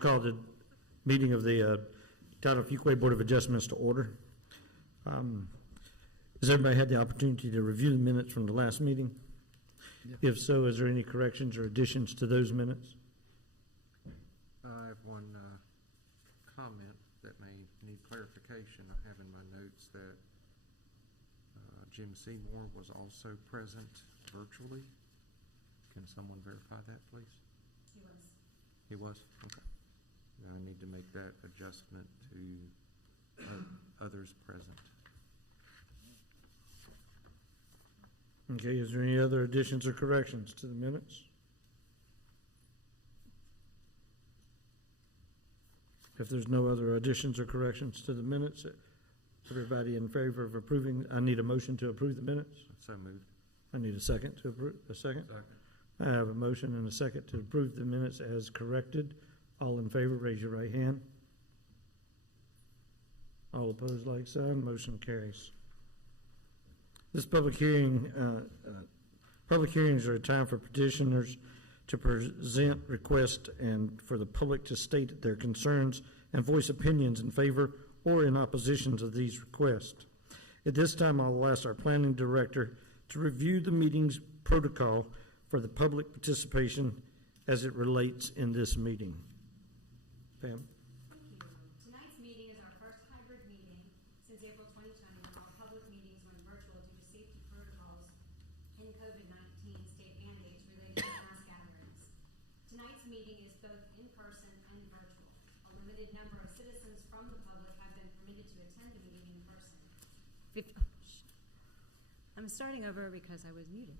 Call the meeting of the Town of Fuquay Board of Adjustments to order. Has everybody had the opportunity to review the minutes from the last meeting? Yep. If so, is there any corrections or additions to those minutes? I have one comment that may need clarification. I have in my notes that Jim Seymour was also present virtually. Can someone verify that, please? He was. He was? Okay. Now I need to make that adjustment to others present. Okay, is there any other additions or corrections to the minutes? If there's no other additions or corrections to the minutes, everybody in favor of approving, I need a motion to approve the minutes. So moved. I need a second to approve. A second? Second. I have a motion and a second to approve the minutes as corrected. All in favor, raise your right hand. All opposed, like sign. Motion carries. This public hearings are a time for petitioners to present requests and for the public to state their concerns and voice opinions in favor or in opposition to these requests. At this time, I'll ask our planning director to review the meeting's protocol for the public participation as it relates in this meeting. Pam? Thank you. Tonight's meeting is our first hybrid meeting since April 2020 when all public meetings went virtual due to safety protocols and COVID-19 state mandates related to mass gatherings. Tonight's meeting is both in person and virtual. A limited number of citizens from the public have been permitted to attend the meeting in person. I'm starting over because I was muted.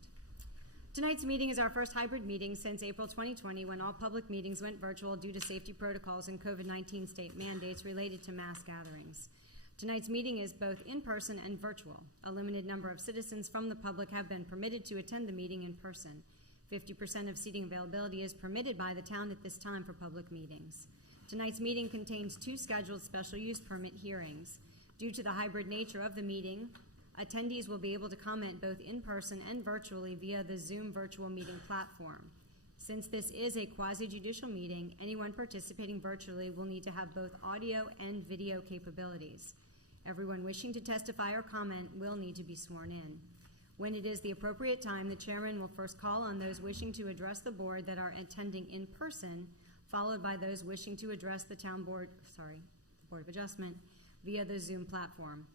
Tonight's meeting is our first hybrid meeting since April 2020 when all public meetings went virtual due to safety protocols and COVID-19 state mandates related to mass gatherings. Tonight's meeting is both in person and virtual. A limited number of citizens from the public have been permitted to attend the meeting in person. 50% of seating availability is permitted by the town at this time for public meetings. Tonight's meeting contains 2 scheduled special use permit hearings. Due to the hybrid nature of the meeting, attendees will be able to comment both in person and virtually via the Zoom virtual meeting platform. Since this is a quasi-judicial meeting, anyone participating virtually will need to have both audio and video capabilities. Everyone wishing to testify or comment will need to be sworn in. When it is the appropriate time, the chairman will first call on those wishing to address the board that are attending in person, followed by those wishing to address the Board of Adjustment via the Zoom platform.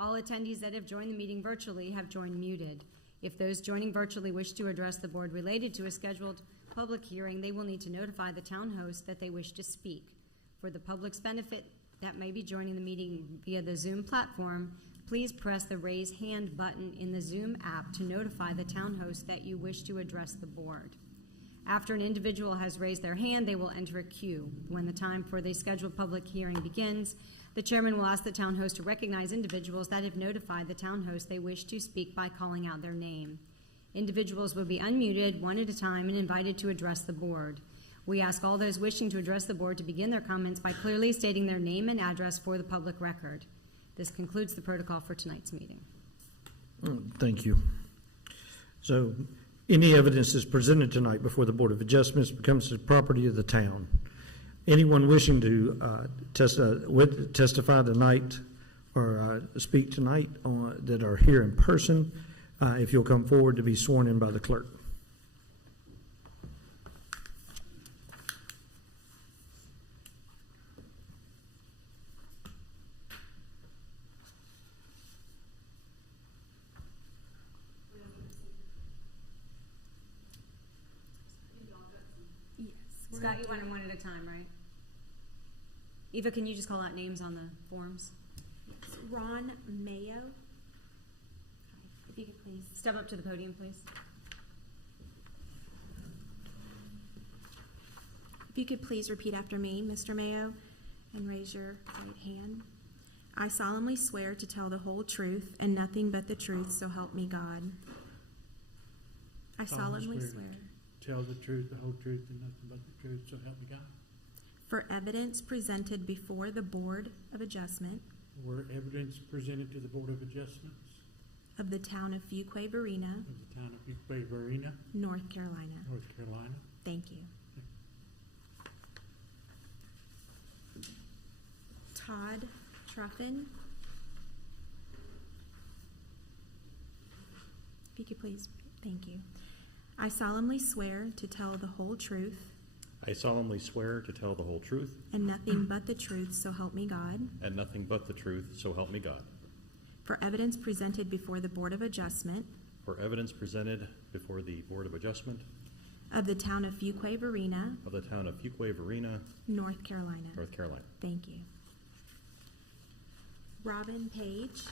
All attendees that have joined the meeting virtually have joined muted. If those joining virtually wish to address the board related to a scheduled public hearing, they will need to notify the town host that they wish to speak. For the public's benefit that may be joining the meeting via the Zoom platform, please press the raise hand button in the Zoom app to notify the town host that you wish to address the board. After an individual has raised their hand, they will enter a queue. When the time for the scheduled public hearing begins, the chairman will ask the town host to recognize individuals that have notified the town host they wish to speak by calling out their name. Individuals will be unmuted one at a time and invited to address the board. We ask all those wishing to address the board to begin their comments by clearly stating their name and address for the public record. This concludes the protocol for tonight's meeting. Thank you. So, any evidence that's presented tonight before the Board of Adjustments becomes the property of the town. Anyone wishing to testify tonight or speak tonight that are here in person, if you'll come forward to be sworn in by the clerk. Scott, you want them one at a time, right? Eva, can you just call out names on the forms? Yes. Ron Mayo. If you could please step up to the podium, please. If you could please repeat after me, Mr. Mayo, and raise your right hand. I solemnly swear to tell the whole truth and nothing but the truth, so help me God. I solemnly swear. Tell the truth, the whole truth, and nothing but the truth, so help me God. For evidence presented before the Board of Adjustment. For evidence presented to the Board of Adjustments. Of the town of Fuquay-Varina. Of the town of Fuquay-Varina. North Carolina. North Carolina. Thank you. Todd Truffin. If you could please, thank you. I solemnly swear to tell the whole truth I solemnly swear to tell the whole truth and nothing but the truth, so help me God. and nothing but the truth, so help me God. For evidence presented before the Board of Adjustment For evidence presented before the Board of Adjustment of the town of Fuquay-Varina, of the town of Fuquay-Varina, North Carolina. North Carolina. Thank you. Robin Page.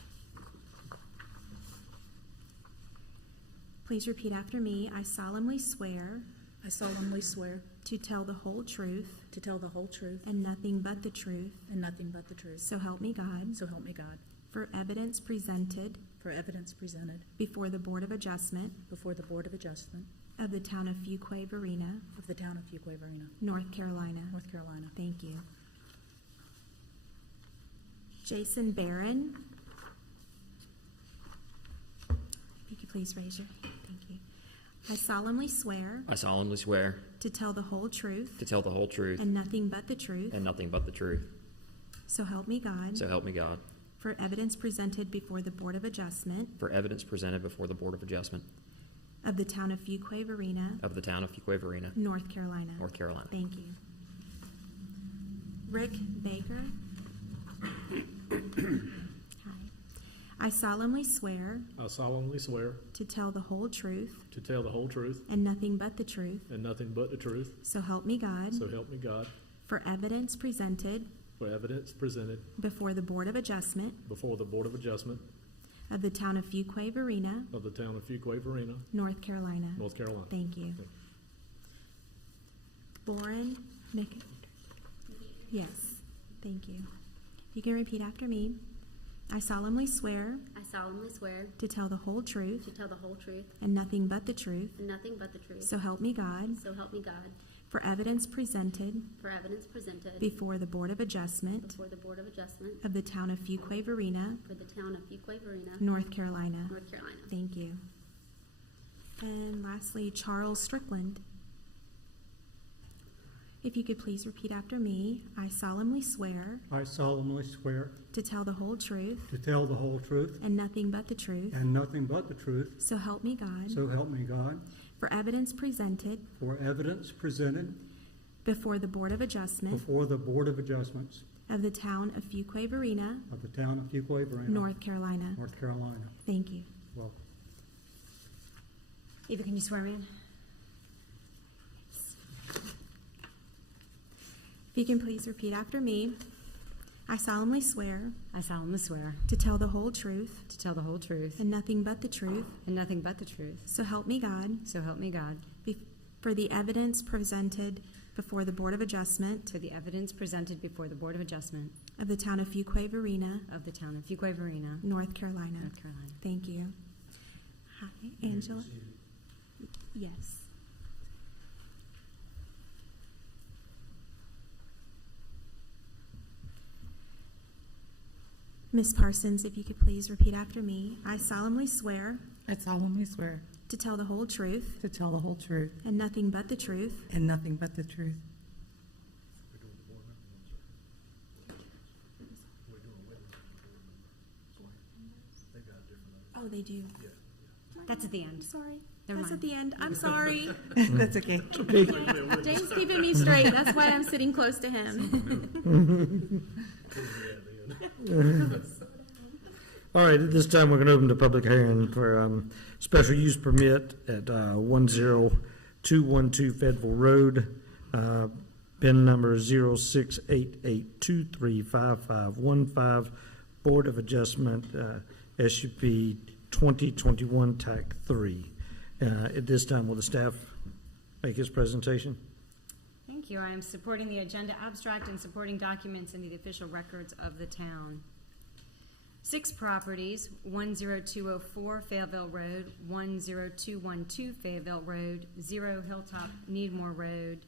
Please repeat after me. I solemnly swear I solemnly swear to tell the whole truth to tell the whole truth and nothing but the truth, and nothing but the truth. so help me God. So help me God. For evidence presented For evidence presented before the Board of Adjustment before the Board of Adjustment of the town of Fuquay-Varina, of the town of Fuquay-Varina, North Carolina. North Carolina. Thank you. Jason Barron. If you could please raise your hand. Thank you. I solemnly swear I solemnly swear to tell the whole truth to tell the whole truth and nothing but the truth, and nothing but the truth. so help me God. So help me God. For evidence presented before the Board of Adjustment For evidence presented before the Board of Adjustment of the town of Fuquay-Varina, of the town of Fuquay-Varina, North Carolina. North Carolina. Thank you. Rick Baker. Hi. I solemnly swear I solemnly swear to tell the whole truth to tell the whole truth and nothing but the truth, and nothing but the truth, so help me God. so help me God. For evidence presented For evidence presented before the Board of Adjustment before the Board of Adjustment of the town of Fuquay-Varina, of the town of Fuquay-Varina, North Carolina. North Carolina. Thank you. Lauren Nick. Yes, thank you. You can repeat after me. I solemnly swear I solemnly swear to tell the whole truth to tell the whole truth and nothing but the truth, and nothing but the truth. so help me God. So help me God. For evidence presented For evidence presented before the Board of Adjustment before the Board of Adjustment of the town of Fuquay-Varina, for the town of Fuquay-Varina, North Carolina. North Carolina. Thank you. And lastly, Charles Strickland. If you could please repeat after me. I solemnly swear I solemnly swear to tell the whole truth to tell the whole truth and nothing but the truth, and nothing but the truth, so help me God. so help me God. For evidence presented For evidence presented before the Board of Adjustment before the Board of Adjustments of the town of Fuquay-Varina, of the town of Fuquay-Varina, North Carolina. North Carolina. Thank you. Welcome. Eva, can you swear me in? If you can please repeat after me. I solemnly swear I solemnly swear to tell the whole truth to tell the whole truth and nothing but the truth, and nothing but the truth. so help me God. So help me God. For the evidence presented before the Board of Adjustment To the evidence presented before the Board of Adjustment of the town of Fuquay-Varina, of the town of Fuquay-Varina, North Carolina. North Carolina. Thank you. Hi, Angela. Yes. Ms. Parsons, if you could please repeat after me. I solemnly swear I solemnly swear to tell the whole truth to tell the whole truth and nothing but the truth, and nothing but the truth. oh, they do. That's at the end. Sorry. Never That's mind. at the end. I'm sorry. That's okay. James keeping me straight. That's why I'm sitting close to him. All right, at this time, we're going to open the public hearing for special use permit at 10212 Fayetteville Road, PIN number 0688235515, Board of Adjustment, SUP 2021 TAC 3. At this time, will the staff make his presentation? Thank you. I am supporting the agenda abstract and supporting documents into the official records of the town. 6 properties, 10204 Fayetteville Road, 10212 Fayetteville Road, 0 Hilltop Needmore Road,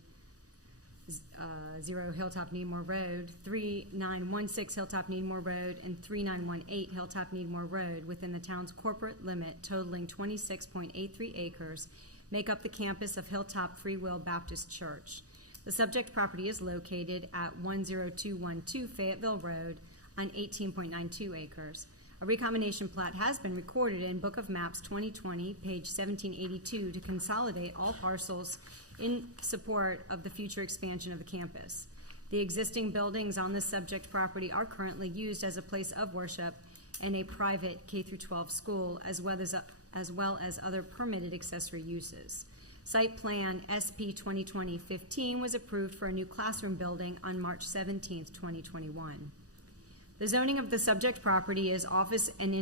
0 Hilltop Needmore Road, 3916 Hilltop Needmore Road, and 3918 Hilltop Needmore Road within the town's corporate limit totaling 26.83 acres make up the campus of Hilltop Free Will Baptist Church. The subject property is located at 10212 Fayetteville Road on 18.92 acres. A recombination plat has been recorded in Book of Maps 2020, page 1782, to consolidate all parcels in support of the future expansion of the campus. The existing buildings on the subject property are currently used as a place of worship and a private K-12 school, as well as other permitted accessory uses. Site plan SP 2020-15 was approved for a new classroom building on March 17, 2021. The zoning of the subject property is office and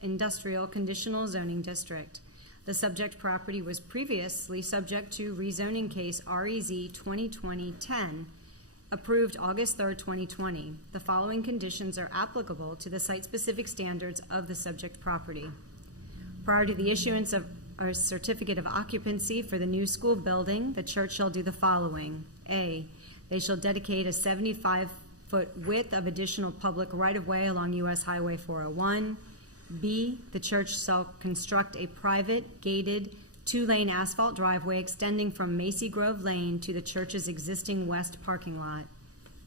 industrial conditional zoning district. The subject property was previously subject to rezoning case REZ 2020-10, approved August 3, 2020. The following conditions are applicable to the site-specific standards of the subject property. Prior to the issuance of a certificate of occupancy for the new school building, the church shall do the following. A, they shall dedicate a 75-foot width of additional public right-of-way along U.S. Highway 401. B, the church shall construct a private, gated, 2-lane asphalt driveway extending from Macy Grove Lane to the church's existing west parking lot.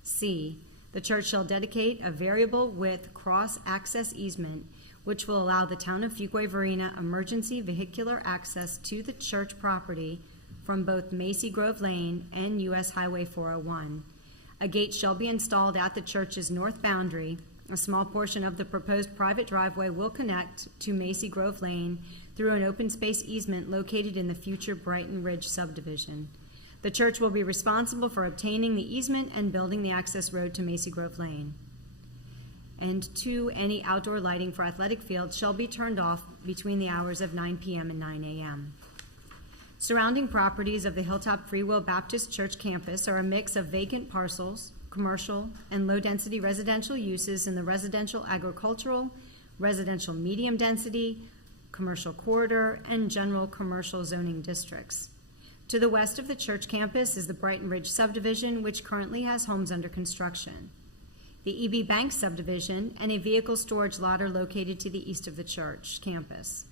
C, the church shall dedicate a variable width cross-access easement which will allow the town of Fuquay-Varina emergency vehicular access to the church property from both Macy Grove Lane and U.S. Highway 401. A gate shall be installed at the church's north boundary. A small portion of the proposed private driveway will connect to Macy Grove Lane through an open space easement located in the future Brighton Ridge subdivision. The church will be responsible for obtaining the easement and building the access road to Macy Grove Lane. And 2, any outdoor lighting for athletic fields shall be turned off between the hours of 9 p.m. and 9 a.m. Surrounding properties of the Hilltop Free Will Baptist Church campus are a mix of vacant parcels, commercial, and low-density residential uses in the residential agricultural, residential medium density, commercial corridor, and general commercial zoning districts. To the west of the church campus is the Brighton Ridge subdivision, which currently has homes under construction. The EB Bank subdivision and a vehicle storage lot are located to the east of the church campus.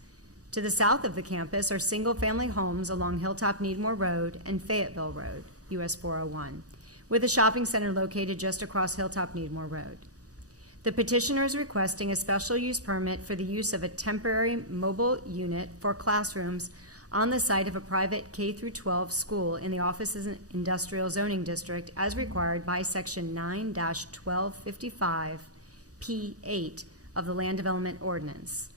To the south of the campus are single-family homes along Hilltop Needmore Road and Fayetteville Road, US 401, with a shopping center located just across Hilltop Needmore Road. The petitioner is requesting a special use permit for the use of a temporary mobile unit for classrooms on the site of a private K-12 school in the Offices and Industrial Zoning District as required by Section 9-1255 P8 of the Land Development Ordinance.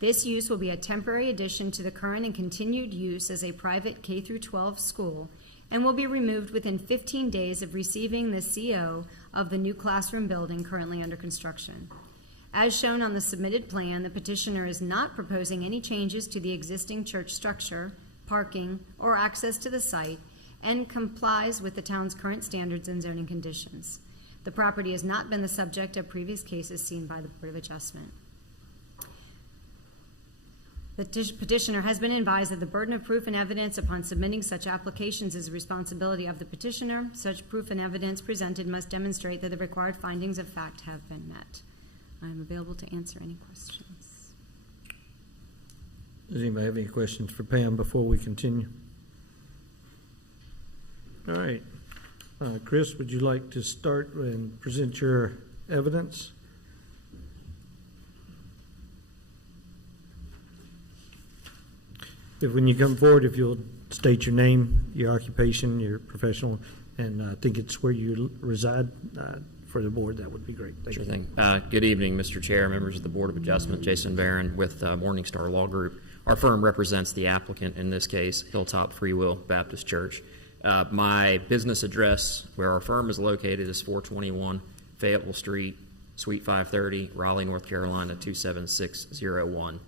This use will be a temporary addition to the current and continued use as a private K-12 school and will be removed within 15 days of receiving the CO of the new classroom building currently under construction. As shown on the submitted plan, the petitioner is not proposing any changes to the existing church structure, parking, or access to the site, and complies with the town's current standards and zoning conditions. The property has not been the subject of previous cases seen by the Board of Adjustment. The petitioner has been advised that the burden of proof and evidence upon submitting such applications is the responsibility of the petitioner. Such proof and evidence presented must demonstrate that the required findings of fact have been met. I am available to answer any questions. Does anybody have any questions for Pam before we continue? All right. Chris, would you like to start and present your evidence? When you come forward, if you'll state your name, your occupation, your professional, and I think it's where you reside for the board, that would be great. Thank you. Sure thing. Good evening, Mr. Chair, members of the Board of Adjustment. Jason Barron with Morningstar Law Group. Our firm represents the applicant, in this case, Hilltop Free Will Baptist Church. My business address, where our firm is located, is 421 Fayetteville Street, Suite 530, Raleigh, North Carolina, 27601.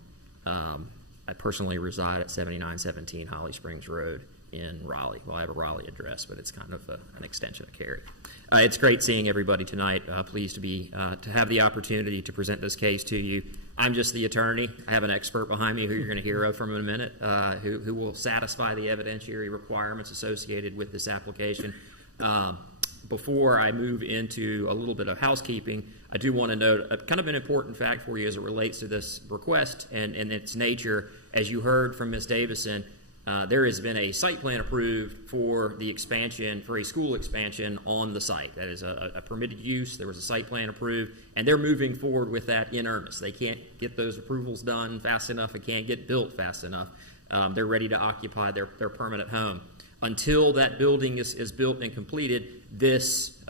I personally reside at 7917 Holly Springs Road in Raleigh. Well, I have a Raleigh address, but it's kind of an extension of Cary. It's great seeing everybody tonight. Pleased to have the opportunity to present this case to you. I'm just the attorney. I have an expert behind me who you're going to hear from in a minute, who will satisfy the evidentiary requirements associated with this application. Before I move into a little bit of housekeeping, I do want to note a kind of an important fact for you as it relates to this request and its nature. As you heard from Ms. Davison, there has been a site plan approved for the expansion, for a school expansion on the site. That is a permitted use. There was a site plan approved, and they're moving forward with that in earnest. They can't get those approvals done fast enough. It can't get built fast enough. They're ready to occupy their permanent home. Until that building is built and completed, this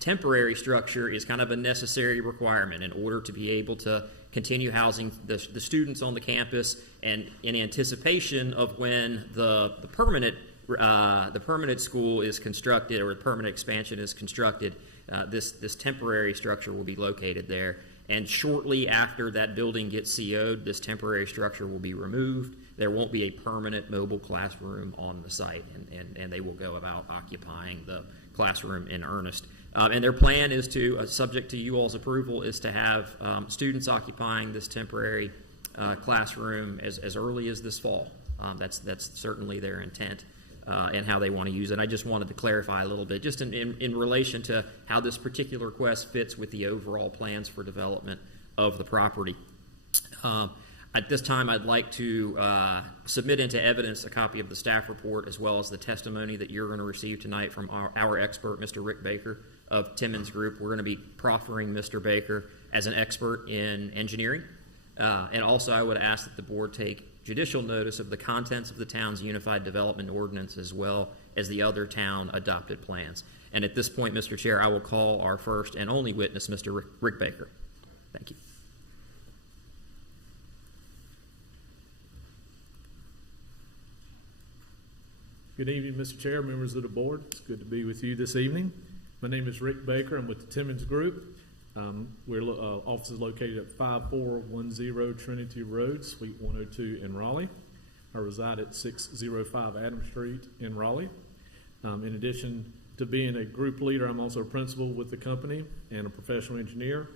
temporary structure is kind of a necessary requirement in order to be able to continue housing the students on the campus, and in anticipation of when the permanent school is constructed, or the permanent expansion is constructed, this temporary structure will be located there. And shortly after that building gets CO'd, this temporary structure will be removed. There won't be a permanent mobile classroom on the site, and they will go about occupying the classroom in earnest. And their plan is to, subject to you all's approval, is to have students occupying this temporary classroom as early as this fall. That's certainly their intent and how they want to use it. I just wanted to clarify a little bit, just in relation to how this particular request fits with the overall plans for development of the property. At this time, I'd like to submit into evidence a copy of the staff report, as well as the testimony that you're going to receive tonight from our expert, Mr. Rick Baker of Timmons Group. We're going to be proffering Mr. Baker as an expert in engineering. And also, I would ask that the board take judicial notice of the contents of the town's Unified Development Ordinance, as well as the other town adopted plans. And at this point, Mr. Chair, I will call our first and only witness, Mr. Rick Baker. Thank you. Good evening, Mr. Chair, members of the board. It's good to be with you this evening. My name is Rick Baker. I'm with the Timmons Group. We're office is located at 5410 Trinity Road, Suite 102 in Raleigh. I reside at 605 Adams Street in Raleigh. In addition to being a group leader, I'm also a principal with the company and a professional engineer.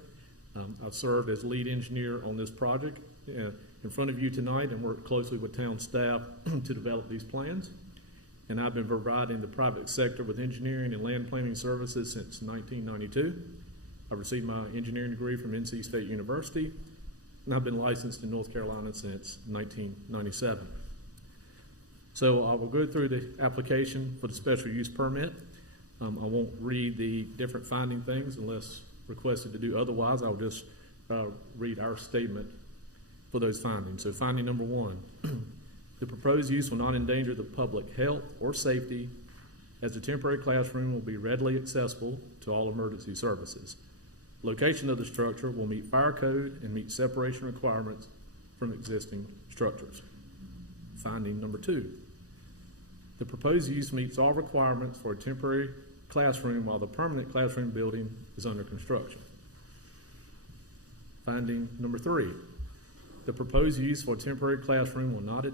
I've served as lead engineer on this project in front of you tonight, and worked closely with town staff to develop these plans. And I've been providing the private sector with engineering and land planning services since 1992. I received my engineering degree from NC State University, and I've been licensed in North Carolina since 1997. So I will go through the application for the special use permit. I won't read the different finding things unless requested to do otherwise. I'll just read our statement for those findings. So finding number 1. The proposed use will not endanger the public health or safety, as the temporary classroom will be readily accessible to all emergency services. Location of the structure will meet fire code and meet separation requirements from existing structures. Finding number 2. The proposed use meets all requirements for a temporary classroom while the permanent classroom building is under construction. Finding number 3. The proposed use for a temporary classroom will not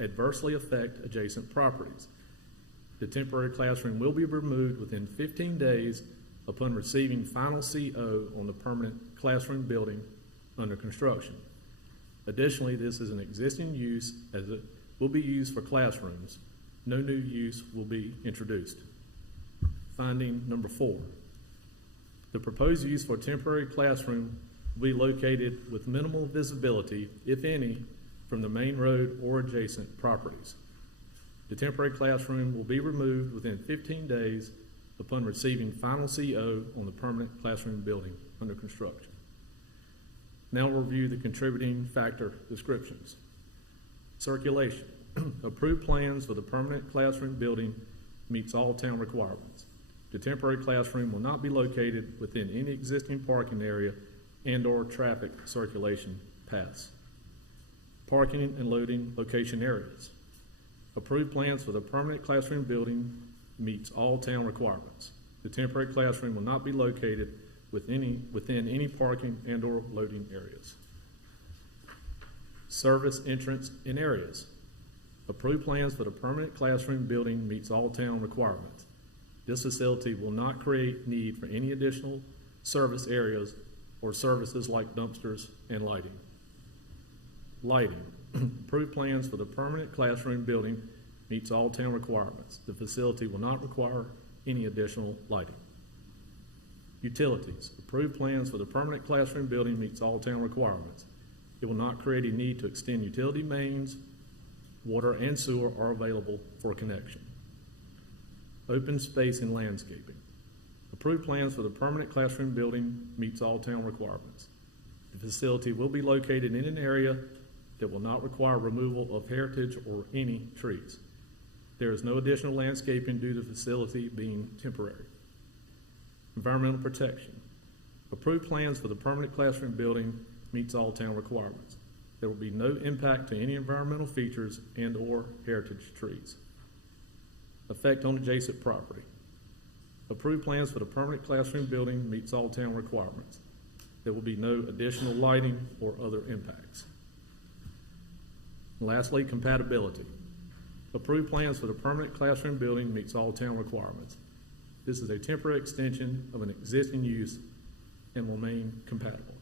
adversely affect adjacent properties. The temporary classroom will be removed within 15 days upon receiving final CO on the permanent classroom building under construction. Additionally, this is an existing use as it will be used for classrooms. No new use will be introduced. Finding number 4. The proposed use for a temporary classroom will be located with minimal visibility, if any, from the main road or adjacent properties. The temporary classroom will be removed within 15 days upon receiving final CO on the permanent classroom building under construction. Now we'll review the contributing factor descriptions. Circulation. Approved plans for the permanent classroom building meets all town requirements. The temporary classroom will not be located within any existing parking area and/or traffic circulation paths. Parking and loading location areas. Approved plans for the permanent classroom building meets all town requirements. The temporary classroom will not be located within any parking and/or loading areas. Service entrance and areas. Approved plans for the permanent classroom building meets all town requirements. This facility will not create need for any additional service areas or services like dumpsters and lighting. Lighting. Approved plans for the permanent classroom building meets all town requirements. The facility will not require any additional lighting. Utilities. Approved plans for the permanent classroom building meets all town requirements. It will not create a need to extend utility mains water, and sewer are available for connection. Open space and landscaping. Approved plans for the permanent classroom building meets all town requirements. The facility will be located in an area that will not require removal of heritage or any trees. There is no additional landscaping due to the facility being temporary. Environmental protection. Approved plans for the permanent classroom building meets all town requirements. There will be no impact to any environmental features and/or heritage trees. Effect on adjacent property. Approved plans for the permanent classroom building meets all town requirements. There will be no additional lighting or other impacts. Lastly, compatibility. Approved plans for the permanent classroom building meets all town requirements. This is a temporary extension of an existing use and will remain compatible.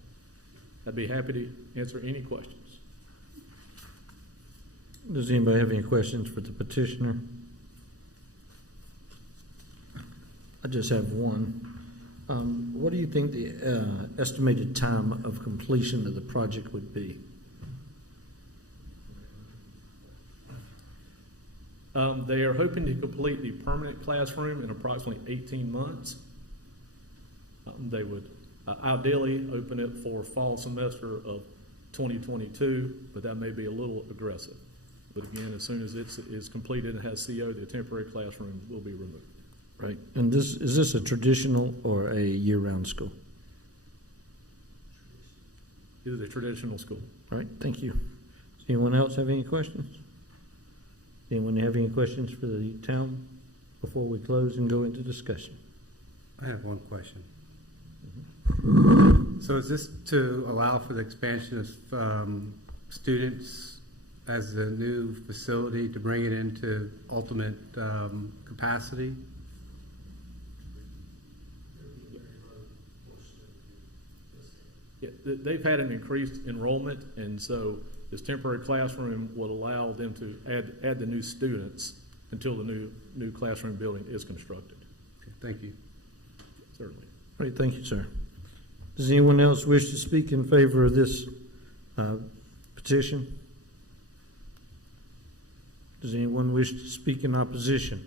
I'd be happy to answer any questions. Does anybody have any questions for the petitioner? I just have one. What do you think the estimated time of completion of the project would be? They are hoping to complete the permanent classroom in approximately 18 months. They would ideally open it for fall semester of 2022, but that may be a little aggressive. But again, as soon as it is completed and has CO, the temporary classroom will be removed. Right. And is this a traditional or a year-round school? It is a traditional school. All right, thank you. Does anyone else have any questions? Anyone have any questions for the town before we close and go into discussion? I have one question. So is this to allow for the expansion of students as a new facility to bring it into ultimate capacity? Yeah, they've had an increased enrollment, and so this temporary classroom will allow them to add the new students until the new classroom building is constructed. Okay, thank you. Certainly. All right, thank you, sir. Does anyone else wish to speak in favor of this petition? Does anyone wish to speak in opposition?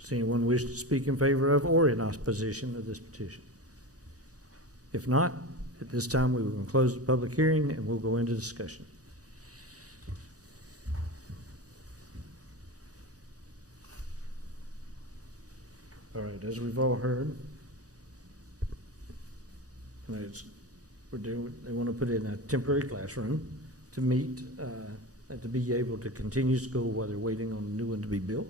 Does anyone wish to speak in favor of or in opposition of this petition? If not, at this time we will close the public hearing and we'll go into discussion. All right, as we've all heard, they want to put in a temporary classroom to meet, to be able to continue school while they're waiting on a new one to be built.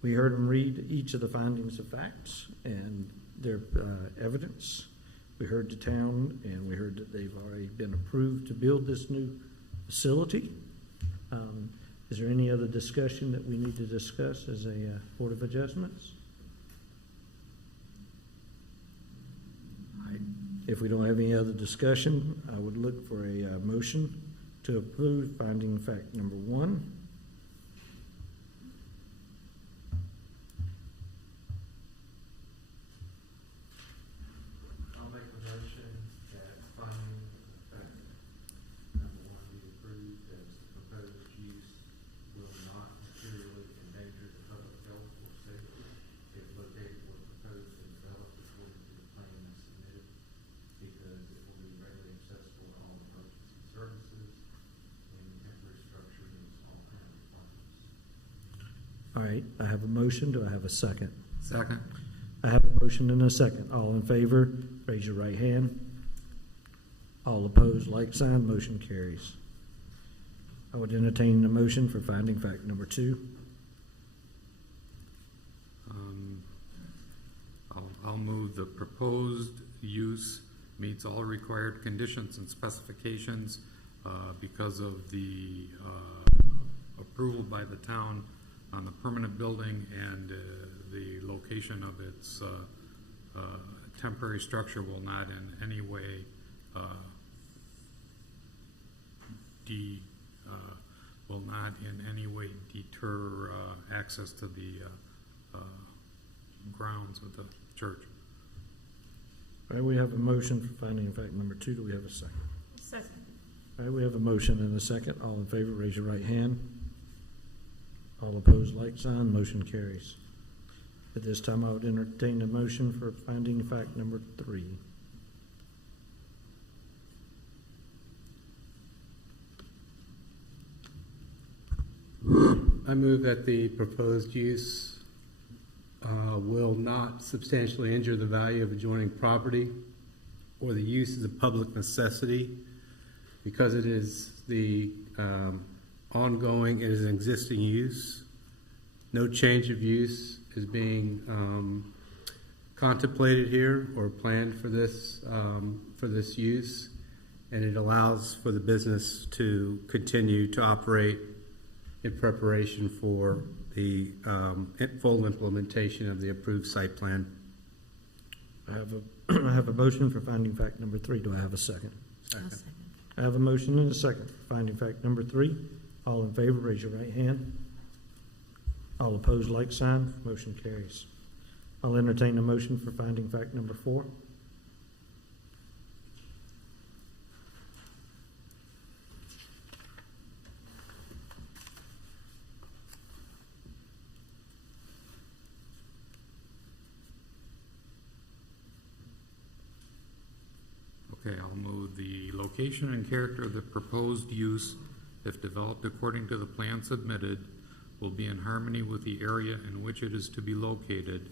We heard them read each of the findings of facts and their evidence. We heard the town, and we heard that they've already been approved to build this new facility. Is there any other discussion that we need to discuss as a Board of Adjustments? If we don't have any other discussion, I would look for a motion to approve finding fact number 1. I'll make a motion that finding fact number 1 be approved as the proposed use will not materially endanger the public health or safety if located or proposed and developed according to the plan as submitted, because it will be readily accessible to all emergency services and the temporary structure meets all current requirements. All right, I have a motion. Do I have a second? Second. I have a motion and a second. All in favor, raise your right hand. All opposed, like sign. Motion carries. I would entertain a motion for finding fact number 2. I'll move the proposed use meets all required conditions and specifications because of the approval by the town on the permanent building and the location of its temporary structure will not in any way deter access to the grounds of the church. All right, we have a motion for finding fact number 2. Do we have a second? Second. All right, we have a motion and a second. All in favor, raise your right hand. All opposed, like sign. Motion carries. At this time, I would entertain a motion for finding of fact number 3. I move that the proposed use will not substantially injure the value of adjoining property, or the use is a public necessity, because it is the ongoing, it is an existing use. No change of use is being contemplated here or planned for this use, and it allows for the business to continue to operate in preparation for the full implementation of the approved site plan. I have a motion for finding fact number 3. Do I have a second? Second. I have a motion and a second for finding fact number 3. All in favor, raise your right hand. All opposed, like sign. Motion carries. I'll entertain a motion for finding fact number 4. Okay, I'll move the location and character of the proposed use, if developed according to the plan submitted, will be in harmony with the area in which it is to be located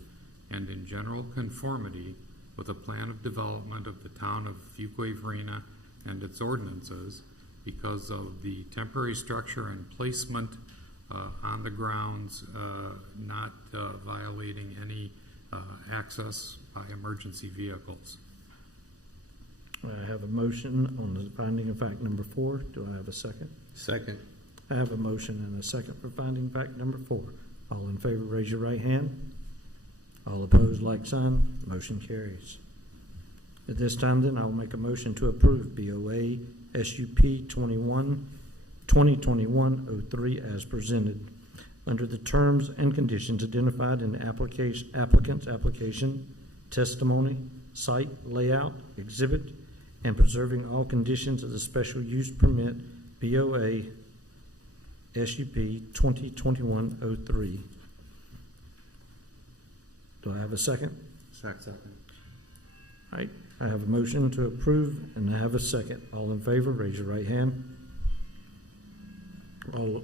and in general conformity with a plan of development of the town of Fuquay-Varina and its ordinances, because of the temporary structure and placement on the grounds, not violating any access by emergency vehicles. I have a motion on the finding of fact number 4. Do I have a second? Second. I have a motion and a second for finding fact number 4. All in favor, raise your right hand. All opposed, like sign. Motion carries. At this time, then, I will make a motion to approve BOA SUP 2021-03 as presented, under the terms and conditions identified in the applicant's application, testimony, site layout, exhibit, and preserving all conditions of the special use permit BOA SUP 2021-03. Do I have a second? Second. All right, I have a motion to approve and I have a second. All in favor, raise your right hand. All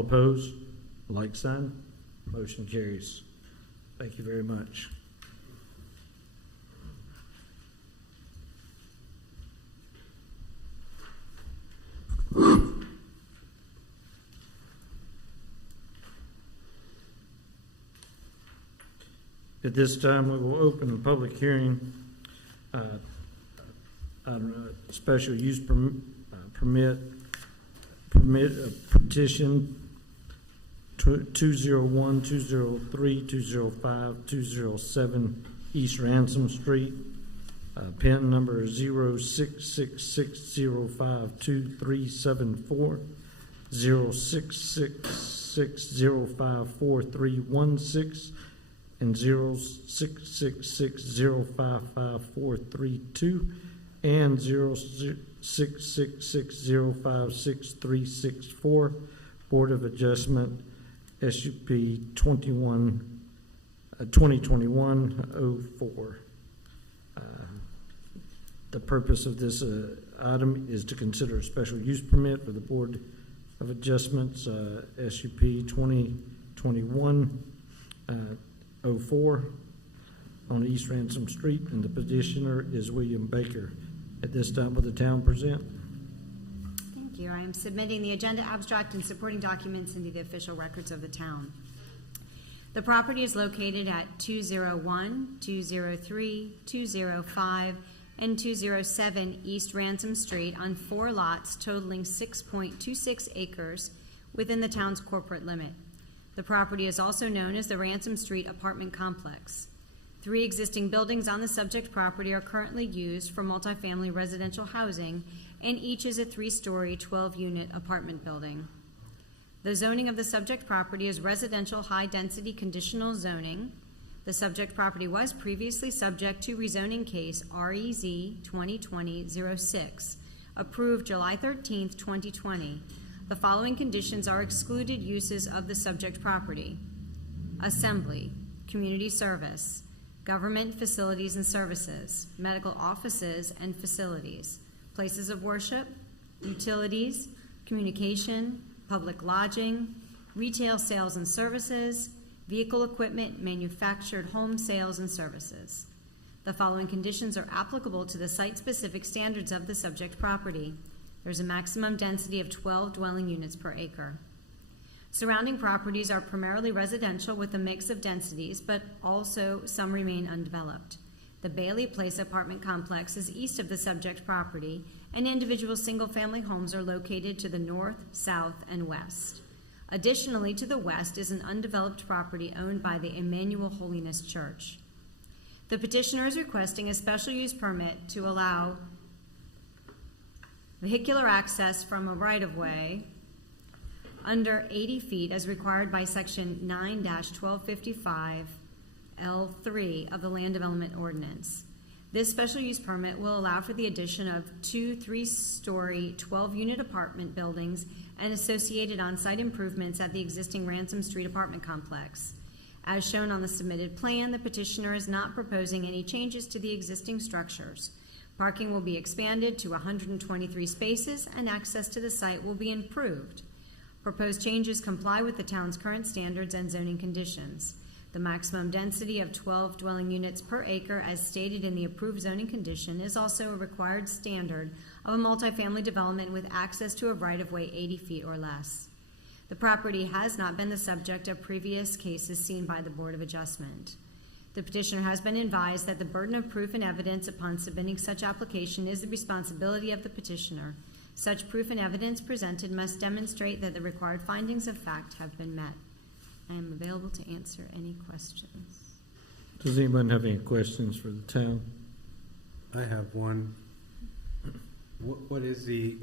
opposed, like sign. Motion carries. Thank you very much. At this time, we will open the public hearing on special use permit petition 201, 203, 205, 207 East Ransom Street. Pen number 0666052374, 0666054316, and 0666055432, and 0666056364, Board of Adjustment SUP 2021-04. The purpose of this item is to consider a special use permit for the Board of Adjustments SUP 2021-04 on East Ransom Street, and the petitioner is William Baker. At this time, will the town present? Thank you. I am submitting the agenda abstract and supporting documents into the official records of the town. The property is located at 201, 203, 205, and 207 East Ransom Street on 4 lots totaling 6.26 acres within the town's corporate limit. The property is also known as the Ransom Street Apartment Complex. 3 existing buildings on the subject property are currently used for multifamily residential housing, and each is a 3-story, 12-unit apartment building. The zoning of the subject property is residential high-density conditional zoning. The subject property was previously subject to rezoning case REZ 2020-06 approved July 13th, 2020. The following conditions are excluded uses of the subject property: assembly, community service, government facilities and services, medical offices and facilities, places of worship, utilities, communication, public lodging, retail sales and services, vehicle equipment, manufactured home sales and services. The following conditions are applicable to the site-specific standards of the subject property. There's a maximum density of 12 dwelling units per acre. Surrounding properties are primarily residential with a mix of densities, but also some remain undeveloped. The Bailey Place apartment complex is east of the subject property, and individual single-family homes are located to the north, south, and west. Additionally, to the west is an undeveloped property owned by the Emmanuel Holiness Church. The petitioner is requesting a special use permit to allow vehicular access from a right-of-way under 80 feet as required by Section 9-1255 L3 of the Land Development Ordinance. This special use permit will allow for the addition of 2 3-story 12-unit apartment buildings and associated on-site improvements at the existing Ransom Street apartment complex. As shown on the submitted plan, the petitioner is not proposing any changes to the existing structures. Parking will be expanded to 123 spaces and access to the site will be improved. Proposed changes comply with the town's current standards and zoning conditions. The maximum density of 12 dwelling units per acre as stated in the approved zoning condition is also a required standard of a multifamily development with access to a right-of-way 80 feet or less. The property has not been the subject of previous cases seen by the Board of Adjustment. The petitioner has been advised that the burden of proof and evidence upon submitting such application is the responsibility of the petitioner. Such proof and evidence presented must demonstrate that the required findings of fact have been met. I am available to answer any questions. Does anyone have any questions for the town? I have one. What is the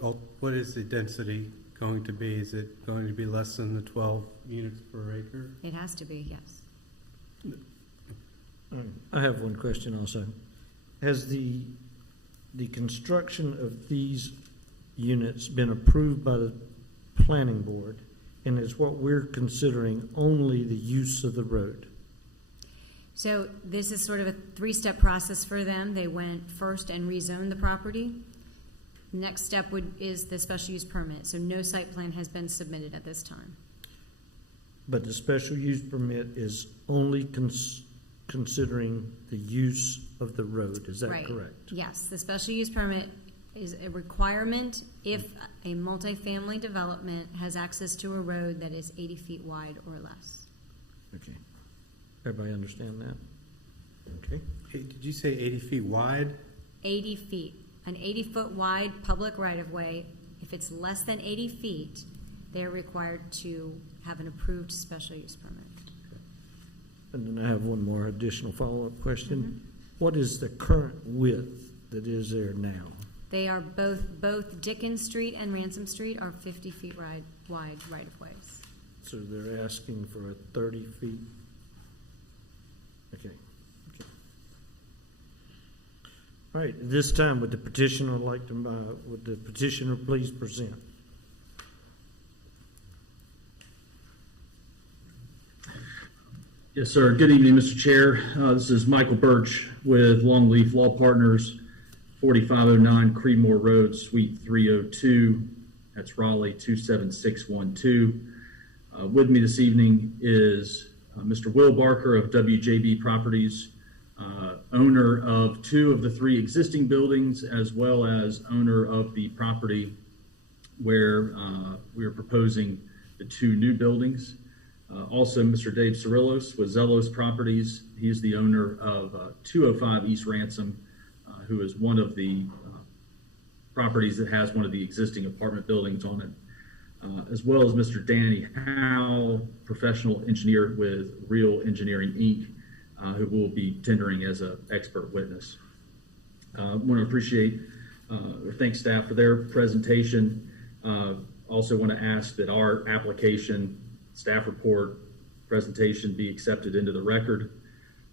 density going to be? Is it going to be less than the 12 units per acre? It has to be, yes. I have one question also. Has the construction of these units been approved by the planning board, and is what we're considering only the use of the road? So this is sort of a three-step process for them. They went first and rezoned the property. Next step is the special use permit. So no site plan has been submitted at this time. But the special use permit is only considering the use of the road. Is that Right. correct? Yes, the special use permit is a requirement if a multifamily development has access to a road that is 80 feet wide or less. Okay. Everybody understand that? Okay. Hey, did you say 80 feet wide? 80 feet. An 80-foot wide public right-of-way, if it's less than 80 feet, they're required to have an approved special use permit. And then I have one more additional follow-up question. What is the current width that is there now? They are both Dickens Street and Ransom Street are 50 feet wide right-of-ways. So they're asking for a 30 feet? Okay. All right, at this time, would the petitioner please present? Yes, sir. Good evening, Mr. Chair. This is Michael Birch with Longleaf Law Partners, 4509 Creedmoor Road, Suite 302. That's Raleigh 27612. With me this evening is Mr. Will Barker of WJB Properties, owner of 2 of the 3 existing buildings, as well as owner of the property where we are proposing the 2 new buildings. Also, Mr. Dave Cirillos with Zellos Properties. He's the owner of 205 East Ransom, who is one of the properties that has one of the existing apartment buildings on it, as well as Mr. Danny Howe, professional engineer with Real Engineering, Inc., who will be tendering as an expert witness. I want to appreciate or thank staff for their presentation. Also want to ask that our application, staff report, presentation be accepted into the record.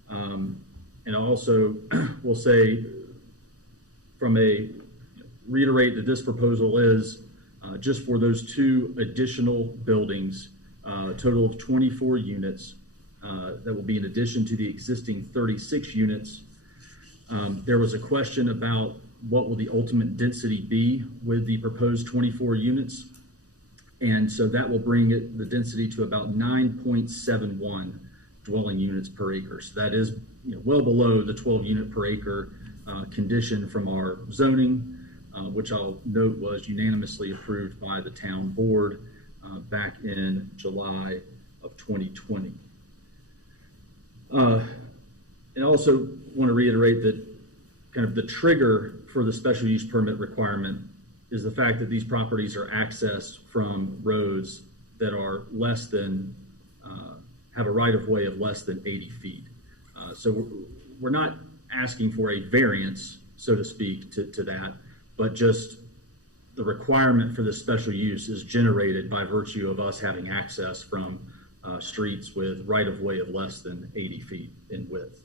And also will say, from a reiterate that this proposal is just for those 2 additional buildings, a total of 24 units that will be in addition to the existing 36 units. There was a question about what will the ultimate density be with the proposed 24 units. And so that will bring the density to about 9.71 dwelling units per acre. So that is well below the 12 unit per acre condition from our zoning, which I'll note was unanimously approved by the town board back in July of 2020. And also want to reiterate that kind of the trigger for the special use permit requirement is the fact that these properties are accessed from roads that are less than, have a right-of-way of less than 80 feet. So we're not asking for a variance, so to speak, to that, but just the requirement for this special use is generated by virtue of us having access from streets with right-of-way of less than 80 feet in width.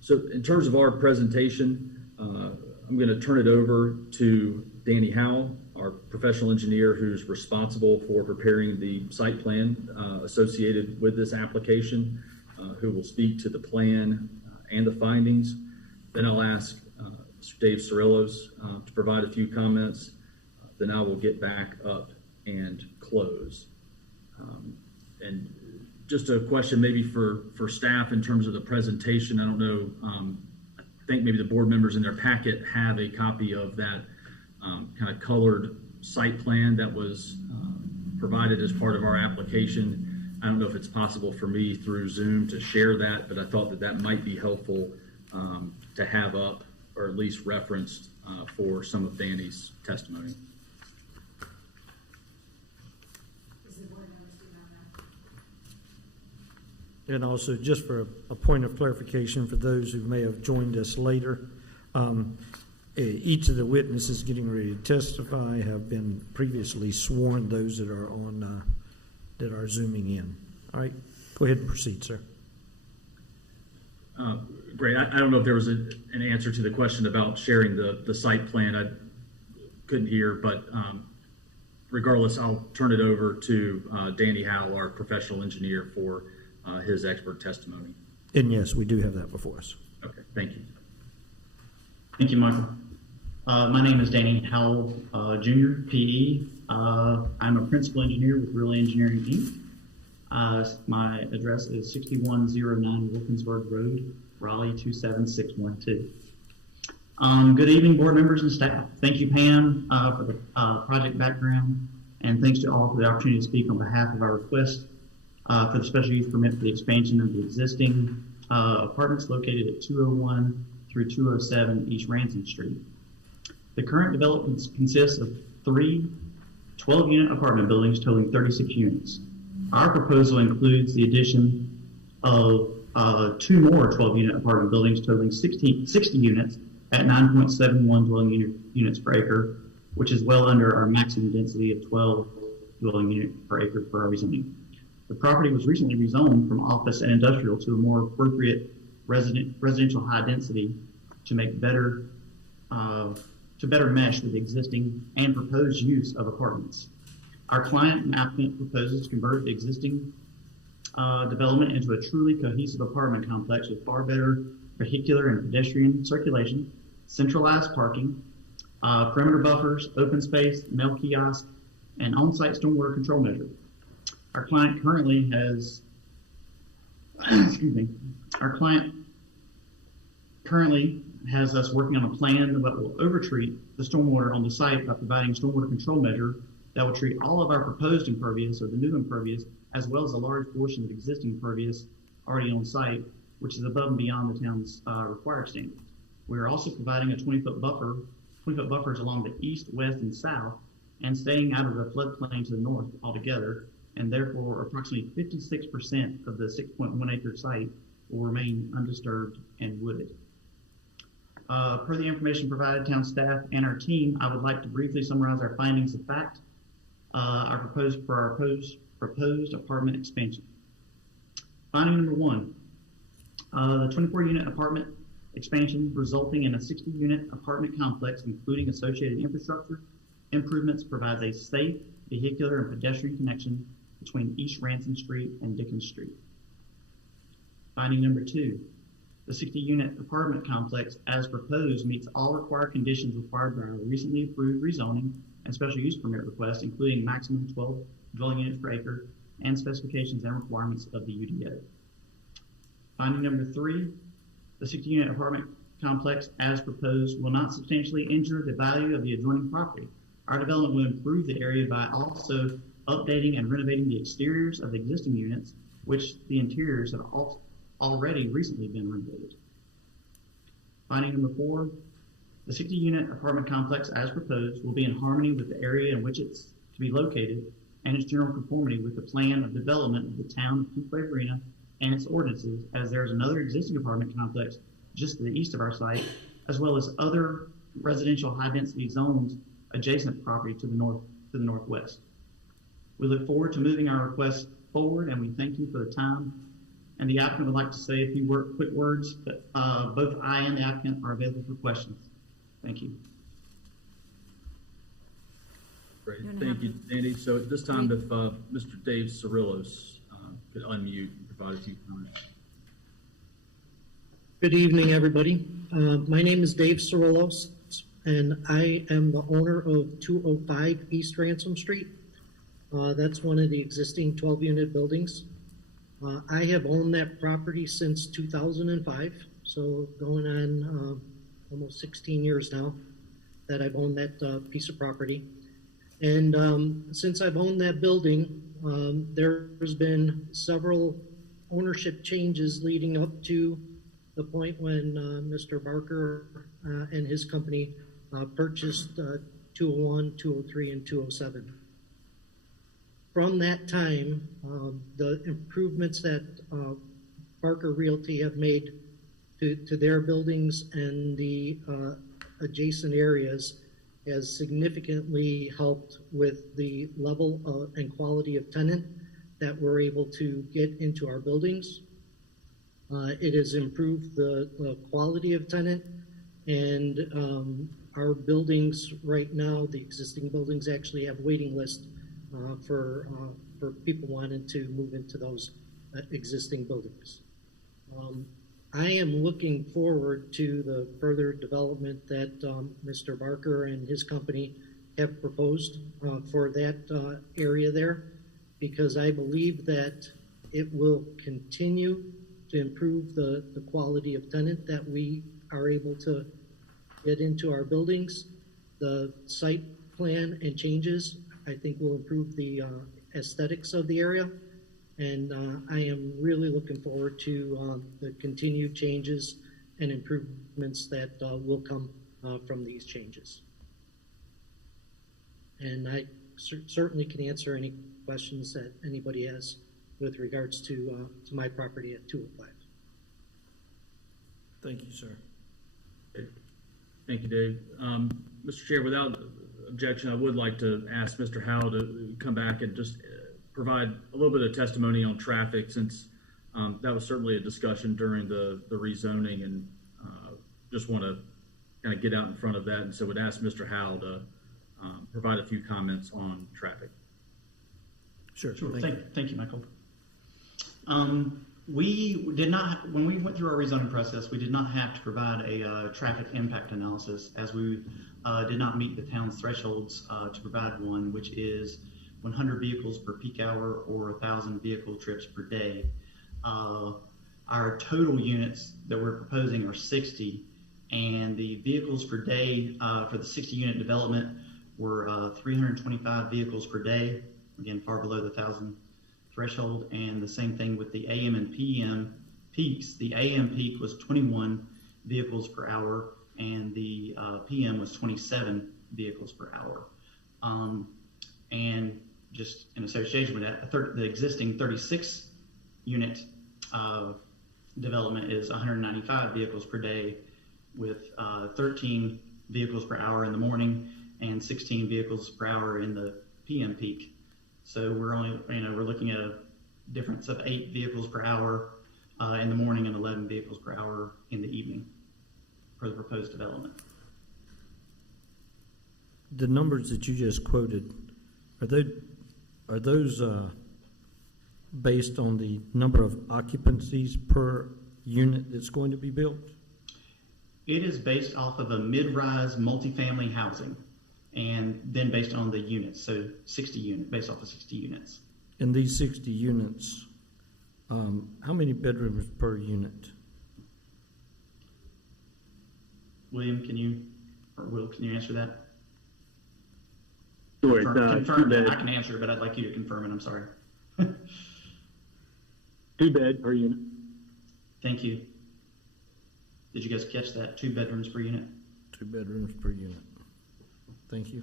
So in terms of our presentation, I'm going to turn it over to Danny Howell, our professional engineer who's responsible for preparing the site plan associated with this application, who will speak to the plan and the findings. Then I'll ask Mr. Dave Cirillos to provide a few comments. Then I will get back up and close. And just a question maybe for staff in terms of the presentation. I don't know, I think maybe the board members in their packet have a copy of that kind of colored site plan that was provided as part of our application. I don't know if it's possible for me through Zoom to share that, but I thought that that might be helpful to have up or at least referenced for some of Danny's testimony. And also, just for a point of clarification for those who may have joined us later, each of the witnesses getting ready to testify have been previously sworn, those that are on, that are zooming in. All right, go ahead and proceed, sir. Great. I don't know if there was an answer to the question about sharing the site plan. I couldn't hear, but regardless, I'll turn it over to Danny Howell, our professional engineer, for his expert testimony. And yes, we do have that before us. Okay, thank you. Thank you, Michael. My name is Danny Howell, Jr., PE. I'm a principal engineer with Real Engineering, Inc. My address is 6109 Wilkinsburg Road, Raleigh 27612. Good evening, board members and staff. Thank you, Pam, for the project background, and thanks to all for the opportunity to speak on behalf of our request for the special use permit for the expansion of the existing apartments located at 201 through 207 East Ransom Street. The current development consists of 3 12-unit apartment buildings totaling 36 units. Our proposal includes the addition of 2 more 12-unit apartment buildings totaling 60 units at 9.71 dwelling units per acre, which is well under our maximum density of 12 dwelling units per acre for our rezoning. The property was recently rezoned from office and industrial to a more appropriate residential high density to make better mesh with the existing and proposed use of apartments. Our client and applicant proposes to convert the existing development into a truly cohesive apartment complex with far better vehicular and pedestrian circulation, centralized parking, perimeter buffers, open space, mail kiosk, and on-site stormwater control measure. Our client currently has, our client currently has us working on a plan that will overtreat the stormwater on the site by providing stormwater control measure that will treat all of our proposed impervious or the new impervious, as well as a large portion of existing impervious already on site, which is above and beyond the town's required standards. We are also providing a 20-foot buffers along the east, west, and south, and staying out of the floodplain to the north altogether, and therefore approximately 56% of the 6.1 acre site will remain undisturbed and wooded. Per the information provided town staff and our team, I would like to briefly summarize our findings of fact, our proposed apartment expansion. Finding number 1, the 24-unit apartment expansion resulting in a 60-unit apartment complex, including associated infrastructure improvements, provides a safe vehicular and pedestrian connection between East Ransom Street and Dickens Street. Finding number 2, the 60-unit apartment complex as proposed meets all required conditions required by our recently approved rezoning and special use permit request, including maximum 12 dwelling units per acre and specifications and requirements of the UDO. Finding number 3, the 60-unit apartment complex as proposed will not substantially injure the value of the adjoining property. Our development will improve the area by also updating and renovating the exteriors of the existing units, which the interiors have already recently been renovated. Finding number 4, the 60-unit apartment complex as proposed will be in harmony with the area in which it's to be located and its general conformity with the plan of development of the town of Fuquay-Varina and its ordinances, as there is another existing apartment complex just to the east of our site, as well as other residential high-density zones adjacent property to the northwest. We look forward to moving our request forward, and we thank you for the time. And the applicant would like to say a few quick words, but both I and the applicant are available for questions. Thank you. Great, thank you, Danny. So at this time, if Mr. Dave Cirillos could unmute and provide a few comments. Good evening, everybody. My name is Dave Cirillos, and I am the owner of 205 East Ransom Street. That's one of the existing 12-unit buildings. I have owned that property since 2005, so going on almost 16 years now that I've owned that piece of property. And since I've owned that building, there's been several ownership changes leading up to the point when Mr. Barker and his company purchased 201, 203, and 207. From that time, the improvements that Barker Realty have made to their buildings and the adjacent areas has significantly helped with the level and quality of tenant that we're able to get into our buildings. It has improved the quality of tenant, and our buildings right now, the existing buildings actually have waiting lists for people wanting to move into those existing buildings. I am looking forward to the further development that Mr. Barker and his company have proposed for that area there, because I believe that it will continue to improve the quality of tenant that we are able to get into our buildings. The site plan and changes, I think, will improve the aesthetics of the area. And I am really looking forward to the continued changes and improvements that will come from these changes. And I certainly can answer any questions that anybody has with regards to my property at 205. Thank you, sir. Thank you, Dave. Mr. Chair, without objection, I would like to ask Mr. Howe to come back and just provide a little bit of testimony on traffic, since that was certainly a discussion during the rezoning, and just want to kind of get out in front of that. And so would ask Mr. Howe to provide a few comments on traffic. Sure. Thank you, Michael. We did not, when we went through our rezoning process, we did not have to provide a traffic impact analysis, as we did not meet the town's thresholds to provide one, which is 100 vehicles per peak hour or 1,000 vehicle trips per day. Our total units that we're proposing are 60, and the vehicles per day for the 60-unit development were 325 vehicles per day, again, far below the 1,000 threshold. And the same thing with the AM and PM peaks. The AM peak was 21 vehicles per hour, and the PM was 27 vehicles per hour. And just in association with that, the existing 36-unit development is 195 vehicles per day, with 13 vehicles per hour in the morning and 16 vehicles per hour in the PM peak. So we're only, we're looking at a difference of 8 vehicles per hour in the morning and 11 vehicles per hour in the evening. for the proposed development. The numbers that you just quoted, are those based on the number of occupancies per unit that's going to be built? It is based off of a mid-rise multifamily housing, and then based on the units, so 60 units, based off of 60 units. In these 60 units, how many bedrooms per unit? William, can you answer that? Sure, Confirm two that. bed, I can answer it, but I'd like you to confirm it. I'm sorry. 2 bed per unit. Thank you. Did you guys catch that? 2 bedrooms per unit? 2 bedrooms per unit. Thank you.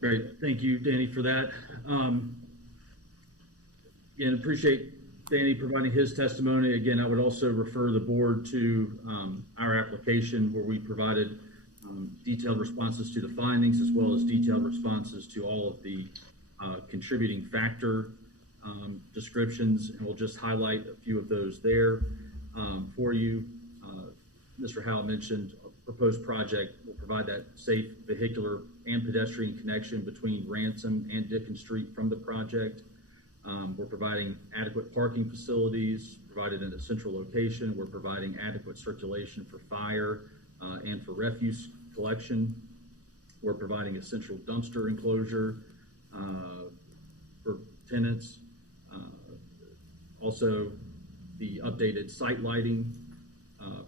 Great, thank you, Danny, for that. Again, appreciate Danny providing his testimony. Again, I would also refer the board to our application where we provided detailed responses to the findings as well as detailed responses to all of the contributing factor descriptions, and we'll just highlight a few of those there for you. Mr. Howell mentioned a proposed project will provide that safe vehicular and pedestrian connection between Ransom and Dickens Street from the project. We're providing adequate parking facilities provided in a central location. We're providing adequate circulation for fire and for refuse collection. We're providing a central dumpster enclosure for tenants. Also, the updated site lighting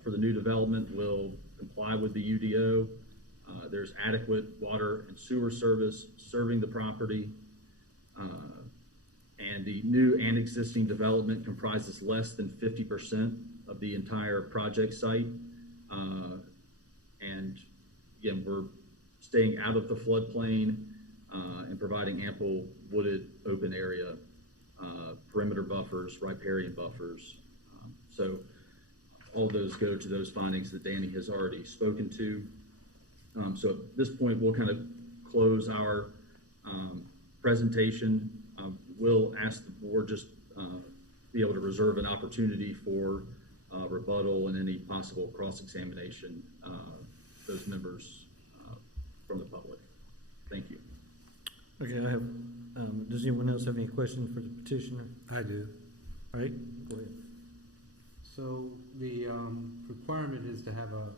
for the new development will comply with the UDO. There's adequate water and sewer service serving the property. And the new and existing development comprises less than 50% of the entire project site. And again, we're staying out of the floodplain and providing ample wooded open area, perimeter buffers, riparian buffers. So all of those go to those findings that Danny has already spoken to. So at this point, we'll kind of close our presentation. We'll ask the board just be able to reserve an opportunity for rebuttal and any possible cross-examination those members from the public. Thank you. Okay, I have, does anyone else have any questions for the petitioner? I do. All right, go ahead. So the requirement is to have a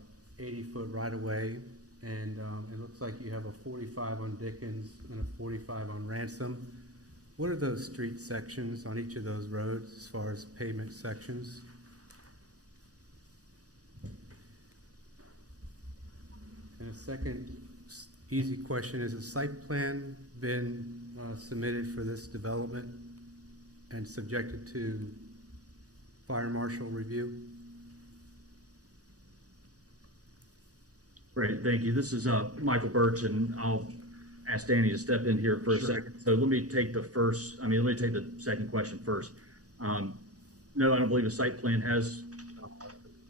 80-foot right-of-way, and it looks like you have a 45 on Dickens and a 45 on Ransom. What are those street sections on each of those roads as far as pavement sections? And a second easy question, has a site plan been submitted for this development and subjected to fire marshal review? Great, thank you. This is Michael Birch, and I'll ask Danny to step in here for a second. So let me take the second question first. No, I don't believe a site plan has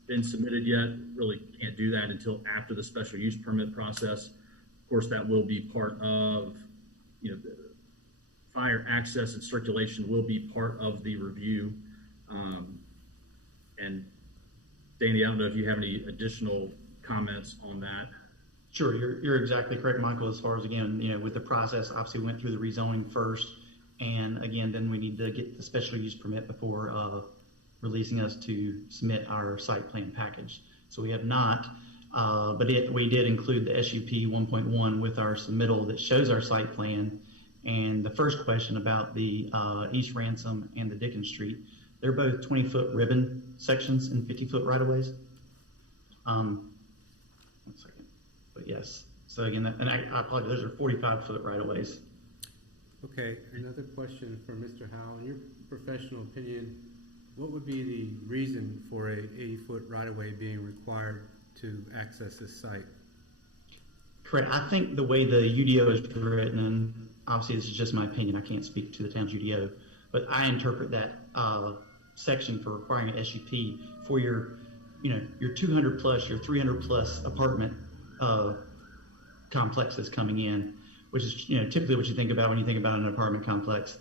been submitted yet. Really can't do that until after the special use permit process. Of course, that will be part of, the fire access and circulation will be part of the review. And Danny, I don't know if you have any additional comments on that. Sure, you're exactly correct, Michael, as far as, again, with the process, obviously we went through the rezoning first, and again, then we need to get the special use permit before releasing us to submit our site plan package. So we have not, but we did include the SUP 1.1 with our submittal that shows our site plan. And the first question about the East Ransom and the Dickens Street, they're both 20-foot ribbon sections and 50-foot right-of-ways. One second, but yes. So again, I apologize, those are 45-foot right-of-ways. Okay, another question for Mr. Howell. In your professional opinion, what would be the reason for a 80-foot right-of-way being required to access this site? Correct. I think the way the UDO is written, and obviously this is just my opinion, I can't speak to the town's UDO, but I interpret that section for requiring an SUP for your 200 plus, your 300 plus apartment complexes coming in, which is typically what you think about when you think about an apartment complex.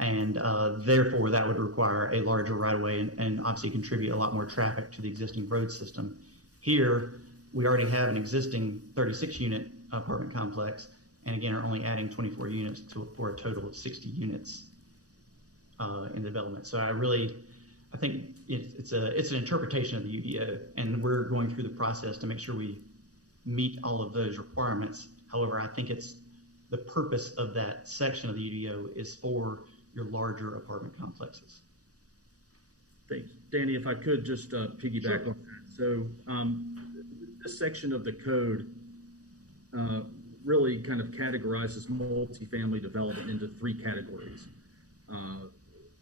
And therefore, that would require a larger right-of-way and obviously contribute a lot more traffic to the existing road system. Here, we already have an existing 36-unit apartment complex, and again, are only adding 24 units for a total of 60 units in development. So I think it's an interpretation of the UDO, and we're going through the process to make sure we meet all of those requirements. However, I think it's the purpose of that section of the UDO is for your larger apartment complexes. Thanks. Danny, if I could just piggyback on that. So this section of the code really kind of categorizes multifamily development into three categories.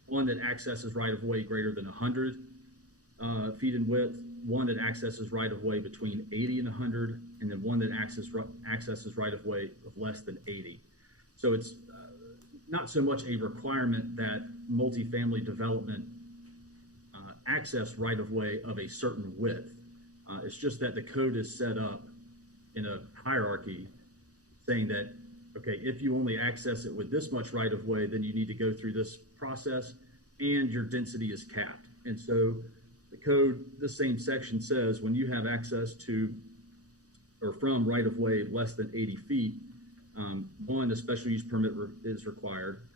One that accesses right-of-way greater than 100 feet in width, one that accesses right-of-way between 80 and 100, and then one that accesses right-of-way of less than 80. So it's not so much a requirement that multifamily development access right-of-way of a certain width. It's just that the code is set up in a hierarchy saying that, okay, if you only access it with this much right-of-way, then you need to go through this process, and your density is capped. And so the code, the same section says when you have access to or from right-of-way less than 80 feet, one, a special use permit is required,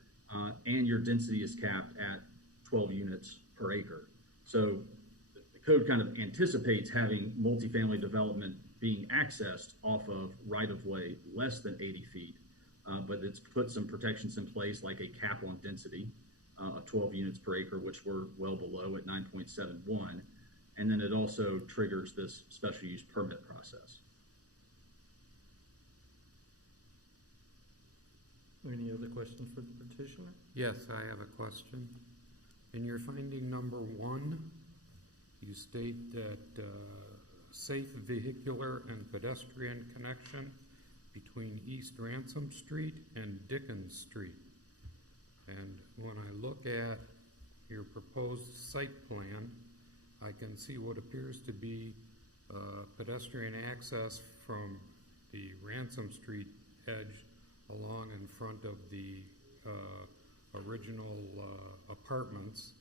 and your density is capped at 12 units per acre. So the code kind of anticipates having multifamily development being accessed off of right-of-way less than 80 feet, but it's put some protections in place like a cap on density of 12 units per acre, which we're well below at 9.71. And then it also triggers this special use permit process. Any other questions for the petitioner? Yes, I have a question. In your finding number 1, you state that safe vehicular and pedestrian connection between East Ransom Street and Dickens Street. And when I look at your proposed site plan, I can see what appears to be pedestrian access from the Ransom Street edge along in front of the original apartments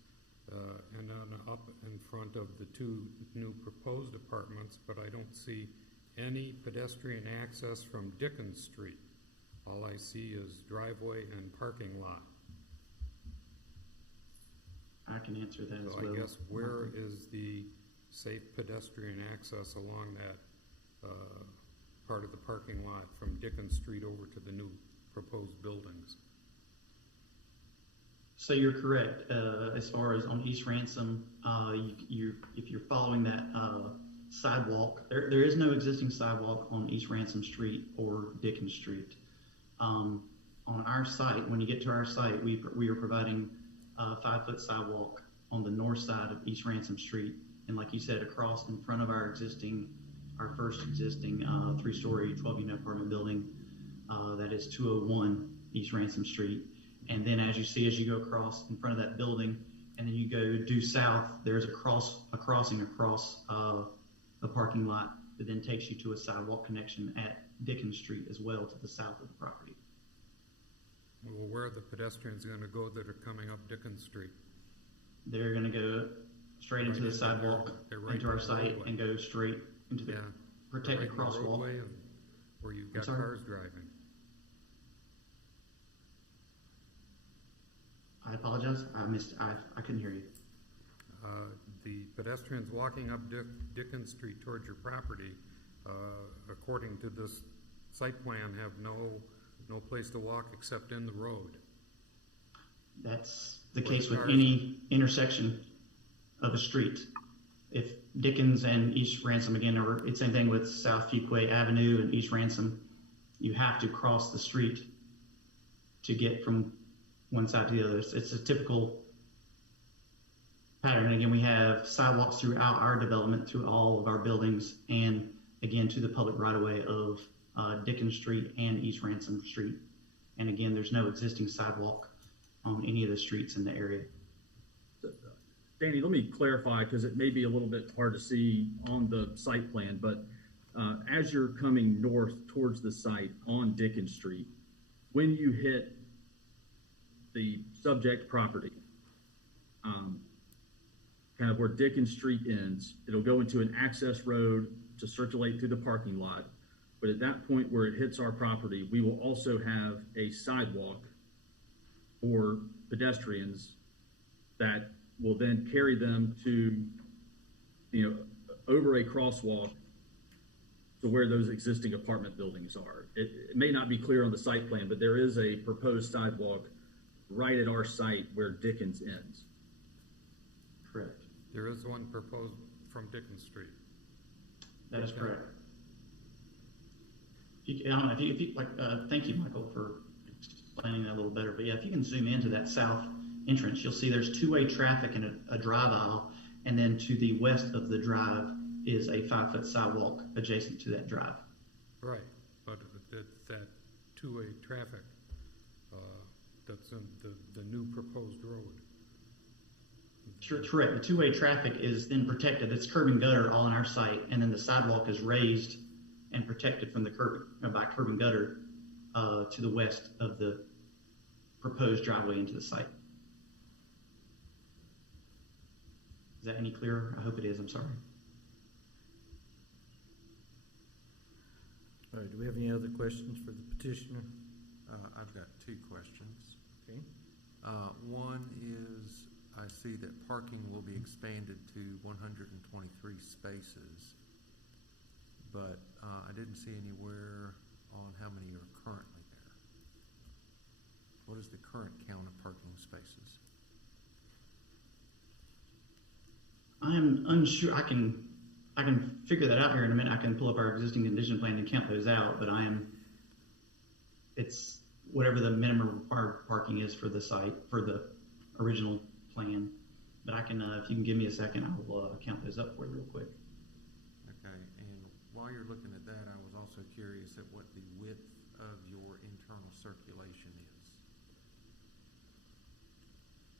and then up in front of the 2 new proposed apartments, but I don't see any pedestrian access from Dickens Street. All I see is driveway and parking lot. I can answer that as So well. I guess where is the safe pedestrian access along that part of the parking lot from Dickens Street over to the new proposed buildings? So you're correct. As far as on East Ransom, if you're following that sidewalk, there is no existing sidewalk on East Ransom Street or Dickens Street. On our site, when you get to our site, we are providing a 5-foot sidewalk on the north side of East Ransom Street, and like you said, across in front of our first existing 3-story 12-unit apartment building, that is 201 East Ransom Street. And then as you go across in front of that building, and then you go due south, there's a crossing across the parking lot that then takes you to a sidewalk connection at Dickens Street as well to the south of the property. Well, where are the pedestrians going to go that are coming up Dickens Street? They're going to go straight into the sidewalk, into our site, and go straight into the protected crosswalk. Where you've got cars driving. I apologize. I couldn't hear you. The pedestrians walking up Dickens Street towards your property, according to this site plan, have no place to walk except in the road. That's the case with any intersection of a street. If Dickens and East Ransom, again, or it's same thing with South Fuquay Avenue and East Ransom, you have to cross the street to get from one side to the other. It's a typical pattern. Again, we have sidewalks throughout our development to all of our buildings, and again to the public right-of-way of Dickens Street and East Ransom Street. And again, there's no existing sidewalk on any of the streets in the area. Danny, let me clarify, because it may be a little bit hard to see on the site plan, but as you're coming north towards the site on Dickens Street, when you hit the subject property, kind of where Dickens Street ends, it'll go into an access road to circulate through the parking lot. But at that point where it hits our property, we will also have a sidewalk for pedestrians that will then carry them to, over a crosswalk to where those existing apartment buildings are. It may not be clear on the site plan, but there is a proposed sidewalk right at our site where Dickens ends. Correct. There is one proposed from Dickens Street. That is correct. I don't know if you thank you, Michael, for explaining that a little better. But yeah, if you can zoom into that south entrance, you'll see there's two-way traffic and a drive aisle, and then to the west of the drive is a 5-foot sidewalk adjacent to that drive. Right, but that two-way traffic, that's in the new proposed road. Correct. The two-way traffic is then protected. It's curb and gutter all on our site, and then the sidewalk is raised and protected from the curb by curb and gutter to the west of the proposed driveway into the site. Is that any clearer? I hope it is. I'm sorry. All right, do we have any other questions for the petitioner? I've got two questions. Okay. One is, I see that parking will be expanded to 123 spaces, but I didn't see anywhere on how many are currently there. What is the current count of parking spaces? I'm unsure. I can figure that out here in a minute. I can pull up our existing condition plan and count those out, but it's whatever the minimum required parking is for the site, for the original plan. But I can, if you can give me a second, I will count those up for you real quick. Okay, and while you're looking at that, I was also curious at what the width of your internal circulation is.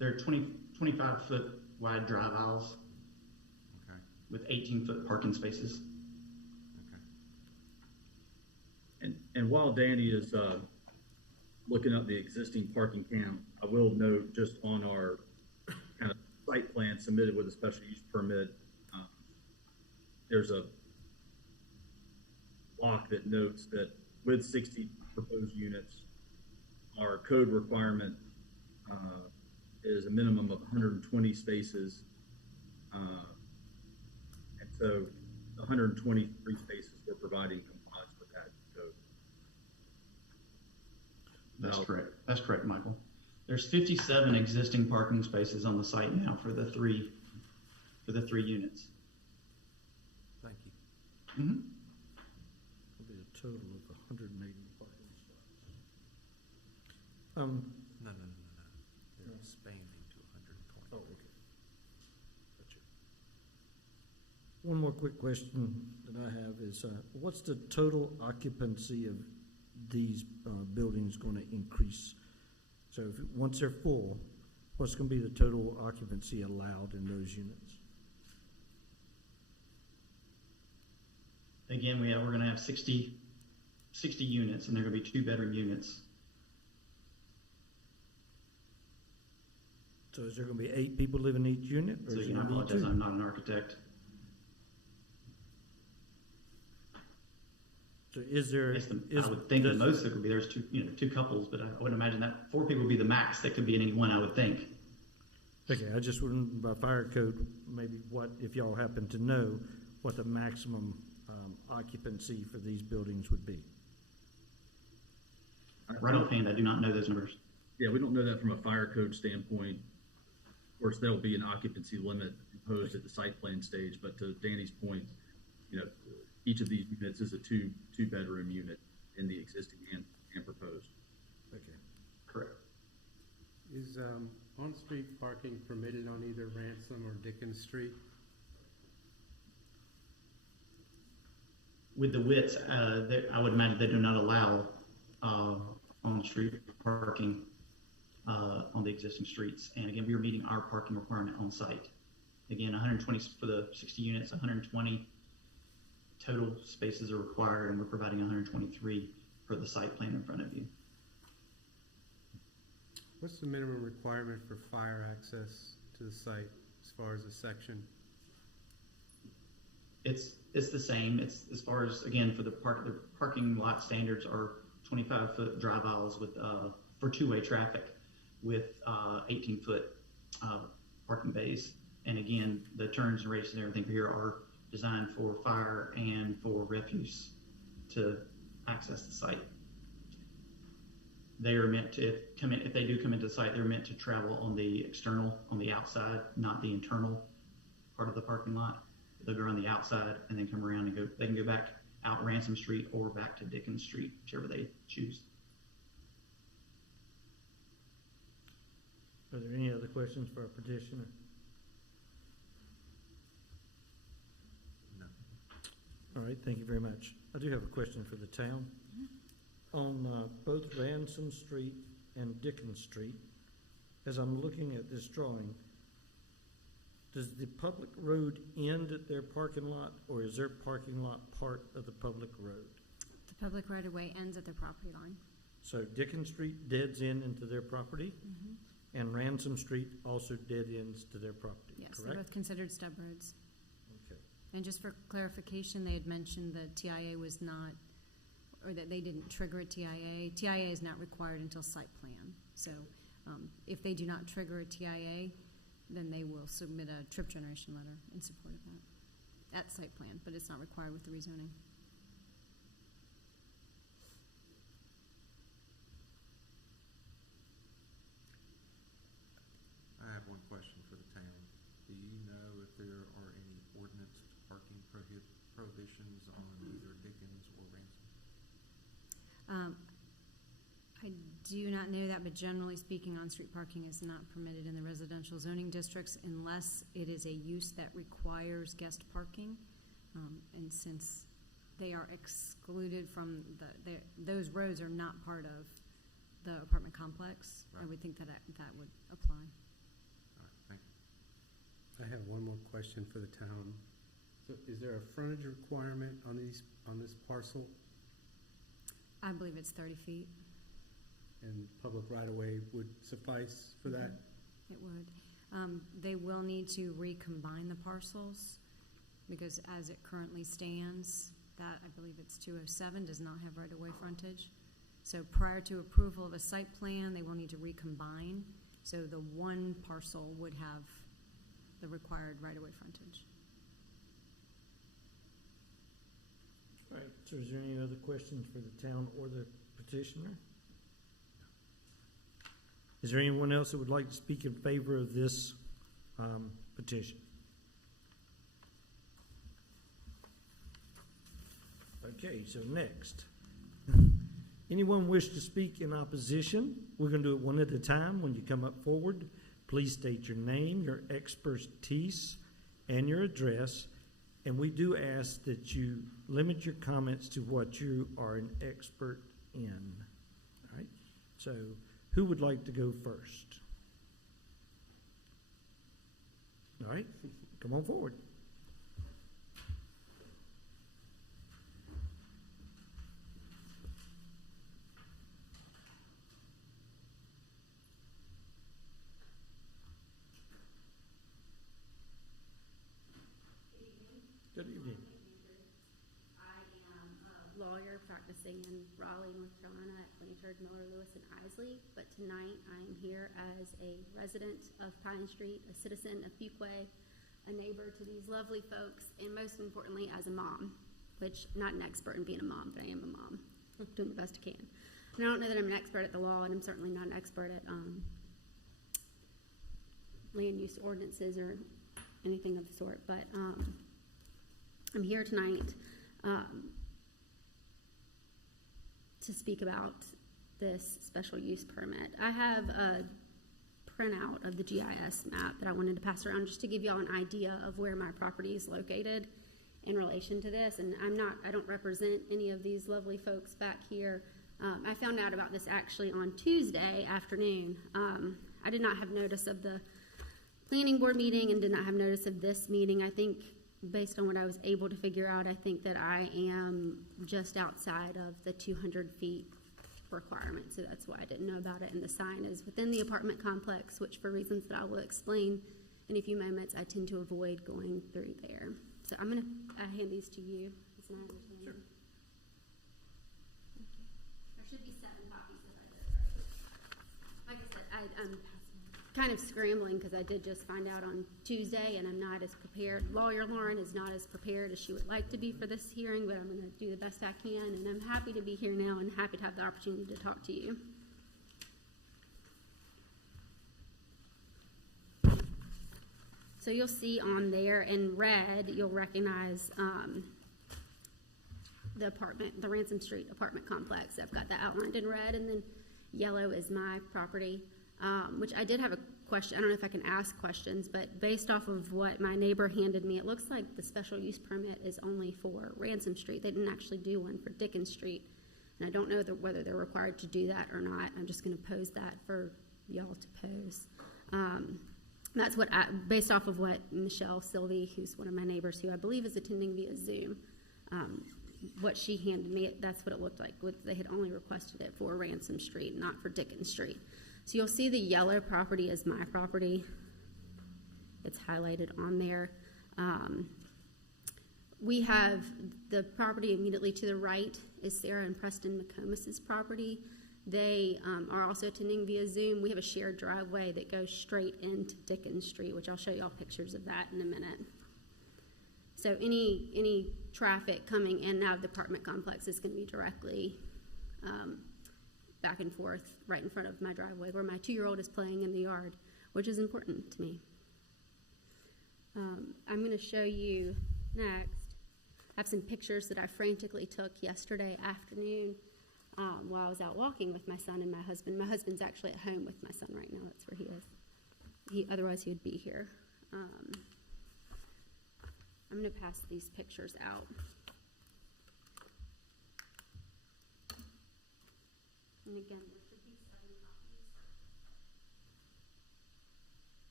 They're 25-foot wide drive aisles. Okay. With 18-foot parking spaces. Okay. And while Danny is looking up the existing parking count, I will note just on our kind of site plan submitted with a special use permit, there's a block that notes that with 60 proposed units, our code requirement is a minimum of 120 spaces. And so 123 spaces we're providing compliance with that code. That's correct. That's correct, Michael. There's 57 existing parking spaces on the site now for the three units. Thank you. Mm-hmm. It'll be a total of 180 parking spots. No. They're expanding to 120. Oh, okay. Gotcha. One more quick question that I have is, what's the total occupancy of these buildings going to increase? So once they're full, what's going to be the total occupancy allowed in those units? Again, we're going to have 60 units, and they're going to be 2-bedroom units. So is there going to be 8 people living in each unit? Or So is again, it I going to be apologize, 2? I'm not an architect. So is there? I would think the most that could be there's two couples, but I wouldn't imagine that 4 people would be the max that could be in any one. I would think. Okay, I just wouldn't, by fire code, maybe what, if y'all happen to know, what the maximum occupancy for these buildings would be. Right offhand, I do not know those numbers. Yeah, we don't know that from a fire code standpoint. Of course, there'll be an occupancy limit imposed at the site plan stage, but to Danny's point, each of these units is a two-bedroom unit in the existing and proposed. Okay. Correct. Is on-street parking permitted on either Ransom or Dickens Street? With the widths, I would imagine they do not allow on-street parking on the existing streets. And again, we are meeting our parking requirement on site. Again, 120 for the 60 units, 120 total spaces are required, and we're providing 123 for the site plan in front of you. What's the minimum requirement for fire access to the site as far as a section? It's the same. It's as far as, again, for the parking lot standards are 25-foot drive aisles with for two-way traffic with 18-foot parking bays. And again, the turns and radiuses and everything here are designed for fire and for refuse to access the site. They are meant to if they do come into the site, they're meant to travel on the external, on the outside, not the internal part of the parking lot. They'll go on the outside and then come around and go. They can go back out Ransom Street or back to Dickens Street, whichever they choose. Are there any other questions for our petitioner? No. All right, thank you very much. I do have a question for the town. On both Ransom Street and Dickens Street, as I'm looking at this drawing, does the public road end at their parking lot, or is their parking lot part of the public road? The public right-of-way ends at their property line. So Dickens Street deads in into their property, and Ransom Street also dead ends to their property, Yes, correct? they're both considered stub roads. Okay. And just for clarification, they had mentioned that TIA was not, or that they didn't trigger a TIA. TIA is not required until site plan. So if they do not trigger a TIA, then they will submit a trip generation letter in support of that at site plan, but it's not required with the rezoning. I have one question for the town. Do you know if there are any ordinance parking prohibitions on either Dickens or Ransom? I do not know that, but generally speaking, on-street parking is not permitted in the residential zoning districts unless it is a use that requires guest parking. And since they are excluded from those roads are not part of the apartment complex, Right. I would think that that would apply. All right, thank you. I have one more question for the town. So is there a frontage requirement on this parcel, I believe it's 30 feet. and public right-of-way would suffice for that? It would. They will need to recombine the parcels because as it currently stands, that, I believe it's 207, does not have right-of-way frontage. So prior to approval of a site plan, they will need to recombine. So the one parcel would have the required right-of-way frontage. All right, so is there any other questions for the town or the petitioner? Is there anyone else that would like to speak in favor of this petition? Okay, so next. Anyone wish to speak in opposition? We're going to do it one at a time. When you come up forward, please state your name, your expertise, and your address. And we do ask that you limit your comments to what you are an expert in. All right? So, who would like to go first? All right, come on forward. Good evening. I am a lawyer practicing in Raleigh, North Carolina at Blanchard, Miller, Lewis, and Isley. But tonight I am here as a resident of Pine Street, a citizen of Fuquay, a neighbor to these lovely folks, and most importantly as a mom, which not an expert in being a mom, but I am a mom, doing the best I can. And I don't know that I'm an expert at the law, and I'm certainly not an expert at land use ordinances or anything of the sort, but I'm here tonight to speak about this special use permit. I have a printout of the GIS map that I wanted to pass around just to give y'all an idea of where my property is located in relation to this. And I don't represent any of these lovely folks back here. I found out about this actually on Tuesday afternoon. I did not have notice of the planning board meeting and did not have notice of this meeting. I think based on what I was able to figure out, I think that I am just outside of the 200 feet requirement, so that's why I didn't know about it. And the sign is within the apartment complex, which for reasons that I will explain in a few moments, I tend to avoid going through there. So I'm going to hand these to you. It's my understanding. Sure. There should be 7 copies that I did. Like I said, I'm kind of scrambling because I did just find out on Tuesday, and I'm not as prepared. Lawyer Lauren is not as prepared as she would like to be for this hearing, but I'm going to do the best I can, and I'm happy to be here now and happy to have the opportunity to talk to you. So you'll see on there in red, you'll recognize the Ransom Street apartment complex. I've got that outlined in red, and then yellow is my property, which I did have a question. I don't know if I can ask questions, but based off of what my neighbor handed me, it looks like the special use permit is only for Ransom Street. They didn't actually do one for Dickens Street, and I don't know whether they're required to do that or not. I'm just going to pose that for y'all to pose. That's what based off of what Michelle Sylvie, who's one of my neighbors, who I believe is attending via Zoom, what she handed me, that's what it looked like. They had only requested it for Ransom Street, not for Dickens Street. So you'll see the yellow property is my property. It's highlighted on there. We have the property immediately to the right is Sarah and Preston McComas's property. They are also attending via Zoom. We have a shared driveway that goes straight into Dickens Street, which I'll show y'all pictures of that in a minute. So any traffic coming in and out of the apartment complex is going to be directly back and forth right in front of my driveway where my 2-year-old is playing in the yard, which is important to me. I'm going to show you next. I have some pictures that I frantically took yesterday afternoon while I was out walking with my son and my husband. My husband's actually at home with my son right now. That's where he is. Otherwise, he would be here. I'm going to pass these pictures out. And again, there should be 7 copies.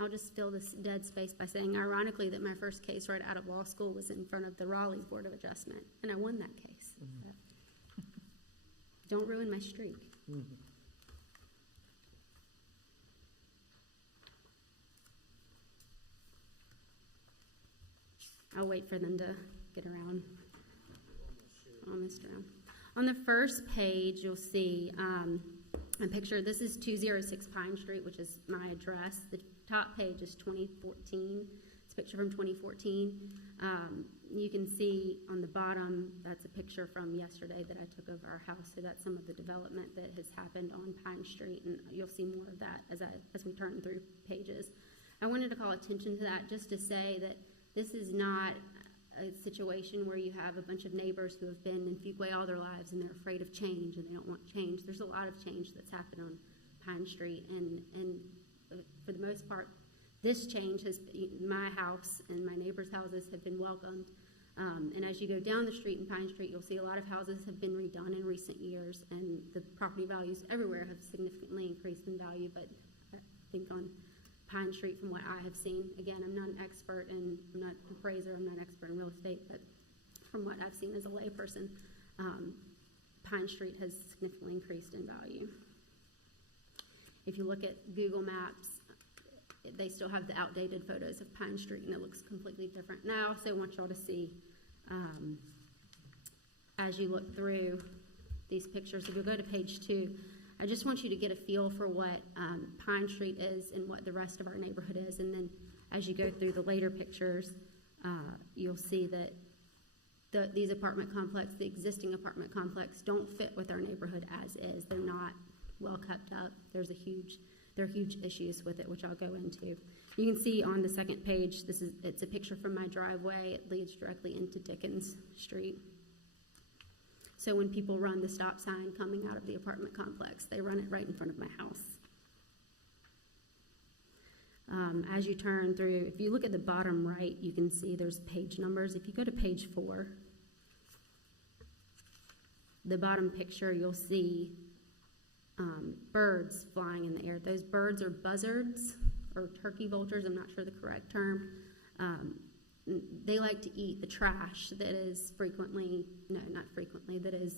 I'll just fill this dead space by saying, ironically, that my first case right out of law school was in front of the Raleigh Board of Adjustment, and I won that case. Don't ruin my streak. I'll wait for them to get around. Almost around. On the first page, you'll see a picture. This is 206 Pine Street, which is my address. The top page is 2014. It's a picture from 2014. You can see on the bottom, that's a picture from yesterday that I took over our house. So that's some of the development that has happened on Pine Street, and you'll see more of that as we turn through pages. I wanted to call attention to that just to say that this is not a situation where you have a bunch of neighbors who have been in Fuquay all their lives and they're afraid of change and they don't want change. There's a lot of change that's happened on Pine Street, and for the most part, this change has, my house and my neighbors' houses have been welcomed. And as you go down the street in Pine Street, you'll see a lot of houses have been redone in recent years, and the property values everywhere have significantly increased in value, but I think on Pine Street, from what I have seen, again, I'm not an expert and I'm not an appraiser, I'm not an expert in real estate, but from what I've seen as a layperson, Pine Street has significantly increased in value. If you look at Google Maps, they still have the outdated photos of Pine Street and it looks completely different. And I also want y'all to see, as you look through these pictures, if you'll go to page 2, I just want you to get a feel for what Pine Street is and what the rest of our neighborhood is. And then as you go through the later pictures, you'll see that these apartment complex, the existing apartment complex, don't fit with our neighborhood as is. They're not well kept up. There are huge issues with it, which I'll go into. You can see on the second page, it's a picture from my driveway. It leads directly into Dickens Street. So when people run the stop sign coming out of the apartment complex, they run it right in front of my house. As you turn through, if you look at the bottom right, you can see there's page numbers. If you go to page 4, the bottom picture, you'll see birds flying in the air. Those birds are buzzards or turkey vultures, I'm not sure the correct term. They like to eat the trash that is that is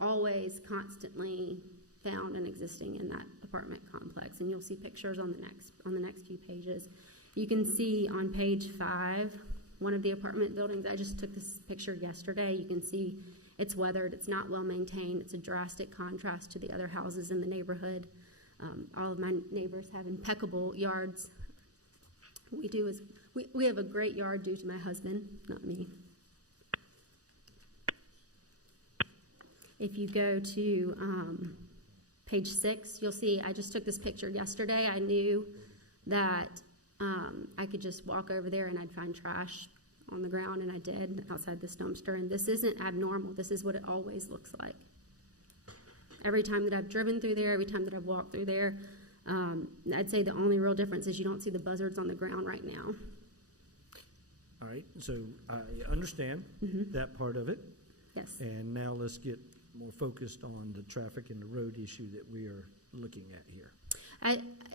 always constantly found and existing in that apartment complex. And you'll see pictures on the next few pages. You can see on page 5, one of the apartment buildings. I just took this picture yesterday. You can see it's weathered. It's not well maintained. It's a drastic contrast to the other houses in the neighborhood. All of my neighbors have impeccable yards. We have a great yard due to my husband, not me. If you go to page 6, you'll see I just took this picture yesterday. I knew that I could just walk over there and I'd find trash on the ground, and I did outside this dumpster. And this isn't abnormal. This is what it always looks like. Every time that I've driven through there, every time that I've walked through there, I'd say the only real difference is you don't see the buzzards on the ground right now. All right, so I understand that part of it. Yes. And now let's get more focused on the traffic and the road issue that we are looking at here.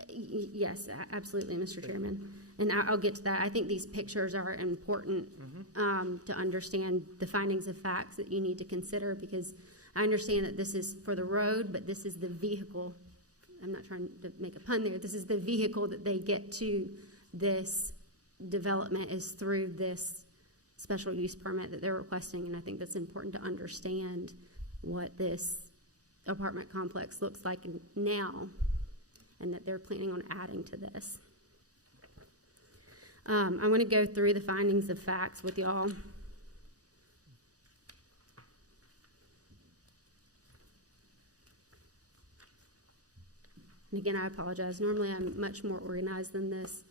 Yes, absolutely, Mr. Chairman. And I'll get to that. I think these pictures are important to understand the findings of facts that you need to consider, because I understand that this is for the road, but this is the vehicle. I'm not trying to make a pun there. This is the vehicle that they get to this development is through this special use permit that they're requesting. And I think that's important to understand what this apartment complex looks like now, and that they're planning on adding to this. I want to go through the findings of facts with y'all. And again, I apologize. Normally I'm much more organized than this.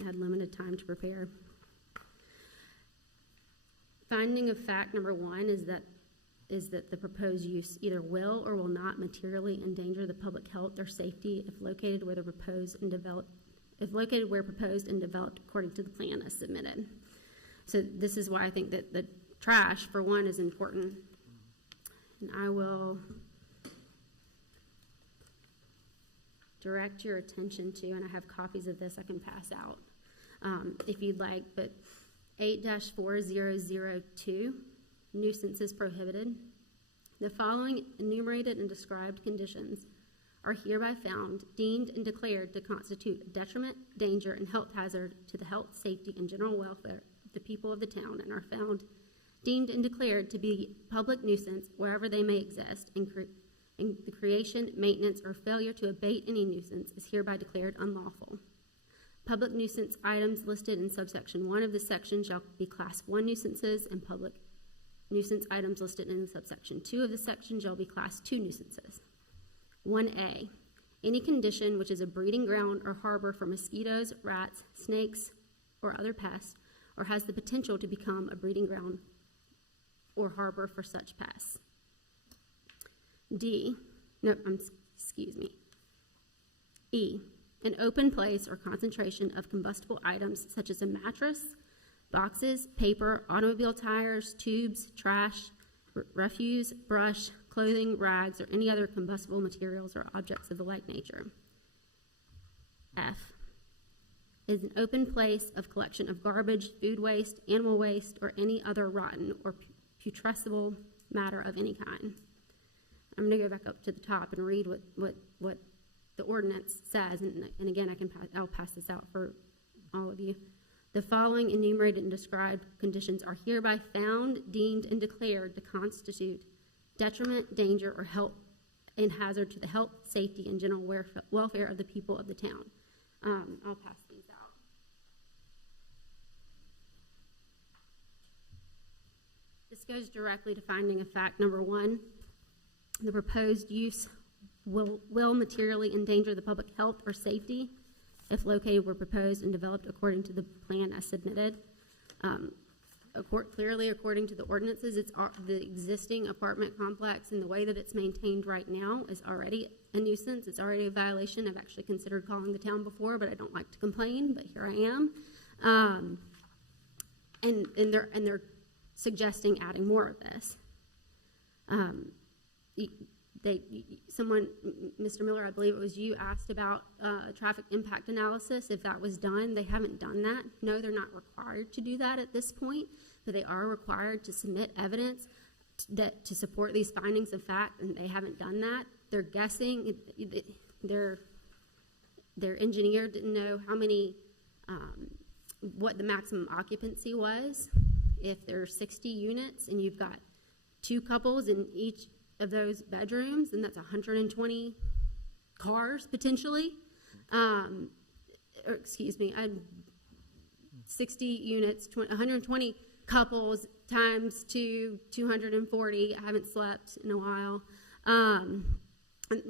I had limited time to prepare. Finding of fact number 1 is that the proposed use either will or will not materially endanger the public health or safety if located where proposed and developed according to the plan as submitted. So this is why I think that the trash, for one, is important. And I will direct your attention to, and I have copies of this I can pass out if you'd like, but 8-4002, nuisances prohibited. The following enumerated and described conditions are hereby found, deemed, and declared to constitute a detriment, danger, and health hazard to the health, safety, and general welfare of the people of the town, and are found, deemed, and declared to be public nuisance wherever they may exist, and the creation, maintenance, or failure to abate any nuisance is hereby declared unlawful. Public nuisance items listed in subsection 1 of this section shall be class 1 nuisances, and public nuisance items listed in subsection 2 of this section shall be class 2 nuisances. 1A, any condition which is a breeding ground or harbor for mosquitoes, rats, snakes, or other pests, or has the potential to become a breeding ground or harbor for such pests. E, an open place or concentration of combustible items such as a mattress, boxes, paper, automobile tires, tubes, trash, refuse, brush, clothing, rags, or any other combustible materials or objects of the like nature. F, is an open place of collection of garbage, food waste, animal waste, or any other rotten or putrescible matter of any kind. I'm going to go back up to the top and read what the ordinance says, and again, I'll pass this out for all of you. The following enumerated and described conditions are hereby found, deemed, and declared to constitute detriment, danger, or health and hazard to the health, safety, and general welfare of the people of the town. I'll pass these out. This goes directly to finding of fact number 1. The proposed use will materially endanger the public health or safety if located where proposed and developed according to the plan as submitted. Clearly, according to the ordinances, it's the existing apartment complex, and the way that it's maintained right now is already a nuisance. It's already a violation. I've actually considered calling the town before, but I don't like to complain, but here I am. And they're suggesting adding more of this. Mr. Miller, I believe it was you, asked about traffic impact analysis, if that was done. They haven't done that. No, they're not required to do that at this point, but they are required to submit evidence to support these findings of fact, and they haven't done that. They're guessing. Their engineer didn't know how many, what the maximum occupancy was. If there are 60 units and you've got 2 couples in each of those bedrooms, then that's 120 cars potentially. 60 units, 120 couples times 240. I haven't slept in a while. And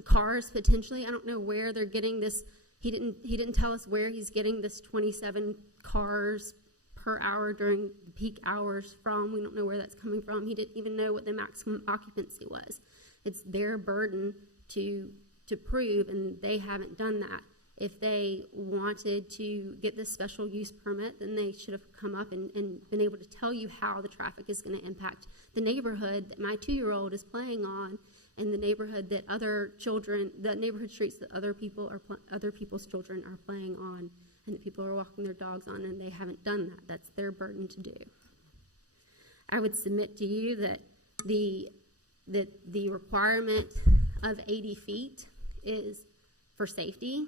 cars potentially. I don't know where they're getting this. He didn't tell us where he's getting this 27 cars per hour during the peak hours from. We don't know where that's coming from. He didn't even know what the maximum occupancy was. It's their burden to prove, and they haven't done that. If they wanted to get this special use permit, then they should have come up and been able to tell you how the traffic is going to impact the neighborhood that my 2-year-old is playing on, and the neighborhood that other children, the neighborhood streets that other people's children are playing on, and that people are walking their dogs on, and they haven't done that. That's their burden to do. I would submit to you that the requirement of 80 feet is for safety,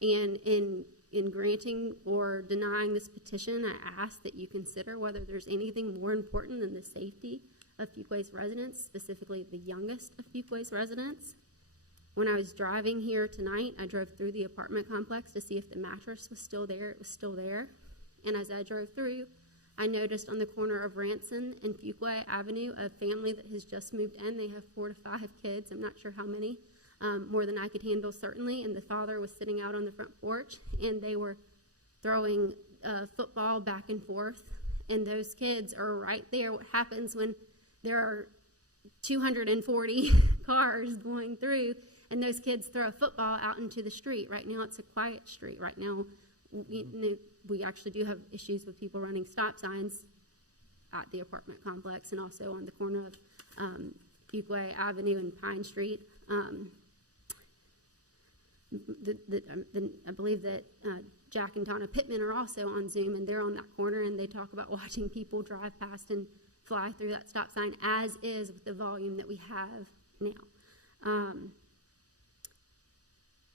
and in granting or denying this petition, I ask that you consider whether there's anything more important than the safety of Fuquay's residents, specifically the youngest of Fuquay's residents. When I was driving here tonight, I drove through the apartment complex to see if the mattress was still there. It was still there. And as I drove through, I noticed on the corner of Ranson and Fuquay Avenue a family that has just moved in. They have 4 to 5 kids. I'm not sure how many, more than I could handle certainly. And the father was sitting out on the front porch, and they were throwing football back and forth. And those kids are right there. What happens when there are 240 cars going through, and those kids throw a football out into the street? Right now, it's a quiet street. Right now, we actually do have issues with people running stop signs at the apartment complex and also on the corner of Fuquay Avenue and Pine Street. I believe that Jack and Donna Pittman are also on Zoom, and they're on that corner, and they talk about watching people drive past and fly through that stop sign, as is with the volume that we have now.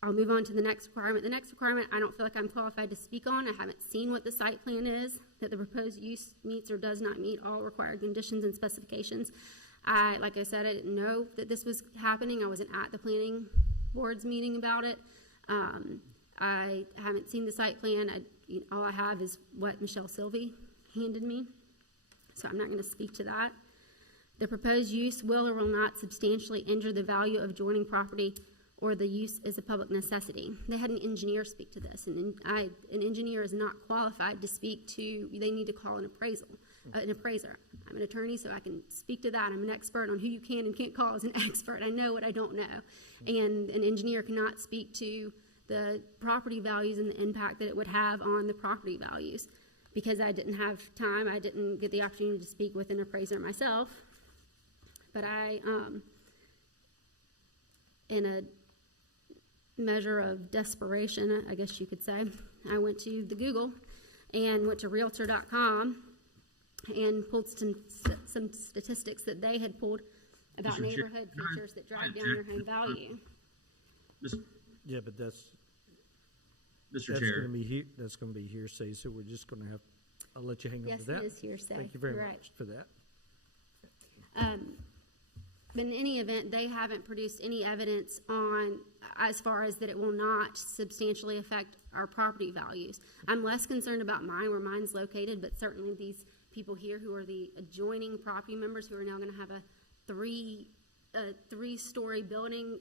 I'll move on to the next requirement. The next requirement I don't feel like I'm qualified to speak on. I haven't seen what the site plan is that the proposed use meets or does not meet all required conditions and specifications. Like I said, I didn't know that this was happening. I wasn't at the planning board's meeting about it. I haven't seen the site plan. All I have is what Michelle Sylvie handed me, so I'm not going to speak to that. The proposed use will or will not substantially injure the value of adjoining property, or the use is a public necessity. They had an engineer speak to this, and an engineer is not qualified to speak to. They need to call an appraiser. I'm an attorney, so I can speak to that. I'm an expert on who you can and can't call as an expert. I know what I don't know, and an engineer cannot speak to the property values and the impact that it would have on the property values. Because I didn't have time, I didn't get the opportunity to speak with an appraiser myself. But in a measure of desperation, I guess you could say, I went to the Google and went to Realtor.com and pulled some statistics that they had pulled about neighborhood features that drive down your home value. Yeah, but that's Mr. Chair. That's going to be hearsay, so we're just going to have. I'll let you hang on to that. Yes, it is hearsay. Thank you very You're much right. for that. But in any event, they haven't produced any evidence on, as far as that it will not substantially affect our property values. I'm less concerned about mine, where mine's located, but certainly these people here who are the adjoining property members who are now going to have a three-story building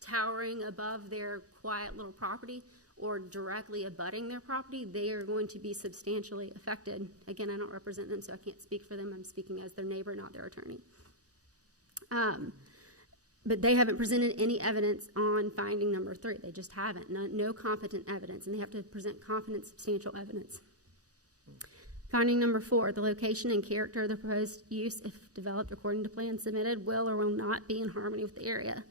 towering above their quiet little property or directly abutting their property, they are going to be substantially affected. Again, I don't represent them, so I can't speak for them. I'm speaking as their neighbor, not their attorney. But they haven't presented any evidence on finding number 3. They just haven't. No competent evidence, and they have to present competent, substantial evidence. Finding number 4, the location and character of the proposed use, if developed according to plans submitted, will or will not be in harmony with the area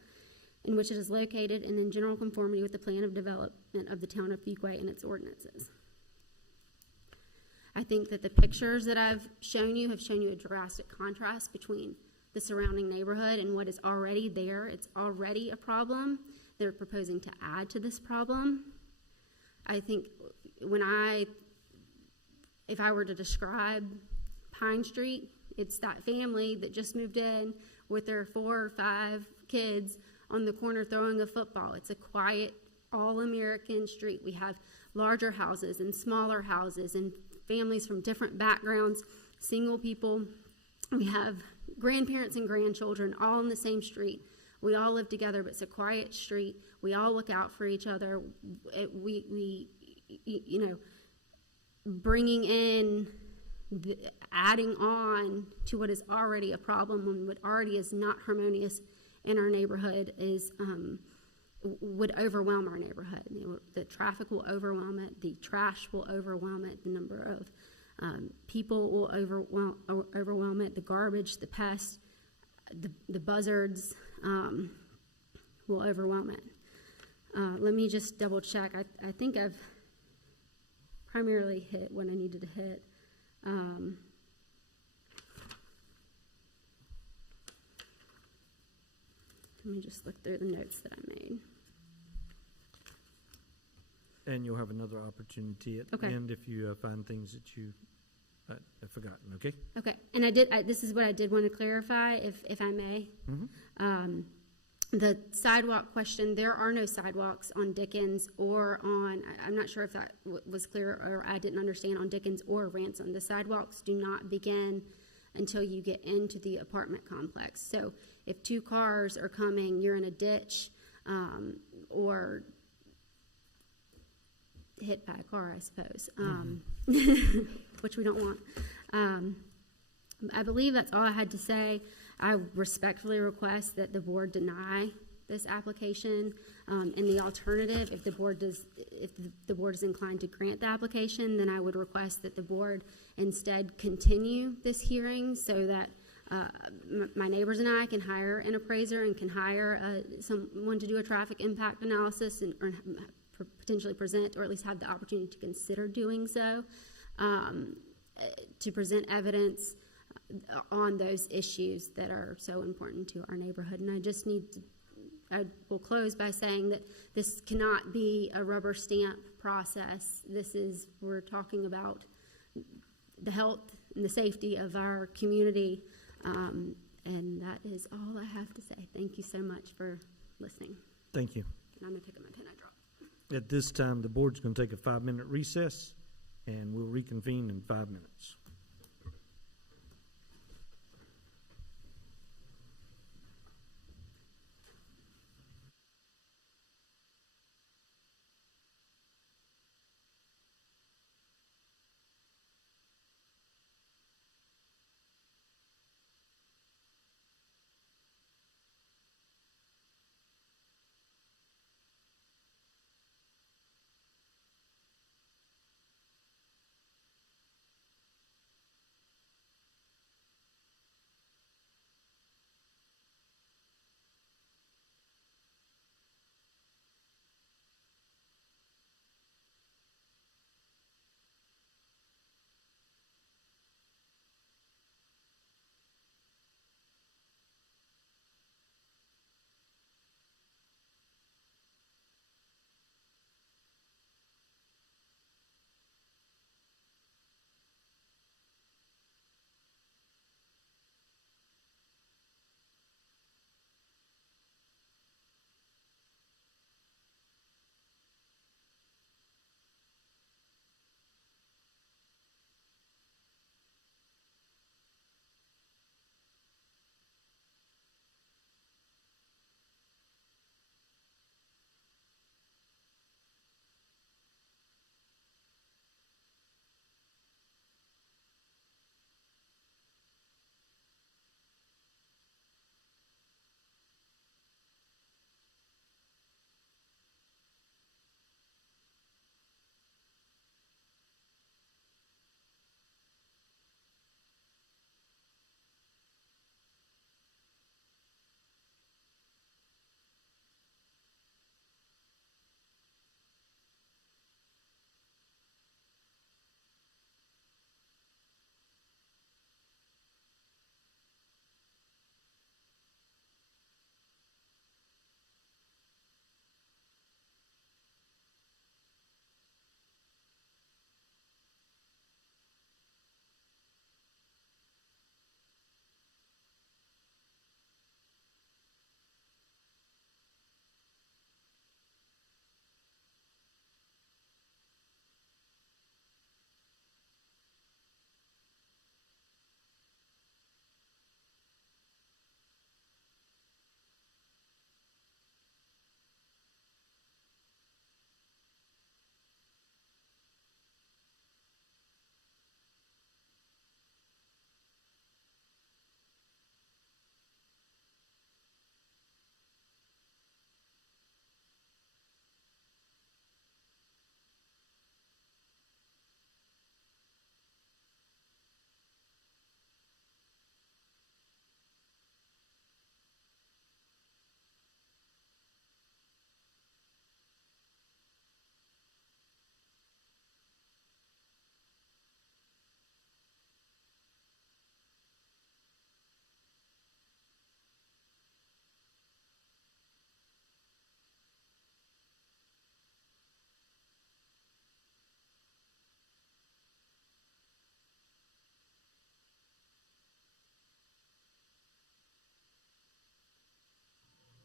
in which it is located and in general conformity with the plan of development of the town of Fuquay and its ordinances. I think that the pictures that I've shown you have shown you a drastic contrast between the surrounding neighborhood and what is already there. It's already a problem. They're proposing to add to this problem. I think if I were to describe Pine Street, it's that family that just moved in with their 4 or 5 kids on the corner throwing a football. It's a quiet, all-American street. We have larger houses and smaller houses and families from different backgrounds, single people. We have grandparents and grandchildren all on the same street. We all live together, but it's a quiet street. We all look out for each other. Bringing in, adding on to what is already a problem and what already is not harmonious in our neighborhood would overwhelm our neighborhood. The traffic will overwhelm it. The trash will overwhelm it. The number of people will overwhelm it. The garbage, the pests, the buzzards will overwhelm it. Let me just double check. I think I've primarily hit what I needed to hit. Let me just look through the notes that I made. And you'll have another opportunity at the end if you find things that you have forgotten, okay? Okay, and this is what I did want to clarify, if I may. Mm-hmm. The sidewalk question, there are no sidewalks on Dickens or on, I'm not sure if that was clear or I didn't understand, on Dickens or Ransom. The sidewalks do not begin until you get into the apartment complex. So if 2 cars are coming, you're in a ditch or hit by a car, I suppose, which we don't want. I believe that's all I had to say. I respectfully request that the board deny this application. In the alternative, if the board is inclined to grant the application, then I would request that the board instead continue this hearing so that my neighbors and I can hire an appraiser and can hire someone to do a traffic impact analysis or potentially present, or at least have the opportunity to consider doing so, to present evidence on those issues that are so important to our neighborhood. And I will close by saying that this cannot be a rubber stamp process. We're talking about the health and the safety of our community, and that is all I have to say. Thank you so much for listening. Thank you. And I'm going to pick up my pen I dropped. At this time, the board's going to take a 5-minute recess, and we'll reconvene in 5 minutes.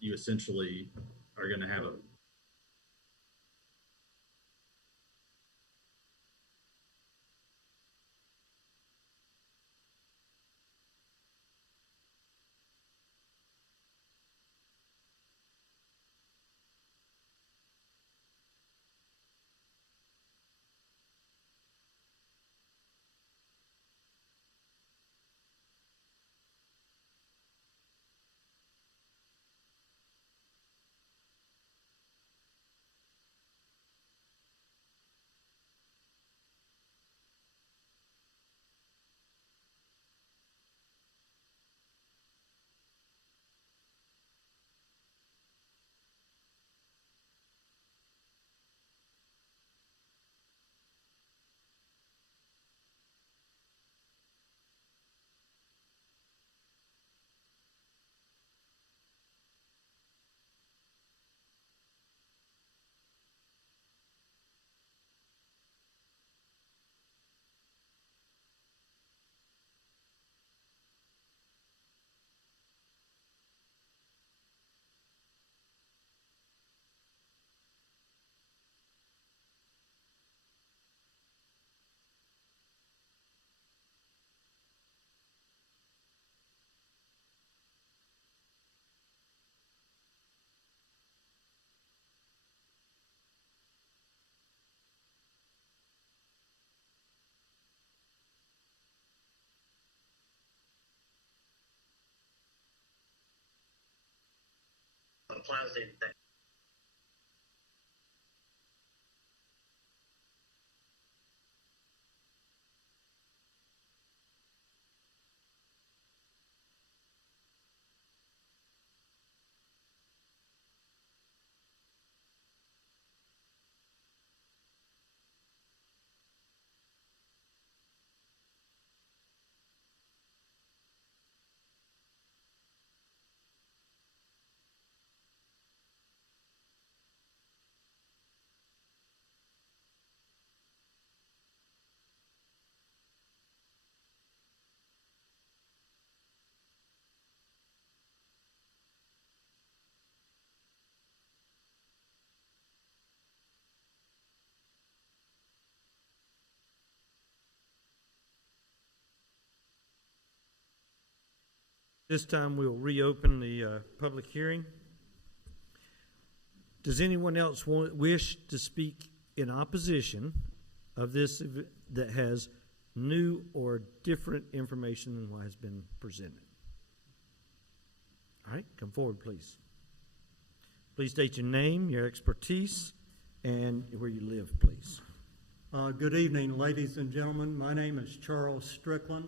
you essentially are going to have a pleasant. This time we'll reopen the public hearing. Does anyone else wish to speak in opposition of this that has new or different information than what has been presented? All right, come forward, please. Please state your name, your expertise, and where you live, please. Good evening, ladies and gentlemen. My name is Charles Strickland.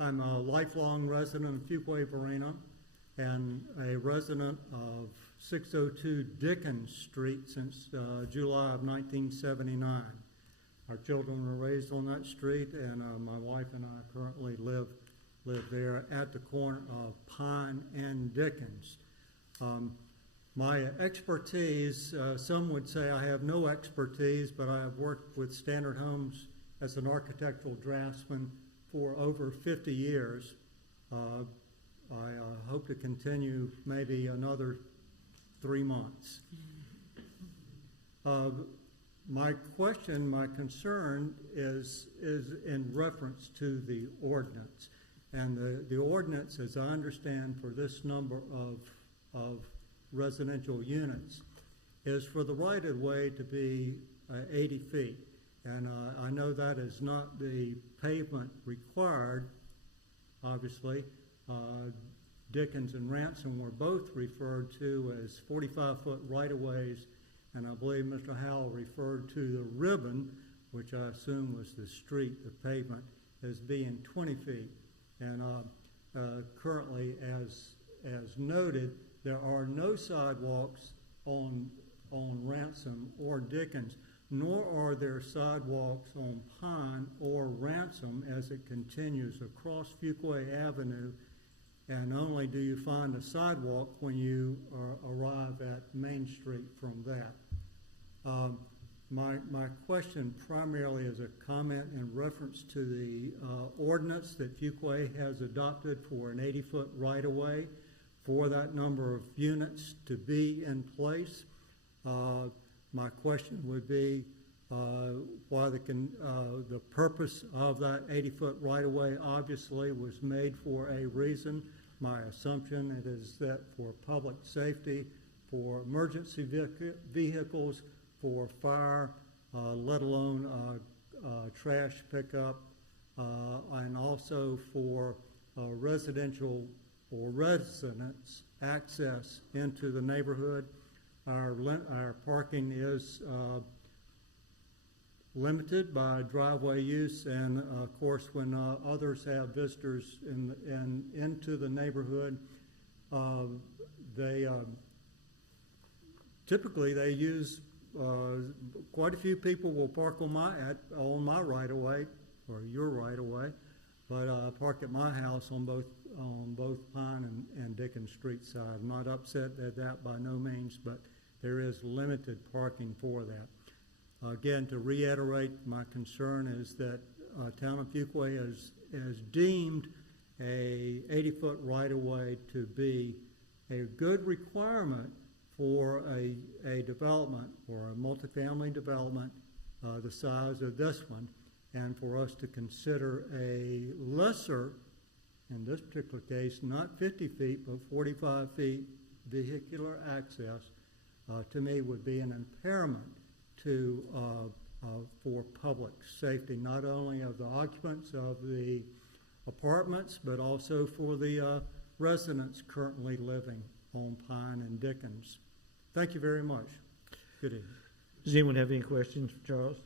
I'm a lifelong resident of Fuquay-Varina and a resident of 602 Dickens Street since July of 1979. Our children were raised on that street, and my wife and I currently live there at the corner of Pine and Dickens. My expertise, some would say I have no expertise, but I have worked with Standard Homes as an architectural draftsman for over 50 years. I hope to continue maybe another 3 months. My question, my concern is in reference to the ordinance. And the ordinance, as I understand, for this number of residential units is for the right-of-way to be 80 feet. And I know that is not the pavement required, obviously. Dickens and Ransom were both referred to as 45-foot right-of-ways, and I believe Mr. Howell referred to the ribbon, which I assume was the street, the pavement, as being 20 feet. And currently, as noted, there are no sidewalks on Ransom or Dickens, nor are there sidewalks on Pine or Ransom as it continues across Fuquay Avenue, and only do you find a sidewalk when you arrive at Main Street from that. My question primarily is a comment in reference to the ordinance that Fuquay has adopted for an 80-foot right-of-way for that number of units to be in place. My question would be why the purpose of that 80-foot right-of-way obviously was made for a reason. My assumption it is that for public safety, for emergency vehicles, for fire, let alone trash pickup, and also for residential or residents' access into the neighborhood. Our parking is limited by driveway use, and of course, when others have visitors into the neighborhood, they typically use. Quite a few people will park on my right of way or your right of way, but park at my house on both Pine and Dickens Street side. I'm not upset at that by no means, but there is limited parking for that. Again, to reiterate, my concern is that Town of Fuquay has deemed a 80-foot right-of-way to be a good requirement for a development, or a multifamily development the size of this one, and for us to consider a lesser, in this particular case, not 50 feet, but 45 feet vehicular access, to me would be an impairment for public safety, not only of the occupants of the apartments, but also for the residents currently living on Pine and Dickens. Thank you very much. Good evening. Does anyone have any questions for Charles?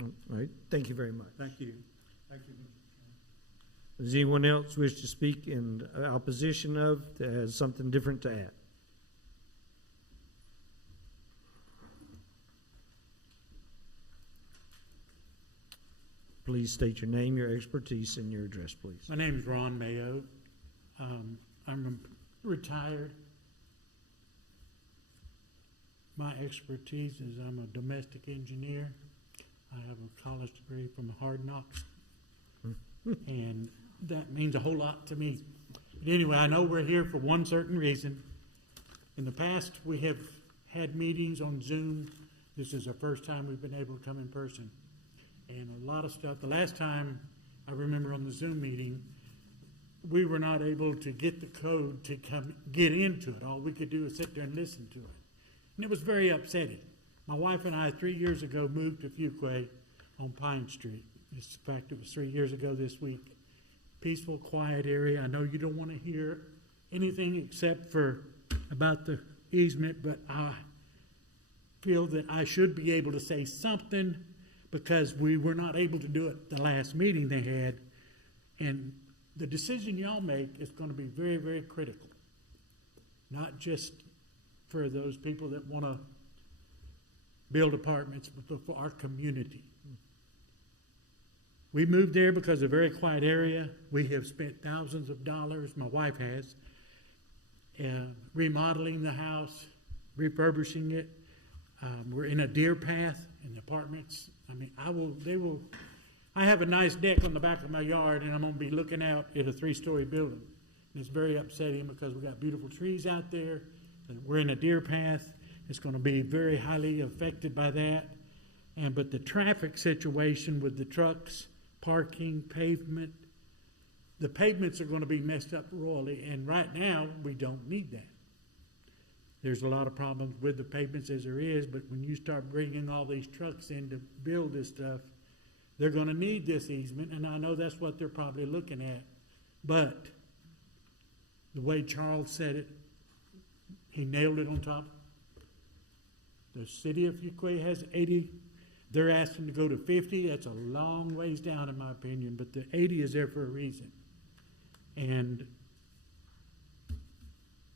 All right. Thank you very much. Thank you. Thank you, Mr. Does anyone else wish to speak in opposition of, that has something different to add? Please state your name, your expertise, and your address, please. My name is Ron Mayo. I'm retired. My expertise is I'm a domestic engineer. I have a college degree from Hard Knocks, and that means a whole lot to me. But anyway, I know we're here for one certain reason. In the past, we have had meetings on Zoom. This is the first time we've been able to come in person. And a lot of stuff, the last time I remember on the Zoom meeting, we were not able to get the code to get into it. All we could do was sit there and listen to it. And it was very upsetting. My wife and I, 3 years ago, moved to Fuquay on Pine Street. In fact, it was 3 years ago this week. Peaceful, quiet area. I know you don't want to hear anything except for about the easement, but I feel that I should be able to say something, because we were not able to do it the last meeting they had. And the decision y'all make is going to be very, very critical. Not just for those people that want to build apartments, but for our community. We moved there because of a very quiet area. We have spent thousands of dollars, my wife has, remodeling the house, refurbishing it. We're in a deer path in the apartments. I mean, I have a nice deck on the back of my yard, and I'm going to be looking out at a 3-story building. And it's very upsetting because we got beautiful trees out there. And we're in a deer path. It's going to be very highly affected by that. But the traffic situation with the trucks, parking, pavement, the pavements are going to be messed up royally. And right now, we don't need that. There's a lot of problems with the pavements as there is, but when you start bringing all these trucks in to build this stuff, they're going to need this easement, and I know that's what they're probably looking at. But the way Charles said it, he nailed it on top. The city of Fuquay has 80. They're asking to go to 50. That's a long ways down, in my opinion, but the 80 is there for a reason. And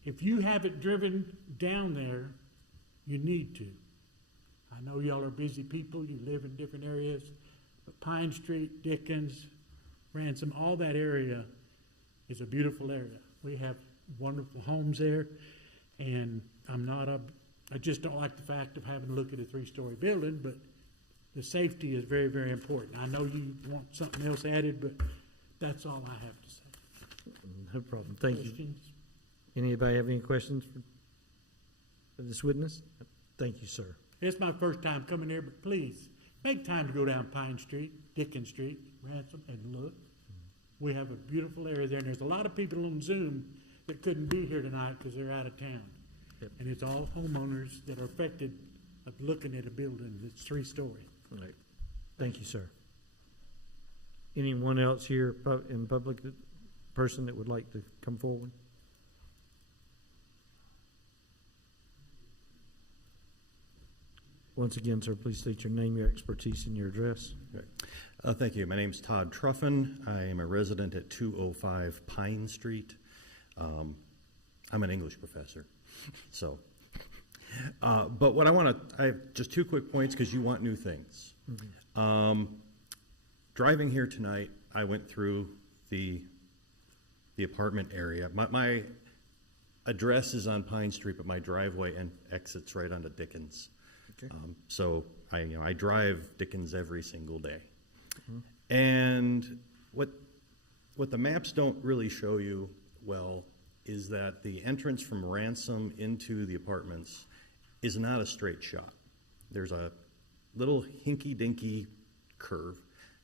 if you haven't driven down there, you need to. I know y'all are busy people. You live in different areas. But Pine Street, Dickens, Ransom, all that area is a beautiful area. We have wonderful homes there. And I just don't like the fact of having to look at a 3-story building, but the safety is very, very important. I know you want something else added, but that's all I have to say. No problem. Thank you. Anybody have any questions for this witness? Thank you, sir. It's my first time coming here, but please, make time to go down Pine Street, Dickens Street, Ransom, and look. We have a beautiful area there, and there's a lot of people on Zoom that couldn't be here tonight because they're out of town. Yep. And it's all homeowners that are affected of looking at a building that's 3-story. All right. Thank you, sir. Anyone else here in public, person that would like to come forward? Once again, sir, please state your name, your expertise, and your address. Thank you. My name's Todd Truffin. I am a resident at 205 Pine Street. I'm an English professor, so. But what I have just 2 quick points because you want new things. Mm-hmm. Driving here tonight, I went through the apartment area. My address is on Pine Street, but my driveway exits right onto Dickens. Okay. So I drive Dickens every single day. Mm-hmm. And what the maps don't really show you well is that the entrance from Ransom into the apartments is not a straight shot. There's a little hinky-dinky curve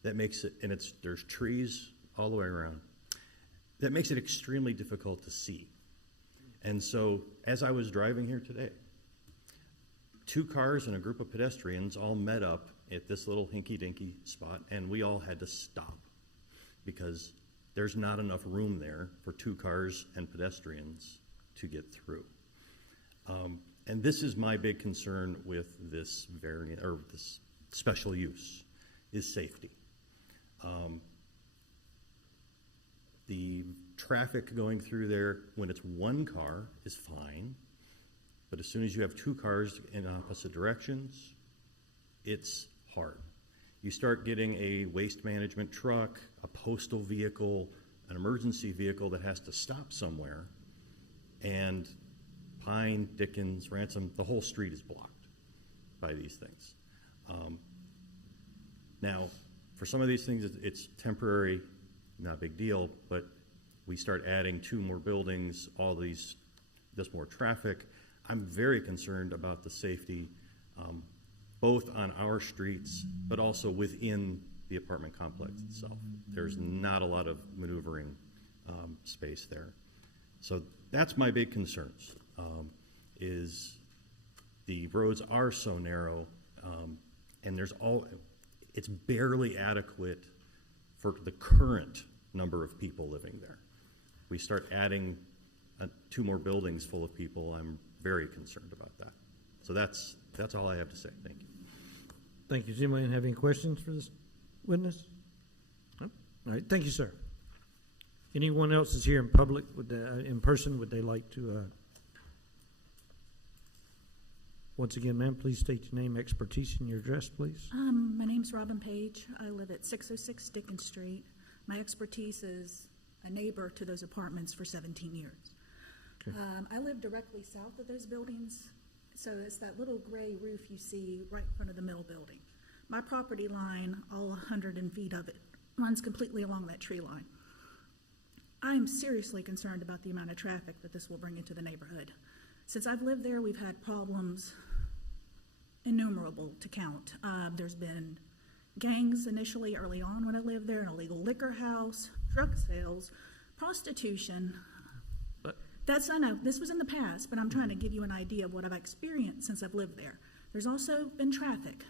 that makes it, and there's trees all the way around, that makes it extremely difficult to see. And so as I was driving here today, 2 cars and a group of pedestrians all met up at this little hinky-dinky spot, and we all had to stop because there's not enough room there for 2 cars and pedestrians to get through. And this is my big concern with this variant or this special use is safety. The traffic going through there when it's 1 car is fine, but as soon as you have 2 cars in opposite directions, it's hard. You start getting a waste management truck, a postal vehicle, an emergency vehicle that has to stop somewhere, and Pine, Dickens, Ransom, the whole street is blocked by these things. Now, for some of these things, it's temporary, not a big deal, but we start adding 2 more buildings, this more traffic. I'm very concerned about the safety, both on our streets, but also within the apartment complex itself. There's not a lot of maneuvering space there. So that's my big concerns, is the roads are so narrow, and it's barely adequate for the current number of people living there. We start adding 2 more buildings full of people, I'm very concerned about that. So that's all I have to say. Thank you. Thank you. Does anyone have any questions for this witness? No? All right. Thank you, sir. Anyone else is here in public, in person, would they like to? Once again, ma'am, please state your name, expertise, and your address, please. My name's Robin Page. I live at 606 Dickens Street. My expertise is a neighbor to those apartments for 17 years. Okay. I live directly south of those buildings, so it's that little gray roof you see right in front of the mill building. My property line, all 100 feet of it, runs completely along that tree line. I'm seriously concerned about the amount of traffic that this will bring into the neighborhood. Since I've lived there, we've had problems innumerable to count. There's been gangs initially early on when I lived there, an illegal liquor house, drug sales, prostitution. I know, this was in the past, but I'm trying to give you an idea of what I've experienced since I've lived there. There's also been traffic,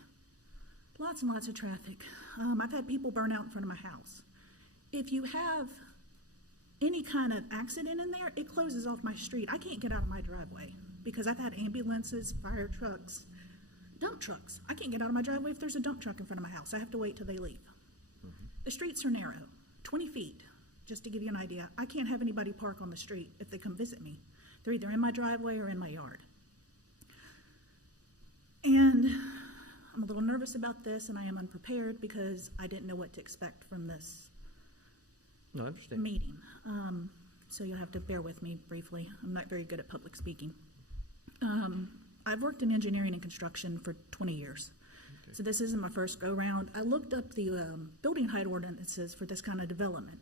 lots and lots of traffic. I've had people burn out in front of my house. If you have any kind of accident in there, it closes off my street. I can't get out of my driveway because I've had ambulances, fire trucks, dump trucks. I can't get out of my driveway if there's a dump truck in front of my house. I have to wait till they leave. Mm-hmm. The streets are narrow, 20 feet. Just to give you an idea, I can't have anybody park on the street if they come visit me. They're either in my driveway or in my yard. And I'm a little nervous about this, and I am unprepared because I didn't know what to expect from this meeting. So you'll have to bear with me briefly. I'm not very good at public speaking. I've worked in engineering and construction for 20 years. Okay. So this isn't my first go-round. I looked up the building height ordinances for this kind of development.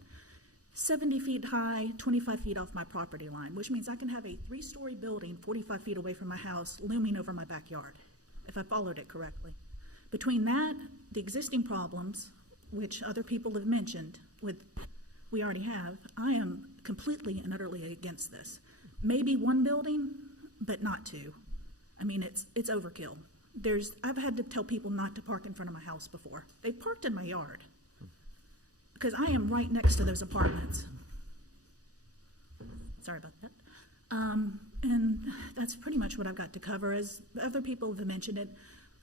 70 feet high, 25 feet off my property line, which means I can have a 3-story building 45 feet away from my house looming over my backyard, if I followed it correctly. Between that, the existing problems, which other people have mentioned, we already have, I am completely and utterly against this. Maybe one building, but not two. I mean, it's overkill. I've had to tell people not to park in front of my house before. They've parked in my yard because I am right next to those apartments. Sorry about that. And that's pretty much what I've got to cover. As other people have mentioned it,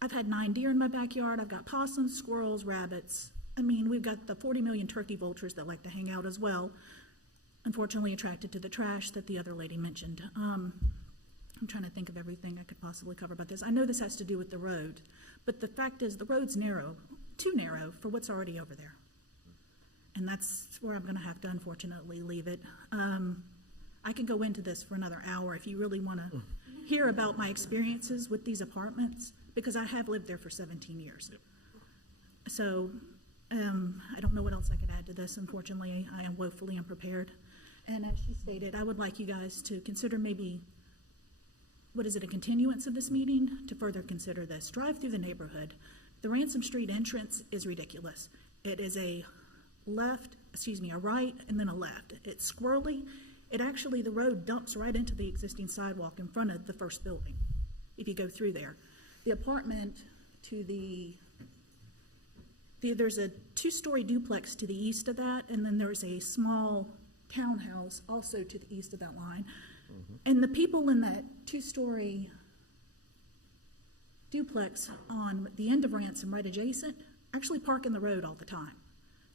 I've had 9 deer in my backyard. I've got possums, squirrels, rabbits. I mean, we've got the 40 million turkey vultures that like to hang out as well. Unfortunately attracted to the trash that the other lady mentioned. I'm trying to think of everything I could possibly cover about this. I know this has to do with the road, but the fact is the road's narrow, too narrow for what's already over there. And that's where I'm going to have to unfortunately leave it. I could go into this for another hour if you really want to hear about my experiences with these apartments, because I have lived there for 17 years. Yep. So I don't know what else I could add to this. Unfortunately, I am woefully unprepared. And as she stated, I would like you guys to consider maybe, a continuance of this meeting to further consider this. Drive through the neighborhood. The Ransom Street entrance is ridiculous. It is a right and then a left. It's squirrely. The road dumps right into the existing sidewalk in front of the first building if you go through there. The apartment to there's a 2-story duplex to the east of that, and then there's a small townhouse also to the east of that line. Mm-hmm. And the people in that 2-story duplex on the end of Ransom, right adjacent, actually park in the road all the time.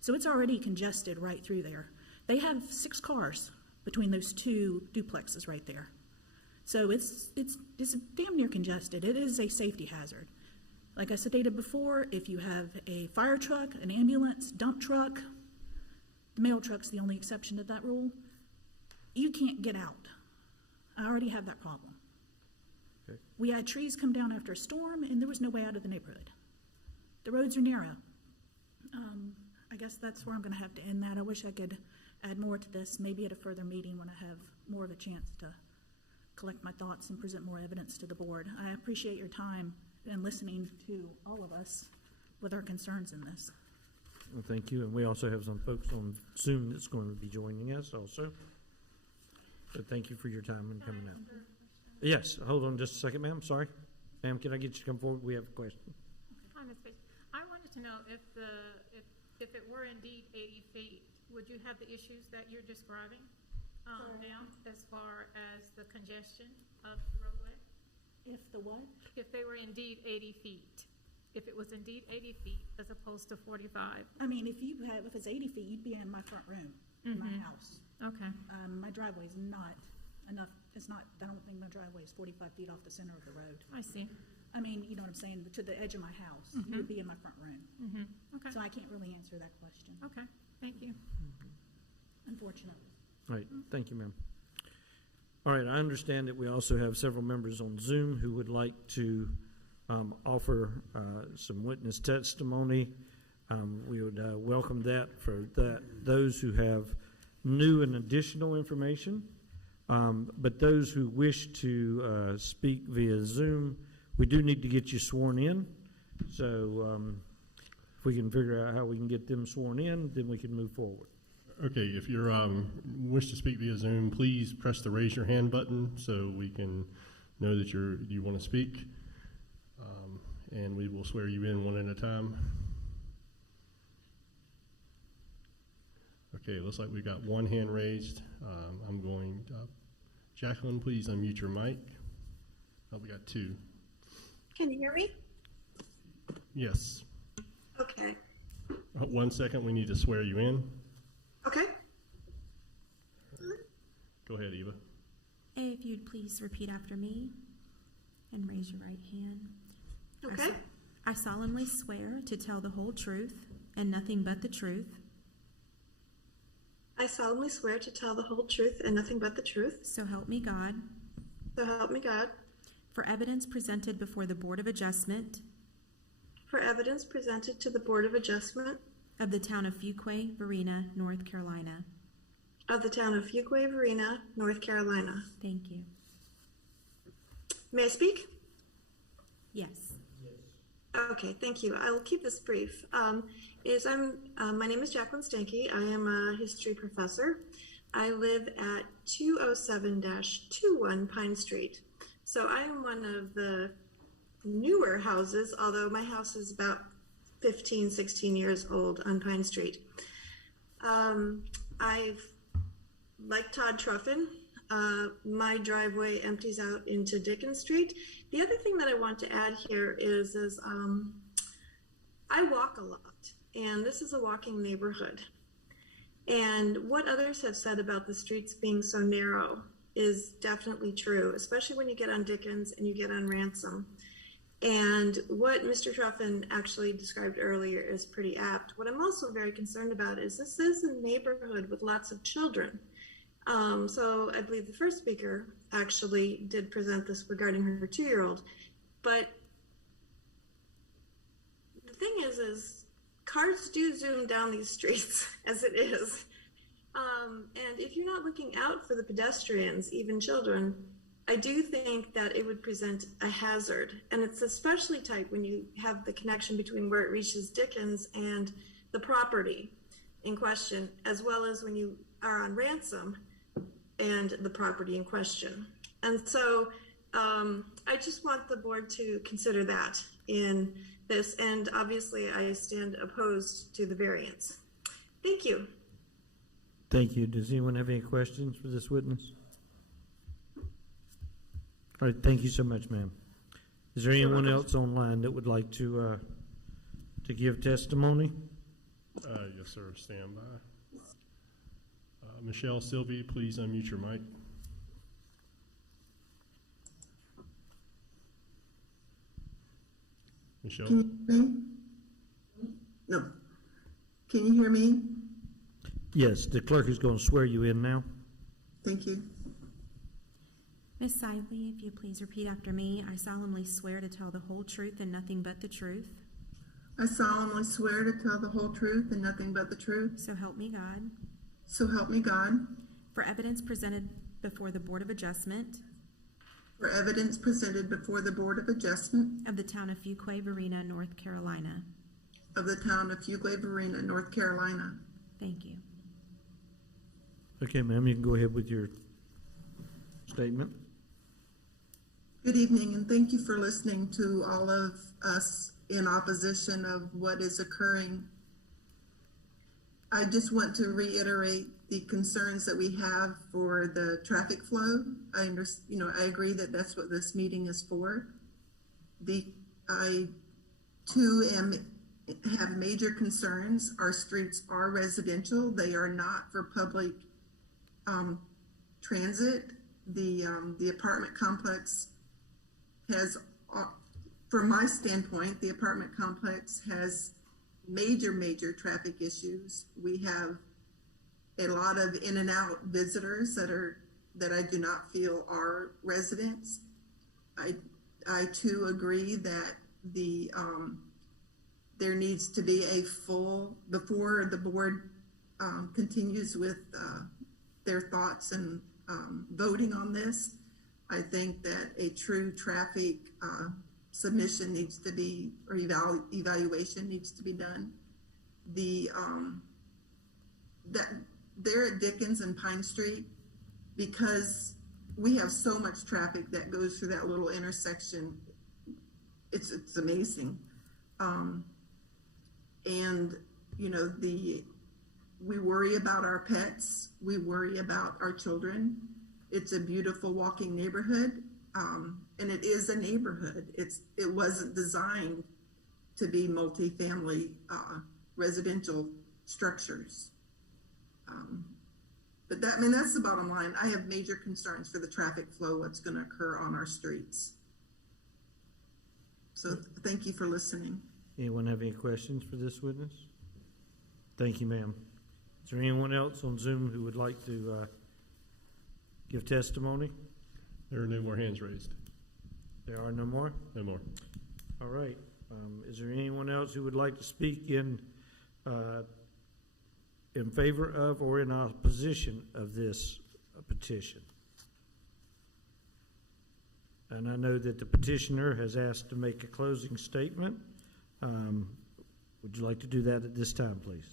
So it's already congested right through there. They have 6 cars between those 2 duplexes right there. So it's damn near congested. It is a safety hazard. Like I stated before, if you have a fire truck, an ambulance, dump truck, the mail truck's the only exception to that rule, you can't get out. I already have that problem. Okay. We had trees come down after a storm, and there was no way out of the neighborhood. The roads are narrow. I guess that's where I'm going to have to end that. I wish I could add more to this, maybe at a further meeting when I have more of a chance to collect my thoughts and present more evidence to the board. I appreciate your time and listening to all of us with our concerns in this. Well, thank you. And we also have some folks on Zoom that's going to be joining us also. So thank you for your time and coming out. Yes, hold on just a second, ma'am. Sorry. Ma'am, can I get you to come forward? We have a question. Hi, Ms. Page. I wanted to know if it were indeed 80 feet, would you have the issues that you're describing now as far as the congestion of the roadway? If the what? If they were indeed 80 feet. If it was indeed 80 feet as opposed to 45. I mean, if it's 80 feet, you'd be in my front room, in my house. Okay. My driveway is not enough. I don't think my driveway is 45 feet off the center of the road. I see. I mean, you know what I'm saying, to the edge of my house. You would be in my front room. Okay. So I can't really answer that question. Okay. Thank you. Unfortunately. All right. Thank you, ma'am. All right. I understand that we also have several members on Zoom who would like to offer some witness testimony. We would welcome that for those who have new and additional information. But those who wish to speak via Zoom, we do need to get you sworn in. So if we can figure out how we can get them sworn in, then we can move forward. Okay, if you wish to speak via Zoom, please press the raise your hand button so we can know that you want to speak. And we will swear you in one at a time. Okay, looks like we got one hand raised. I'm going, Jacqueline, please unmute your mic. Oh, we got 2. Can you hear me? Yes. Okay. 1 second, we need to swear you in. Okay. Go ahead, Eva. If you'd please repeat after me and raise your right hand. Okay. I solemnly swear to tell the whole truth and nothing but the truth. I solemnly swear to tell the whole truth and nothing but the truth. So help me God. So help me God. For evidence presented before the Board of Adjustment. For evidence presented to the Board of Adjustment. Of the town of Fuquay-Varina, North Carolina. of the town of Fuquay-Varina, North Carolina. Thank you. May I speak? Yes. Okay, thank you. I will keep this brief. My name is Jacqueline Stanky. I am a history professor. I live at 207-21 Pine Street. So I am one of the newer houses, although my house is about 15, 16 years old on Pine Street. Like Todd Truffin, my driveway empties out into Dickens Street. The other thing that I want to add here is I walk a lot, and this is a walking neighborhood. And what others have said about the streets being so narrow is definitely true, especially when you get on Dickens and you get on Ransom. And what Mr. Truffin actually described earlier is pretty apt. What I'm also very concerned about is this is a neighborhood with lots of children. So I believe the first speaker actually did present this regarding her 2-year-old. But the thing is cars do zoom down these streets as it is. And if you're not looking out for the pedestrians, even children, I do think that it would present a hazard. And it's especially tight when you have the connection between where it reaches Dickens and the property in question, as well as when you are on Ransom and the property in question. And so I just want the board to consider that in this. And obviously I stand opposed to the variance. Thank you. Thank you. Does anyone have any questions for this witness? All right, thank you so much, ma'am. Is there anyone else online that would like to give testimony? Yes, sir. Stand by. Michelle Sylvie, please unmute your mic. Michelle? Can you hear me? No. Can you hear me? Yes, the clerk is going to swear you in now. Thank you. Ms. Sidley, if you please repeat after me. I solemnly swear to tell the whole truth and nothing but the truth. I solemnly swear to tell the whole truth and nothing but the truth. So help me God. So help me God. For evidence presented before the Board of Adjustment. For evidence presented before the Board of Adjustment. Of the town of Fuquay-Varina, North Carolina. Of the town of Fuquay-Varina, North Carolina. Thank you. Okay, ma'am, you can go ahead with your statement. Good evening, and thank you for listening to all of us in opposition of what is occurring. I just want to reiterate the concerns that we have for the traffic flow. I agree that that's what this meeting is for. I too have major concerns. Our streets are residential. They are not for public transit. The apartment complex has, from my standpoint, the apartment complex has major traffic issues. We have a lot of in and out visitors that I do not feel are residents. I too agree that there needs to be a full, before the board continues with their thoughts and voting on this, I think that a true traffic submission needs to be, or evaluation needs to be done. That there at Dickens and Pine Street, because we have so much traffic that goes through that little intersection, it's amazing. And we worry about our pets, we worry about our children. It's a beautiful walking neighborhood, and it is a neighborhood. It wasn't designed to be multifamily residential structures. But that's the bottom line. I have major concerns for the traffic flow, what's going to occur on our streets. So thank you for listening. Anyone have any questions for this witness? Thank you, ma'am. Is there anyone else on Zoom who would like to give testimony? There are no more hands raised. There are no more? No more. All right. Is there anyone else who would like to speak in in favor of or in opposition of this petition? And I know that the petitioner has asked to make a closing statement. Would you like to do that at this time, please?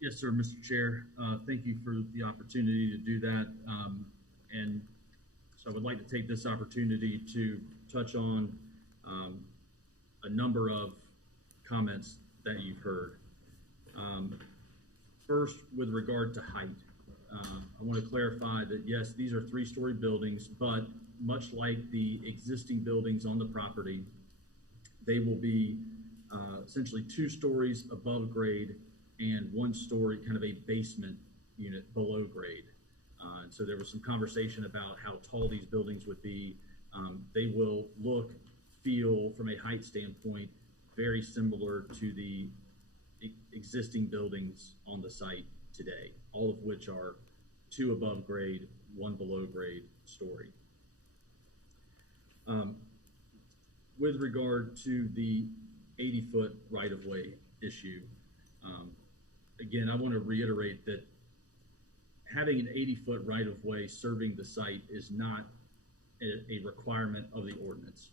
Yes, sir, Mr. Chair. Thank you for the opportunity to do that. And so I would like to take this opportunity to touch on a number of comments that you've heard. First, with regard to height, I want to clarify that yes, these are 3-story buildings, but much like the existing buildings on the property, they will be essentially 2 stories above grade and 1 story, kind of a basement unit below grade. And so there was some conversation about how tall these buildings would be. They will look, feel from a height standpoint very similar to the existing buildings on the site today, all of which are 2 above grade, 1 below grade story. With regard to the 80-foot right-of-way issue, again, I want to reiterate that having an 80-foot right-of-way serving the site is not a requirement of the ordinance.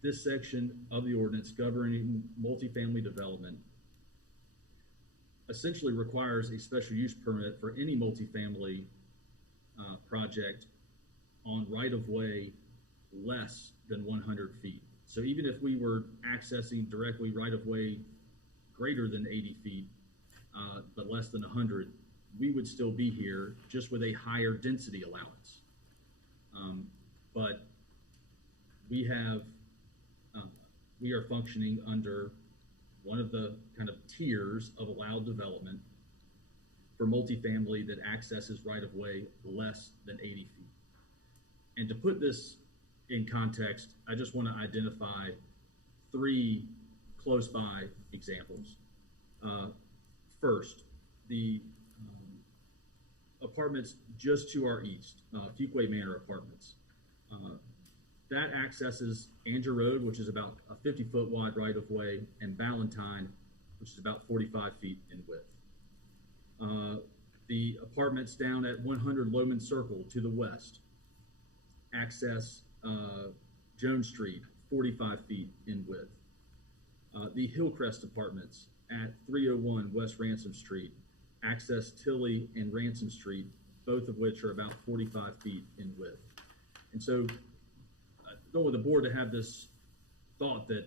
This section of the ordinance governing multifamily development essentially requires a special use permit for any multifamily project on right-of-way less than 100 feet. So even if we were accessing directly right-of-way greater than 80 feet, but less than 100, we would still be here just with a higher density allowance. But we are functioning under one of the kind of tiers of allowed development for multifamily that accesses right-of-way less than 80 feet. And to put this in context, I just want to identify 3 close-by examples. First, the apartments just to our east, Fuquay-Varina apartments. That accesses Andrew Road, which is about a 50-foot wide right-of-way, and Ballantyne, which is about 45 feet in width. The apartments down at 100 Loman Circle to the west access Jones Street, 45 feet in width. The Hillcrest apartments at 301 West Ransom Street access Tilley and Ransom Street, both of which are about 45 feet in width. And so I don't want the board to have this thought that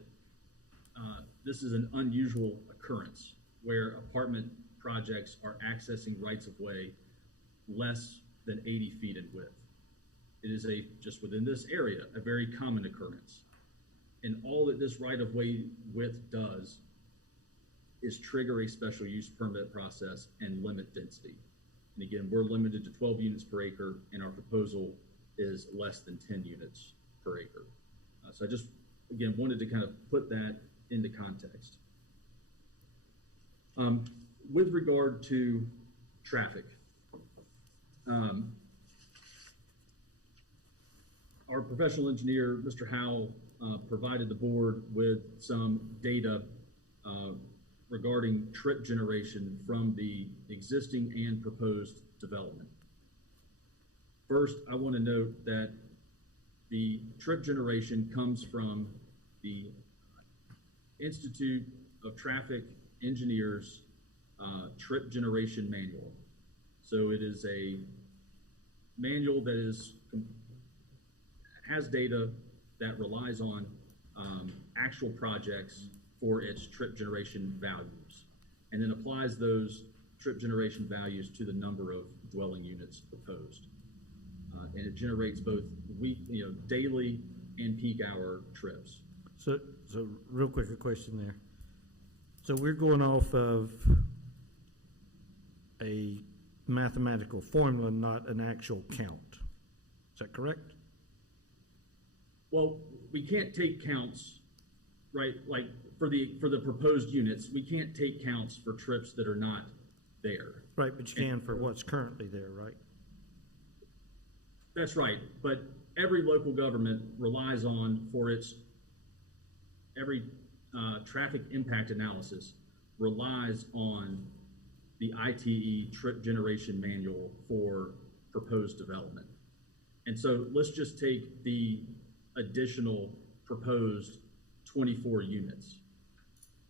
this is an unusual occurrence where apartment projects are accessing rights of way less than 80 feet in width. It is just within this area, a very common occurrence. And all that this right-of-way width does is trigger a special use permit process and limit density. And again, we're limited to 12 units per acre, and our proposal is less than 10 units per acre. So I just, again, wanted to kind of put that into context. With regard to traffic, our professional engineer, Mr. Howell, provided the board with some data regarding trip generation from the existing and proposed development. First, I want to note that the trip generation comes from the Institute of Traffic Engineers trip generation manual. So it is a manual that has data that relies on actual projects for its trip generation values, and then applies those trip generation values to the number of dwelling units proposed. And it generates both daily and peak hour trips. So real quick, a question there. So we're going off of a mathematical formula, not an actual count. Is that correct? Well, we can't take counts, right? Like for the proposed units, we can't take counts for trips that are not there. Right, but you can for what's currently there, right? That's right, but every local government relies on, for its traffic impact analysis relies on the ITE trip generation manual for proposed development. And so let's just take the additional proposed 24 units.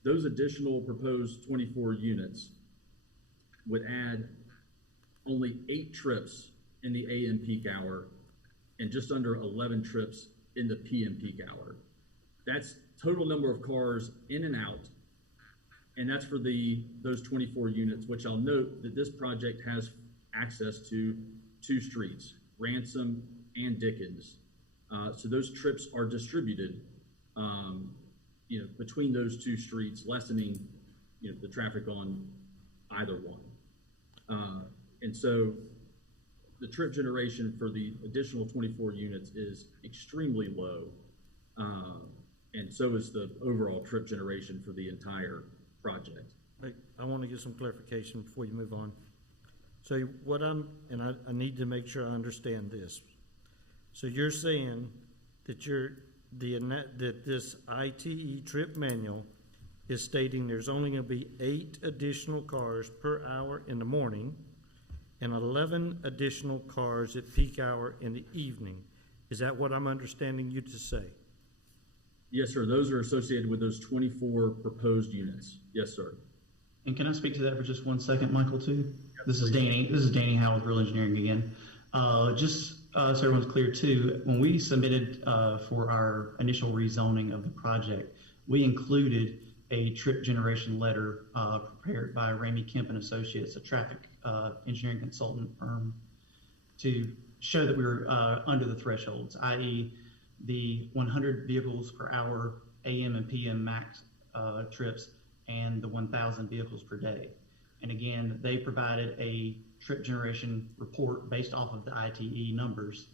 Those additional proposed 24 units would add only 8 trips in the AM peak hour and just under 11 trips in the PM peak hour. That's total number of cars in and out, and that's for those 24 units, which I'll note that this project has access to 2 streets, Ransom and Dickens. So those trips are distributed between those 2 streets, lessening the traffic on either one. And so the trip generation for the additional 24 units is extremely low, and so is the overall trip generation for the entire project. I want to get some clarification before you move on. So I need to make sure I understand this. So you're saying that that this ITE trip manual is stating there's only going to be 8 additional cars per hour in the morning and 11 additional cars at peak hour in the evening. Is that what I'm understanding you to say? Yes, sir. Those are associated with those 24 proposed units. Yes, sir. And can I speak to that for just 1 second, Michael, too? This is Danny Howe with Real Engineering again. Just so everyone's clear, too, when we submitted for our initial rezoning of the project, we included a trip generation letter prepared by Ramey Kemp and Associates, a traffic engineering consultant firm, to show that we were under the thresholds, i.e. the 100 vehicles per hour AM and PM max trips and the 1,000 vehicles per day. And again, they provided a trip generation report based off of the ITE numbers,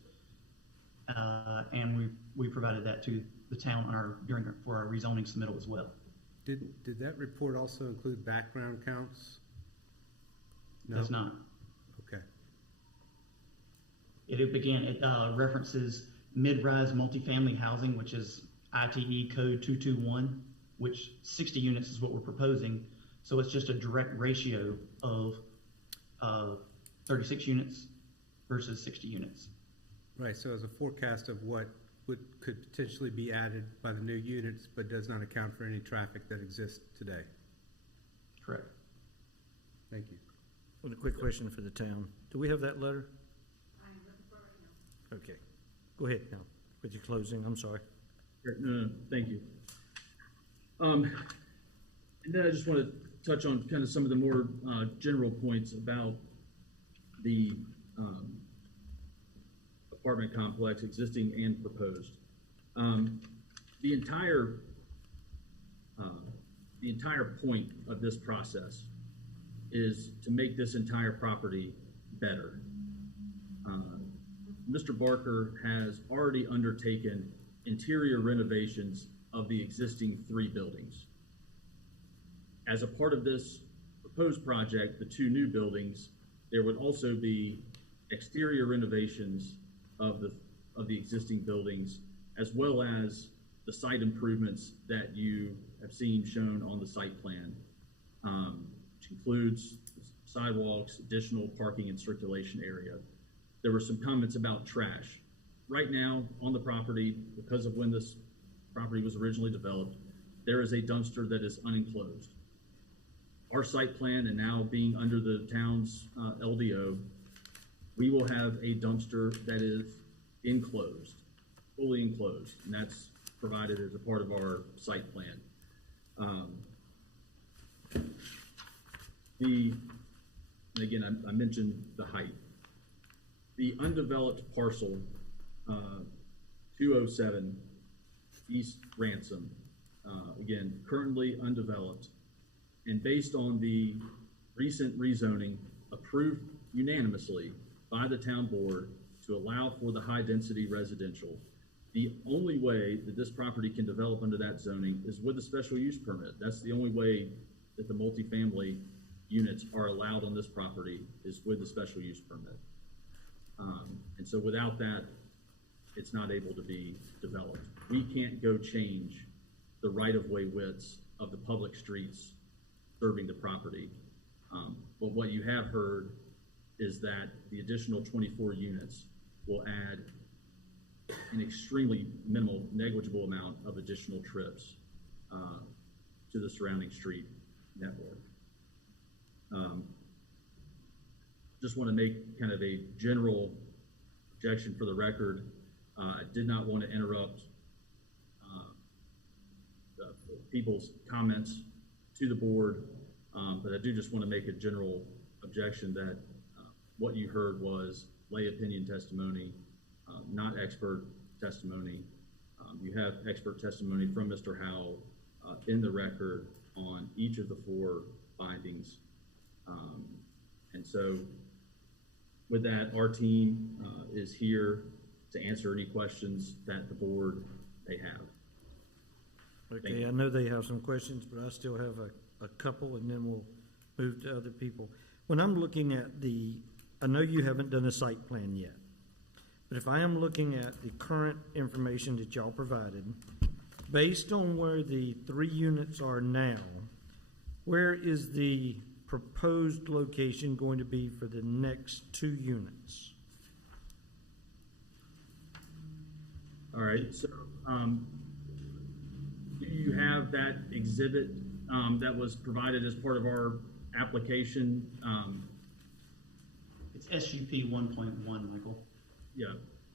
and we provided that to the town for our rezoning submittal as well. Did that report also include background counts? No? Does not. Okay. It references mid-rise multifamily housing, which is ITE code 221, which 60 units is what we're proposing. So it's just a direct ratio of 36 units versus 60 units. Right, so as a forecast of what could potentially be added by the new units, but does not account for any traffic that exists today. Correct. Thank you. Well, a quick question for the town. Do we have that letter? Okay. Go ahead now with your closing. I'm sorry. No, thank you. And then I just want to touch on kind of some of the more general points about the apartment complex, existing and proposed. The entire point of this process is to make this entire property better. Mr. Barker has already undertaken interior renovations of the existing 3 buildings. As a part of this proposed project, the 2 new buildings, there would also be exterior renovations of the existing buildings, as well as the site improvements that you have seen shown on the site plan, which includes sidewalks, additional parking and circulation area. There were some comments about trash. Right now on the property, because of when this property was originally developed, there is a dumpster that is unenclosed. Our site plan, and now being under the town's LDO, we will have a dumpster that is enclosed, fully enclosed, and that's provided as a part of our site plan. And again, I mentioned the height. The undeveloped parcel, 207 East Ransom, again, currently undeveloped, and based on the recent rezoning approved unanimously by the town board to allow for the high-density residential, the only way that this property can develop under that zoning is with a special use permit. That's the only way that the multifamily units are allowed on this property is with the special use permit. And so without that, it's not able to be developed. We can't go change the right-of-way widths of the public streets serving the property. But what you have heard is that the additional 24 units will add an extremely minimal, negligible amount of additional trips to the surrounding street network. Just want to make kind of a general objection for the record. I did not want to interrupt people's comments to the board, but I do just want to make a general objection that what you heard was lay opinion testimony, not expert testimony. You have expert testimony from Mr. Howell in the record on each of the 4 findings. And so with that, our team is here to answer any questions that the board may have. Okay, I know they have some questions, but I still have a couple, and then we'll move to other people. When I'm looking at I know you haven't done a site plan yet, but if I am looking at the current information that y'all provided, based on where the 3 units are now, where is the proposed location going to be for the next 2 units? All right, so do you have that exhibit that was provided as part of our application? It's SUP 1.1, Michael. Yeah,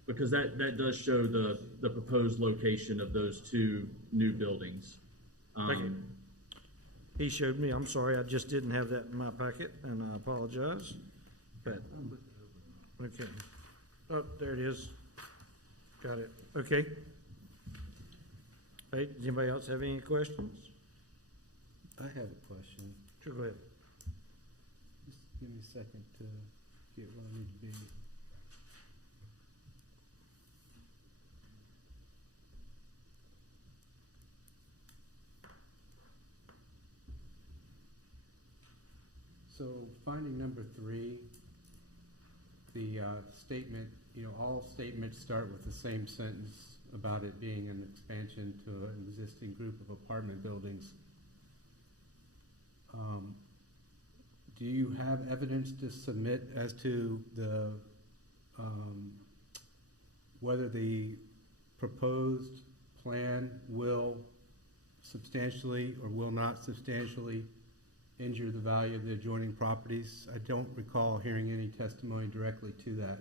because that does show the proposed location of those 2 new buildings. He showed me. I'm sorry, I just didn't have that in my packet, and I apologize. But okay, oh, there it is. Got it. Okay. Hey, does anybody else have any questions? I have a question. Sure, go ahead. Just give me a second to get where I need to be. So finding number 3, the statement, all statements start with the same sentence about it being an expansion to an existing group of apartment buildings. Do you have evidence to submit as to the whether the proposed plan will substantially or will not substantially injure the value of the adjoining properties? I don't recall hearing any testimony directly to that.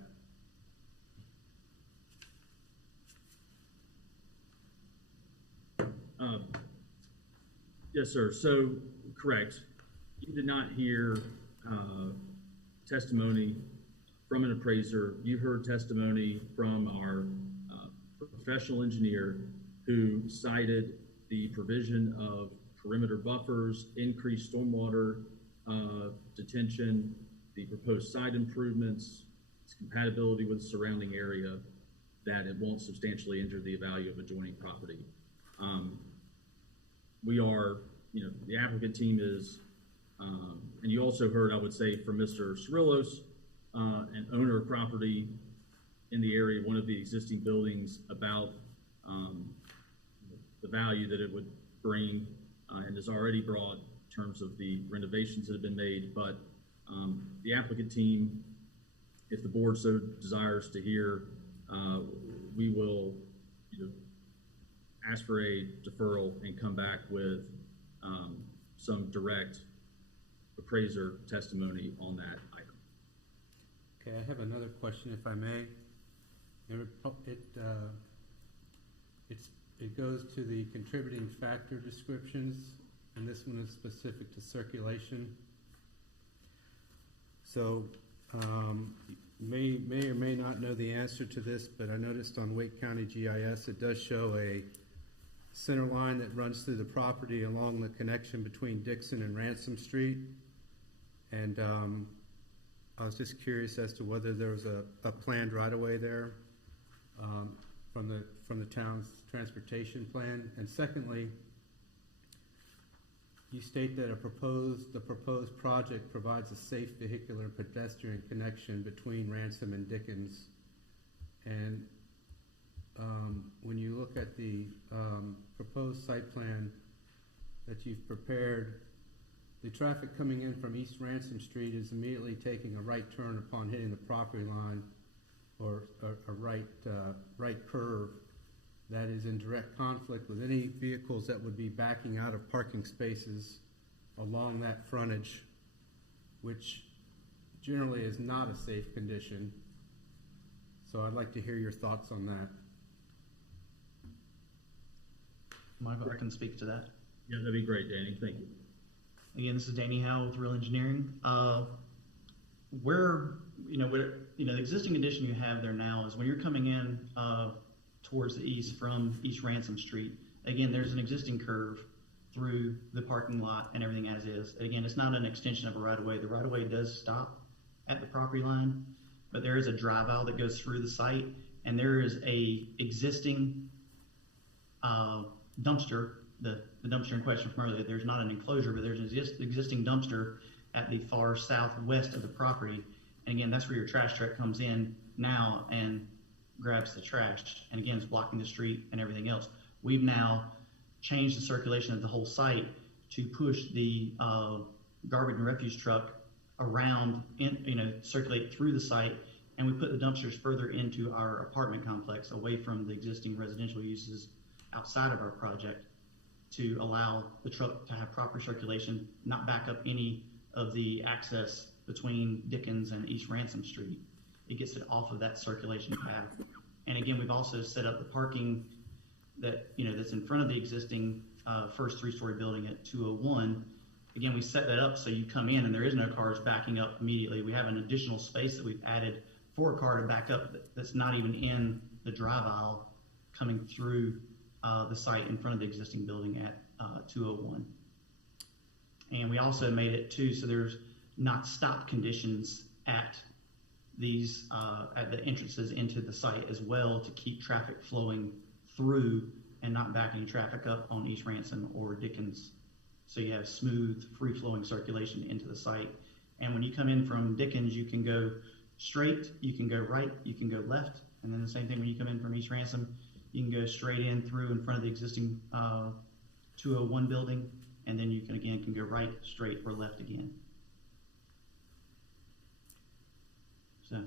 Yes, sir. So, correct. You did not hear testimony from an appraiser. You heard testimony from our professional engineer who cited the provision of perimeter buffers, increased stormwater detention, the proposed site improvements, its compatibility with the surrounding area, that it won't substantially injure the value of adjoining property. We are, the applicant team is, and you also heard, I would say, from Mr. Cirillos, an owner of property in the area, one of the existing buildings, about the value that it would bring and has already brought in terms of the renovations that have been made. But the applicant team, if the board so desires to hear, we will ask for a deferral and come back with some direct appraiser testimony on that item. Okay, I have another question, if I may. It goes to the contributing factor descriptions, and this one is specific to circulation. So, may or may not know the answer to this, but I noticed on Wake County GIS it does show a center line that runs through the property along the connection between Dixon and Ransom Street. And I was just curious as to whether there was a planned right-of-way there from the town's transportation plan. And secondly, you state that the proposed project provides a safe vehicular and pedestrian connection between Ransom and Dickens. And when you look at the proposed site plan that you've prepared, the traffic coming in from East Ransom Street is immediately taking a right turn upon hitting the property line, or a right curve that is in direct conflict with any vehicles that would be backing out of parking spaces along that frontage, which generally is not a safe condition. So I'd like to hear your thoughts on that. Michael, I can speak to that. Yeah, that'd be great, Danny. Thank you. Again, this is Danny Howell with Real Engineering. The existing condition you have there now is when you're coming in towards the east from East Ransom Street, again, there's an existing curve through the parking lot and everything as is. Again, it's not an extension of a right-of-way. The right-of-way does stop at the property line, but there is a drive aisle that goes through the site, and there is a existing dumpster, the dumpster in question from earlier. There's not an enclosure, but there's an existing dumpster at the far southwest of the property. And again, that's where your trash truck comes in now and grabs the trash. And again, it's blocking the street and everything else. We've now changed the circulation of the whole site to push the garbage and refuse truck around, circulate through the site. And we put the dumpsters further into our apartment complex, away from the existing residential uses outside of our project, to allow the truck to have proper circulation, not back up any of the access between Dickens and East Ransom Street. It gets it off of that circulation path. And again, we've also set up the parking that's in front of the existing first three-story building at 201. Again, we set that up so you come in and there is no cars backing up immediately. We have an additional space that we've added for a car to back up that's not even in the drive aisle coming through the site in front of the existing building at 201. And we also made it too so there's not stop conditions at these at the entrances into the site as well, to keep traffic flowing through and not backing traffic up on East Ransom or Dickens. So you have smooth, free-flowing circulation into the site. And when you come in from Dickens, you can go straight, you can go right, you can go left. And then the same thing when you come in from East Ransom, you can go straight in through in front of the existing 201 building, and then you can go right, straight, or left again. So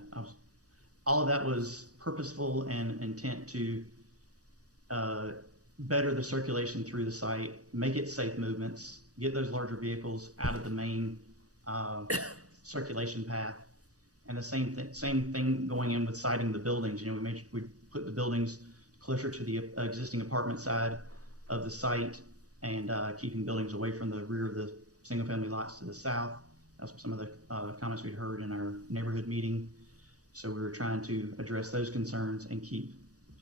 all of that was purposeful and intent to better the circulation through the site, make it safe movements, get those larger vehicles out of the main circulation path. And the same thing going in with siding the buildings. We put the buildings closer to the existing apartment side of the site, and keeping buildings away from the rear of the single-family lots to the south. That's some of the comments we'd heard in our neighborhood meeting. So we were trying to address those concerns and keep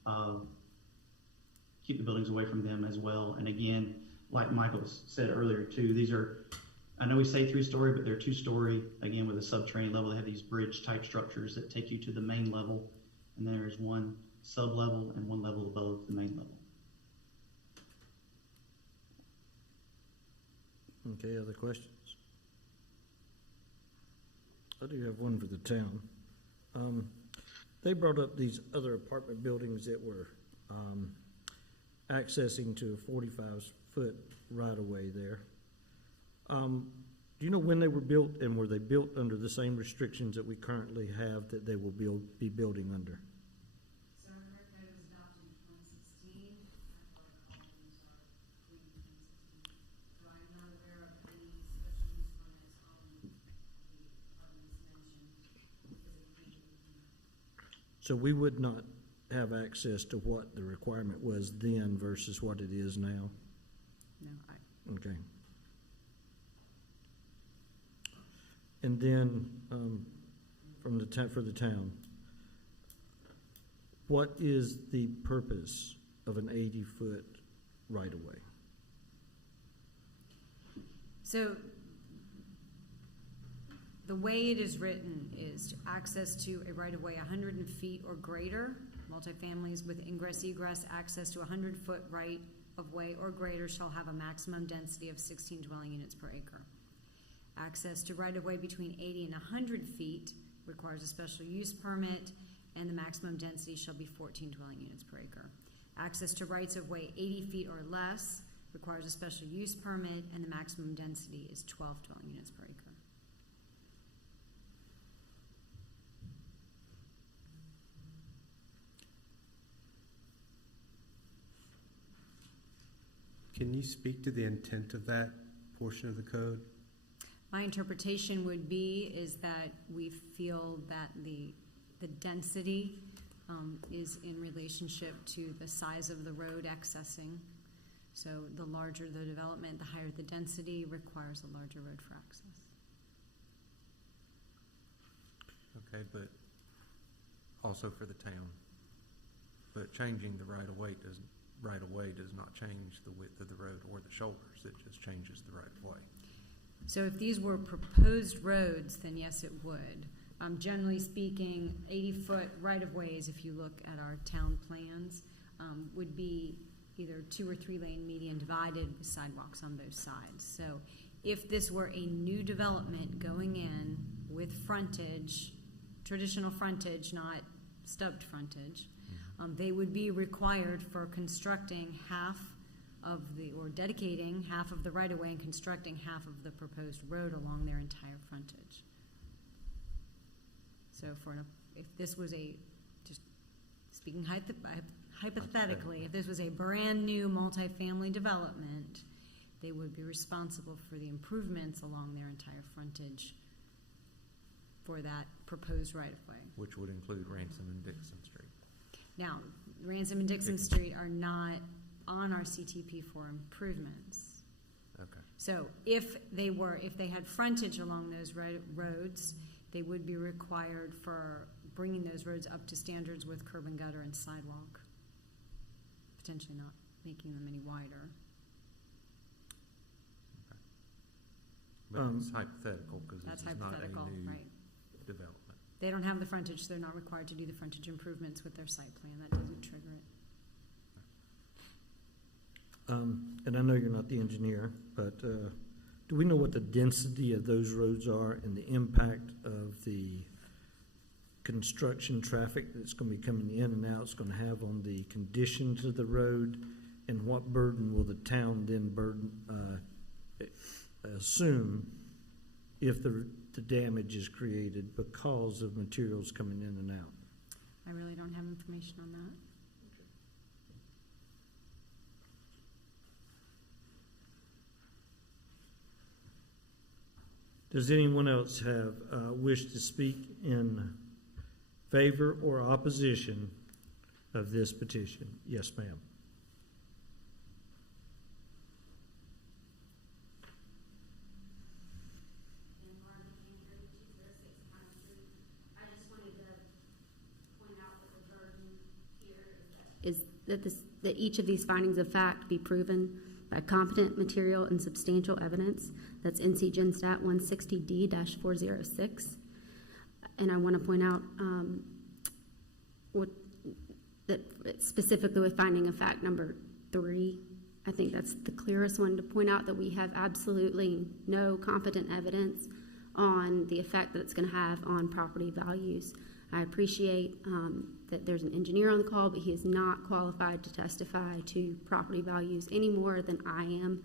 the buildings away from them as well. And again, like Michael said earlier too, these are, I know we say 3-story, but they're 2-story, again, with a subterranean level. They have these bridge-type structures that take you to the main level, and then there's one sub-level and one level above the main level. Okay, other questions? I do have one for the town. They brought up these other apartment buildings that were accessing to a 45-foot right-of-way there. Do you know when they were built, and were they built under the same restrictions that we currently have that they will be building under? So we would not have access to what the requirement was then versus what it is now? No. Okay. And then for the town, what is the purpose of an 80-foot right-of-way? So the way it is written is to access to a right-of-way 100 feet or greater. Multifamilies with ingress-egress access to 100-foot right-of-way or greater shall have a maximum density of 16 dwelling units per acre. Access to right-of-way between 80 and 100 feet requires a special use permit, and the maximum density shall be 14 dwelling units per acre. Access to rights-of-way 80 feet or less requires a special use permit, and the maximum density is 12 dwelling units per acre. Can you speak to the intent of that portion of the code? My interpretation would be is that we feel that the density is in relationship to the size of the road accessing. So the larger the development, the higher the density requires a larger road for access. Okay, but also for the town. But changing the right-of-way does not change the width of the road or the shoulders. It just changes the right-of-way. So if these were proposed roads, then yes, it would. Generally speaking, 80-foot right-of-ways, if you look at our town plans, would be either 2 or 3 lane median divided with sidewalks on both sides. So if this were a new development going in with frontage, traditional frontage, not stubbed frontage, they would be required for constructing half of the, or dedicating half of the right-of-way and constructing half of the proposed road along their entire frontage. So if this was a, just speaking hypothetically, if this was a brand new multifamily development, they would be responsible for the improvements along their entire frontage for that proposed right-of-way. Which would include Ransom and Dixon Street. Now, Ransom and Dixon Street are not on our CTP for improvements. Okay. So if they had frontage along those roads, they would be required for bringing those roads up to standards with curb and gutter and sidewalk, potentially not making them any wider. Okay. But it's hypothetical because this is not a new development. They don't have the frontage, so they're not required to do the frontage improvements with their site plan. That doesn't trigger it. And I know you're not the engineer, but do we know what the density of those roads are and the impact of the construction traffic that's going to be coming in and out is going to have on the conditions of the road, and what burden will the town then assume if the damage is created because of materials coming in and out? I really don't have information on that. Does anyone else have wish to speak in favor or opposition of this petition? Yes, ma'am. Is that each of these findings of fact be proven by competent material and substantial evidence. That's NC Gen Stat 160D-406. And I want to point out that specifically with finding of fact number 3, I think that's the clearest one to point out that we have absolutely no competent evidence on the effect that it's going to have on property values. I appreciate that there's an engineer on the call, but he is not qualified to testify to property values any more than I am,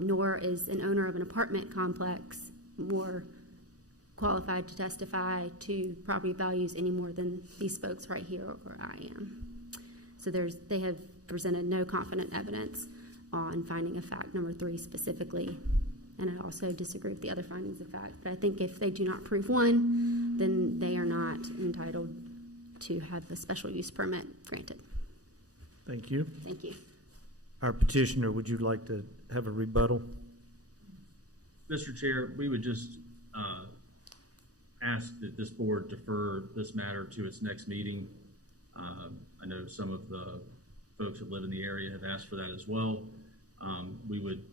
nor is an owner of an apartment complex more qualified to testify to property values any more than these folks right here or I am. So they have presented no confident evidence on finding of fact number 3 specifically. And I also disagree with the other findings of fact. But I think if they do not prove one, then they are not entitled to have the special use permit granted. Thank you. Thank you. Our petitioner, would you like to have a rebuttal? Mr. Chair, we would just ask that this board defer this matter to its next meeting. I know some of the folks that live in the area have asked for that as well. We would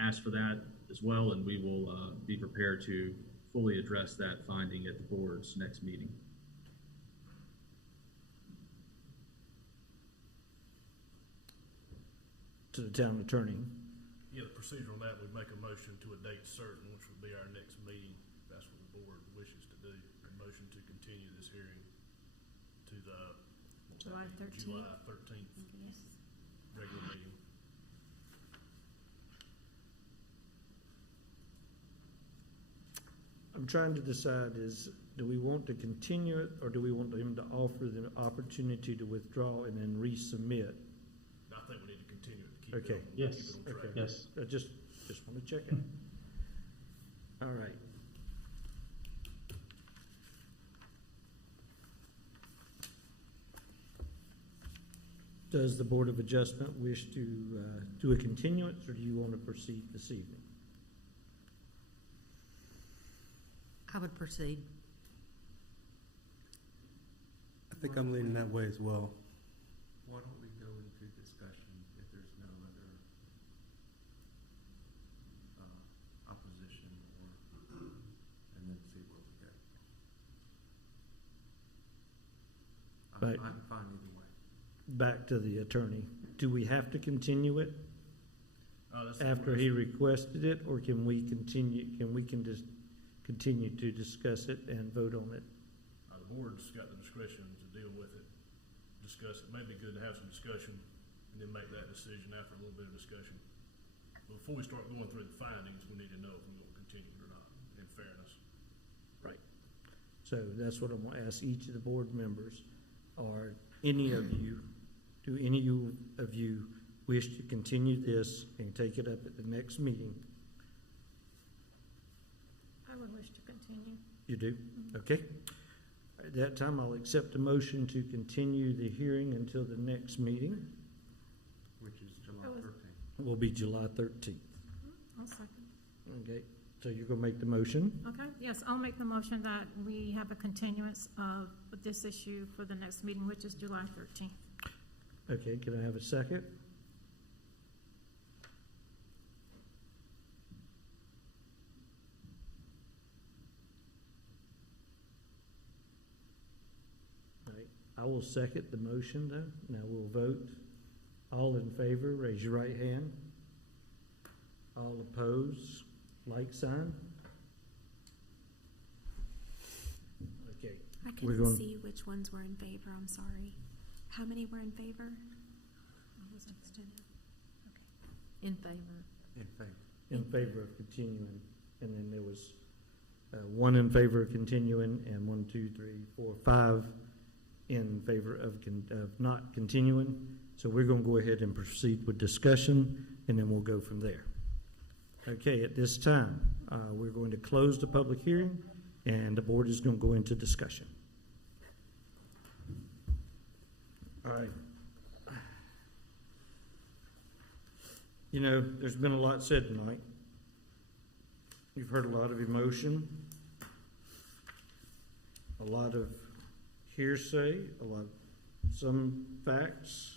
ask for that as well, and we will be prepared to fully address that finding at the board's next meeting. To the town attorney. Yeah, the procedure on that, we make a motion to a date certain, which would be our next meeting. If that's what the board wishes to do. A motion to continue this hearing to the July 13th. July 13th, Yes. regular meeting. I'm trying to decide do we want to continue it, or do we want him to offer the opportunity to withdraw and then resubmit? I think we need to continue it to keep Okay. it on, Yes. keep it on track. Okay. Yes. I just want to check it. All right. Does the Board of Adjustment wish to do a continuance, or do you want to proceed this evening? I would proceed. I think I'm leaning that way as well. Why don't we go into discussion if there's no other opposition, and then see where we go? Right. I'm fine either way. Back to the attorney. Do we have to continue it That's the after board. he requested it, or can we continue, just continue to discuss it and vote on it? The board's got the discretion to deal with it, discuss it. Maybe good to have some discussion and then make that decision after a little bit of discussion. But before we start going through the findings, we need to know if we're going to continue it or not, in fairness. Right. So that's what I'm going to ask each of the board members. Are any of you, do any of you wish to continue this and take it up at the next meeting? I would wish to continue. You do? Okay. At that time, I'll accept a motion to continue the hearing until the next meeting, Which is July 13th. will be July 13th. I'll second. Okay, so you're going to make the motion? Okay, yes, I'll make the motion that we have a continuance of this issue for the next meeting, which is July 13th. Okay, can I have a second? All right, I will second the motion then. Now we'll vote. All in favor, raise your right hand. All opposed, like sign. Okay. I We're couldn't going- see which ones were in favor, I'm sorry. How many were in favor? In favor. In favor. In favor of continuing, and then there was one in favor of continuing, and 1, 2, 3, 4, 5 in favor of not continuing. So we're going to go ahead and proceed with discussion, and then we'll go from there. Okay, at this time, we're going to close the public hearing, and the board is going to go into discussion. All right. You know, there's been a lot said tonight. You've heard a lot of emotion, a lot of hearsay, some facts.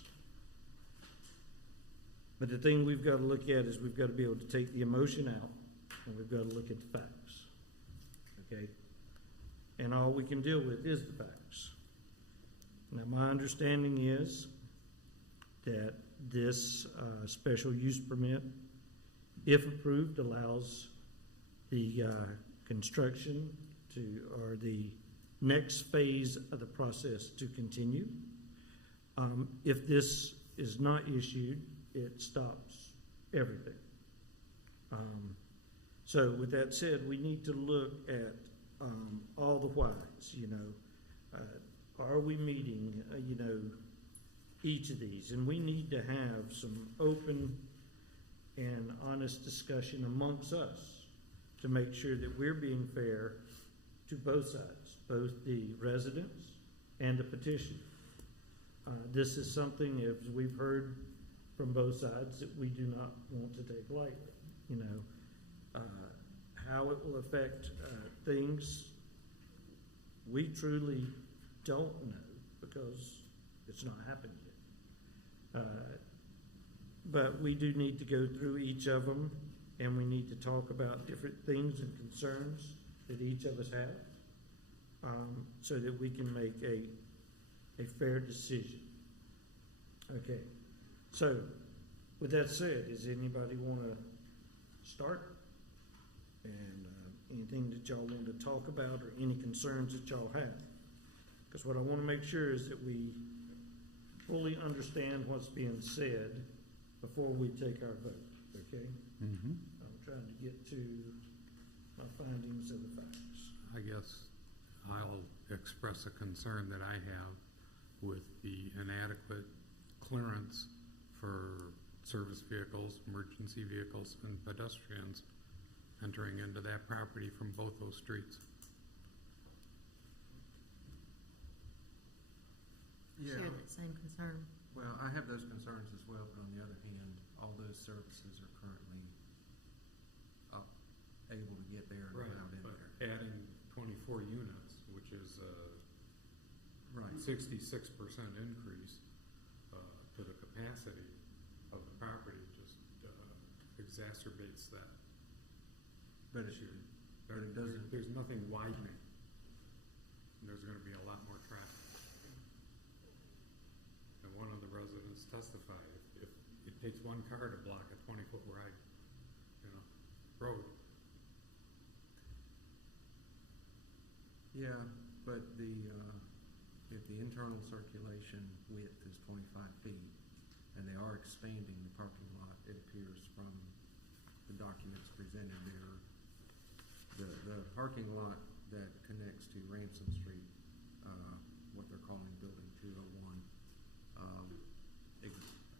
But the thing we've got to look at is we've got to be able to take the emotion out, and we've got to look at the facts. Okay? And all we can deal with is the facts. Now, my understanding is that this special use permit, if approved, allows the construction or the next phase of the process to continue. If this is not issued, it stops everything. So with that said, we need to look at all the whys, are we meeting, each of these? And we need to have some open and honest discussion amongst us to make sure that we're being fair to both sides, both the residents and the petitioner. This is something, as we've heard from both sides, that we do not want to take lightly. How it will affect things, we truly don't know because it's not happened yet. But we do need to go through each of them, and we need to talk about different things and concerns that each of us have, so that we can make a fair decision. Okay, so with that said, does anybody want to start? And anything that y'all want to talk about or any concerns that y'all have? Because what I want to make sure is that we fully understand what's being said before we take our vote, okay? Mm-hmm. I'm trying to get to my findings of the facts. I guess I'll express a concern that I have with the inadequate clearance for service vehicles, emergency vehicles, and pedestrians entering into that property from both those streets. Yeah. Share that same concern. Well, I have those concerns as well, but on the other hand, all those services are currently able to get there and Right, allowed in but there. adding 24 units, which is a Right. 66% increase to the capacity of the property, just exacerbates that But issue. but it doesn't. There's nothing widening. There's going to be a lot more traffic. And one of the residents testified, if it takes one car to block a 20-foot wide, road. Yeah, but if the internal circulation width is 25 feet, and they are expanding the parking lot, it appears from the documents presented there, the parking lot that connects to Ransom Street, what they're calling Building 201,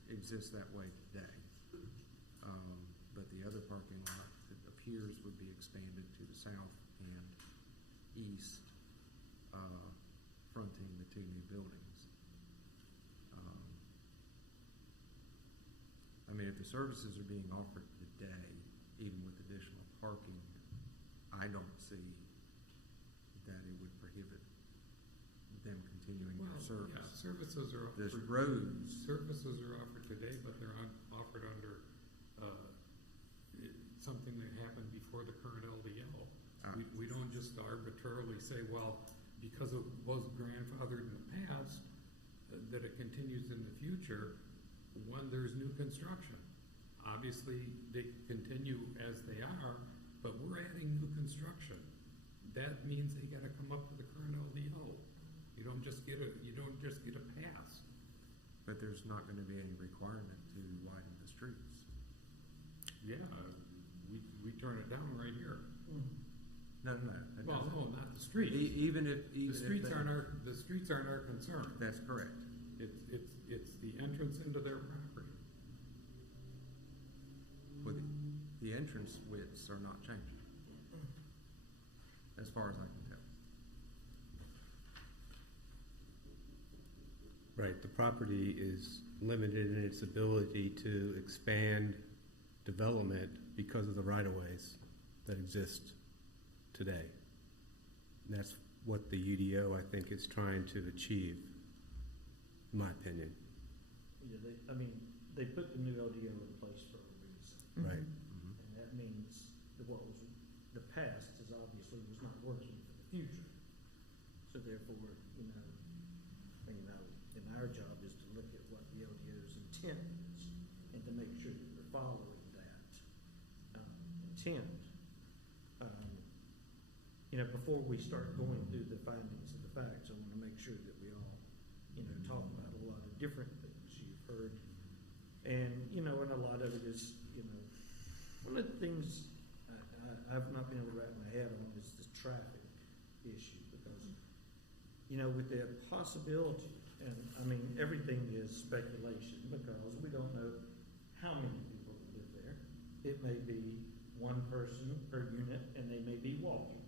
exists that way today. But the other parking lot, it appears, would be expanded to the south and east, fronting the two new buildings. I mean, if the services are being offered today, even with additional parking, I don't see that it would prohibit them continuing their service. Yeah, services are offered. There's roads. Services are offered today, but they're offered under something that happened before the current LDL. We don't just arbitrarily say, well, because it was grandfathered in the past, that it continues in the future when there's new construction. Obviously, they continue as they are, but we're adding new construction. That means they got to come up to the current LDO. You don't just get a pass. But there's not going to be any requirement to widen the streets. Yeah, we turn it down right here. No. Well, no, not the street. Even if the streets aren't our concern. That's correct. It's the entrance into their property. Well, the entrance widths are not changing, as far as I can tell. Right, the property is limited in its ability to expand development because of the right-of-ways that exist today. And that's what the UDO, I think, is trying to achieve, in my opinion. Yeah, they put the new LDO in place for a reason. Right. And that means that what was the past is obviously was not working for the future. So therefore, and our job is to look at what the LDO's intent is and to make sure that we're following that intent. Before we start going through the findings of the facts, I want to make sure that we all, talk about a lot of different things you've heard. And, and a lot of it is, one of the things I've not been able to wrap my head on is the traffic issue because, with the possibility, and everything is speculation because we don't know how many people live there. It may be one person per unit and they may be walking.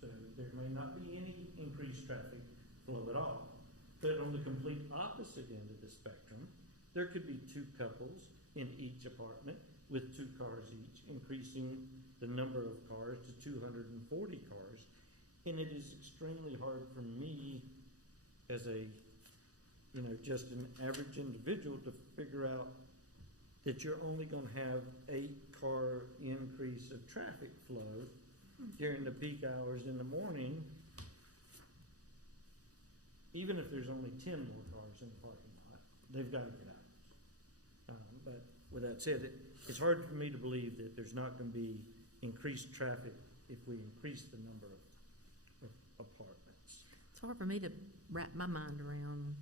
So there may not be any increased traffic flow at all. But on the complete opposite end of the spectrum, there could be two couples in each apartment with 2 cars each, increasing the number of cars to 240 cars. And it is extremely hard for me as a, just an average individual to figure out that you're only going to have 8-car increase of traffic flow during the peak hours in the morning, even if there's only 10 more cars in the parking lot, they've got to get out. But with that said, it's hard for me to believe that there's not going to be increased traffic if we increase the number of apartments. It's hard for me to wrap my mind around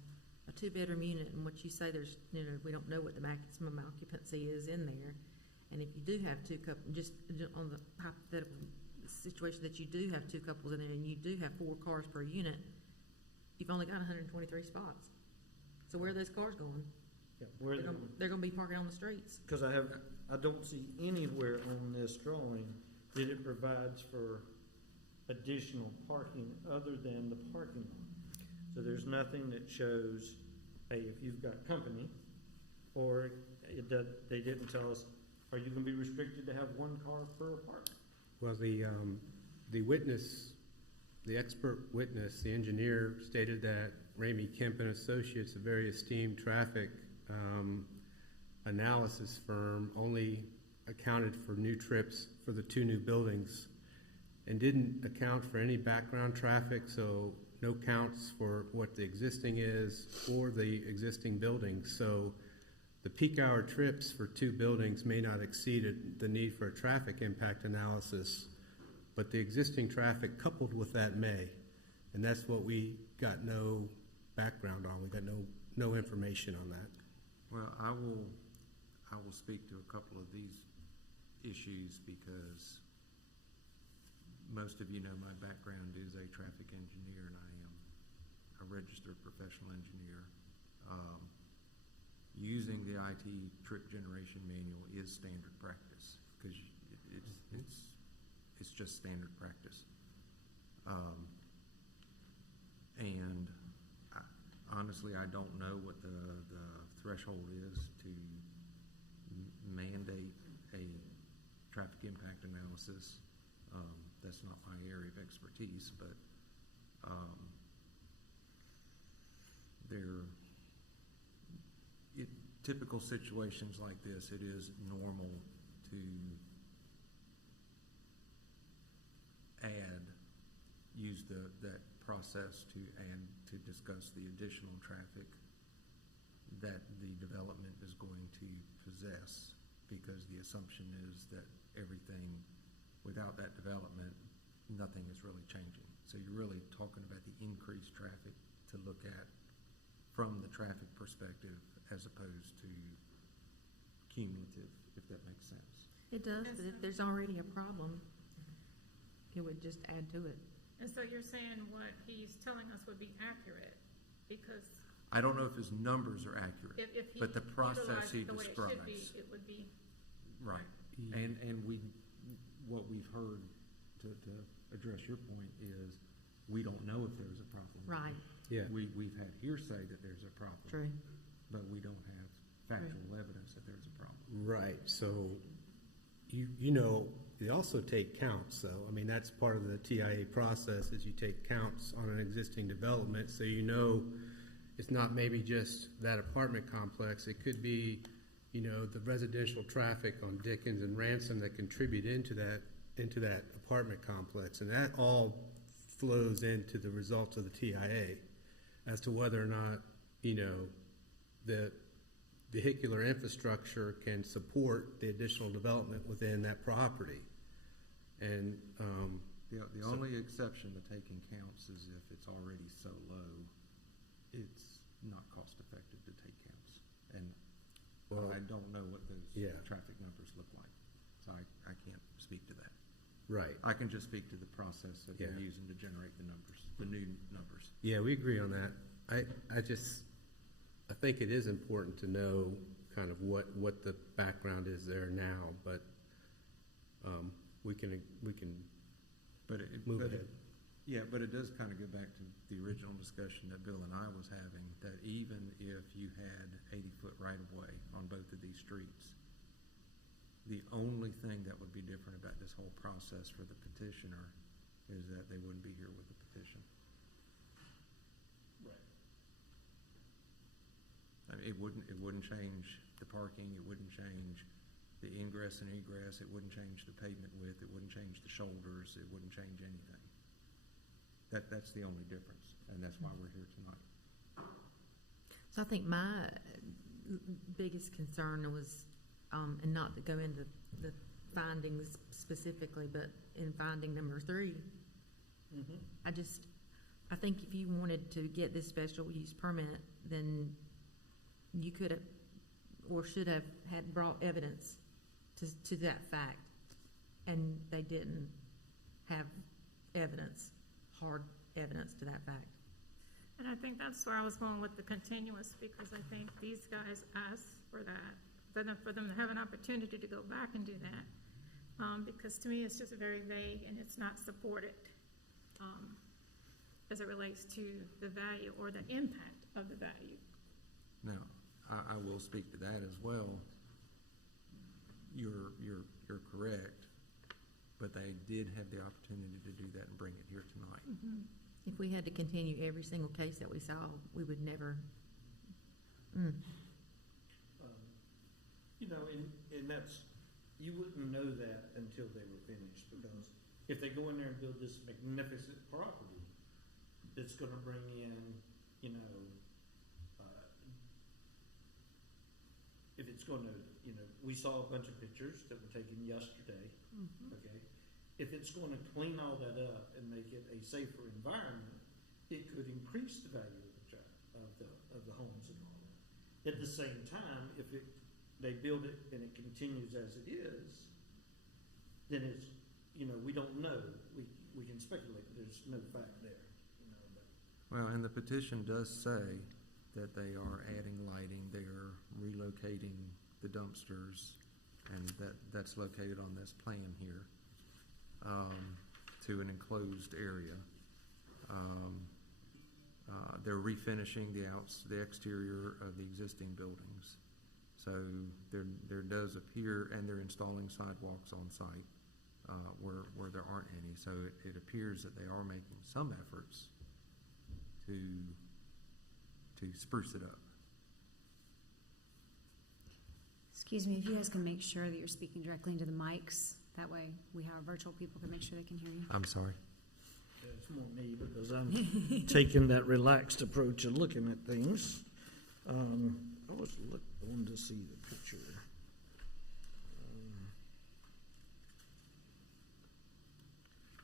a two-bedroom unit and what you say there's, we don't know what the maximum occupancy is in there. And if you do have two couples, just on the hypothetical situation that you do have two couples in it and you do have 4 cars per unit, you've only got 123 spots. So where are those cars going? Yeah, They're going to be parking on the streets. because I don't see anywhere on this drawing that it provides for additional parking other than the parking lot. So there's nothing that shows, hey, if you've got company, or they didn't tell us, are you going to be restricted to have 1 car per apartment? Well, the witness, the expert witness, the engineer stated that Ramey Kemp and Associates, a very esteemed traffic analysis firm, only accounted for new trips for the 2 new buildings and didn't account for any background traffic, so no counts for what the existing is or the existing buildings. So the peak hour trips for 2 buildings may not exceed the need for a traffic impact analysis, but the existing traffic coupled with that may. And that's what we got no background on. We got no information on that. Well, I will speak to a couple of these issues because most of you know my background is a traffic engineer and I am a registered professional engineer. Using the IT trip generation manual is standard practice because it's just standard practice. And honestly, I don't know what the threshold is to mandate a traffic impact analysis. That's not my area of expertise, but typical situations like this, it is normal to use that process to discuss the additional traffic that the development is going to possess, because the assumption is that everything without that development, nothing is really changing. So you're really talking about the increased traffic to look at from the traffic perspective as opposed to cumulative, if that makes sense. It does, but if there's already a problem, it would just add to it. And so you're saying what he's telling us would be accurate because I don't know if his numbers are accurate, if he but the process he utilized it the way describes. it should be, it would be right. And what we've heard to address your point is we don't know if there's a problem. Right. Yeah. We've had hearsay that there's a problem. True. But we don't have factual evidence that there's a problem. Right. So they also take counts. So I mean, that's part of the TIA process is you take counts on an existing development. So it's not maybe just that apartment complex. It could be, the residential traffic on Dickens and Ransom that contribute into that apartment complex, and that all flows into the results of the TIA as to whether or not the vehicular infrastructure can support the additional development within that property. And the only exception to taking counts is if it's already so low, it's not cost effective to take counts. And I don't know what those traffic numbers look like, so I can't speak to that. Right. I can just speak to the process that they're using to generate the numbers, the new numbers. Yeah, we agree on that. I think it is important to know kind of what the background is there now, but we can move ahead. Yeah, but it does kind of go back to the original discussion that Bill and I was having, that even if you had 80-foot right-of-way on both of these streets, the only thing that would be different about this whole process for the petitioner is that they wouldn't be here with the petition. Right. I mean, it wouldn't change the parking, it wouldn't change the ingress and egress, it wouldn't change the pavement width, it wouldn't change the shoulders, it wouldn't change anything. That's the only difference, and that's why we're here tonight. So I think my biggest concern was, and not to go into the findings specifically, but in finding number 3, I think if you wanted to get this special use permit, then you could have, or should have, had brought evidence to that fact, and they didn't have evidence, hard evidence to that fact. And I think that's where I was going with the continuous, because I think these guys asked for that, for them to have an opportunity to go back and do that. Because to me, it's just very vague and it's not supported as it relates to the value or the impact of the value. Now, I will speak to that as well. You're correct, but they did have the opportunity to do that and bring it here tonight. Mm-hmm. If we had to continue every single case that we saw, we would never. You know, and that's, you wouldn't know that until they were finished, because if they go in there and build this magnificent property that's gonna bring in, you know, if it's gonna, you know, we saw a bunch of pictures that were taken yesterday, okay? If it's gonna clean all that up and make it a safer environment, it could increase the value of the homes and all that. At the same time, if they build it and it continues as it is, then it's, you know, we don't know. We can speculate, but there's no fact there. You know, but. Well, and the petition does say that they are adding lighting, they are relocating the dumpsters, and that's located on this plan here, to an enclosed area. They're refinishing the exterior of the existing buildings. So there does appear, and they're installing sidewalks on site where there aren't any. So it appears that they are making some efforts to spruce it up. Excuse me, if you guys can make sure that you're speaking directly into the mics, that way our virtual people can make sure they can hear you. I'm sorry. It's more me, because I'm taking that relaxed approach of looking at things. I was wanting to see the picture.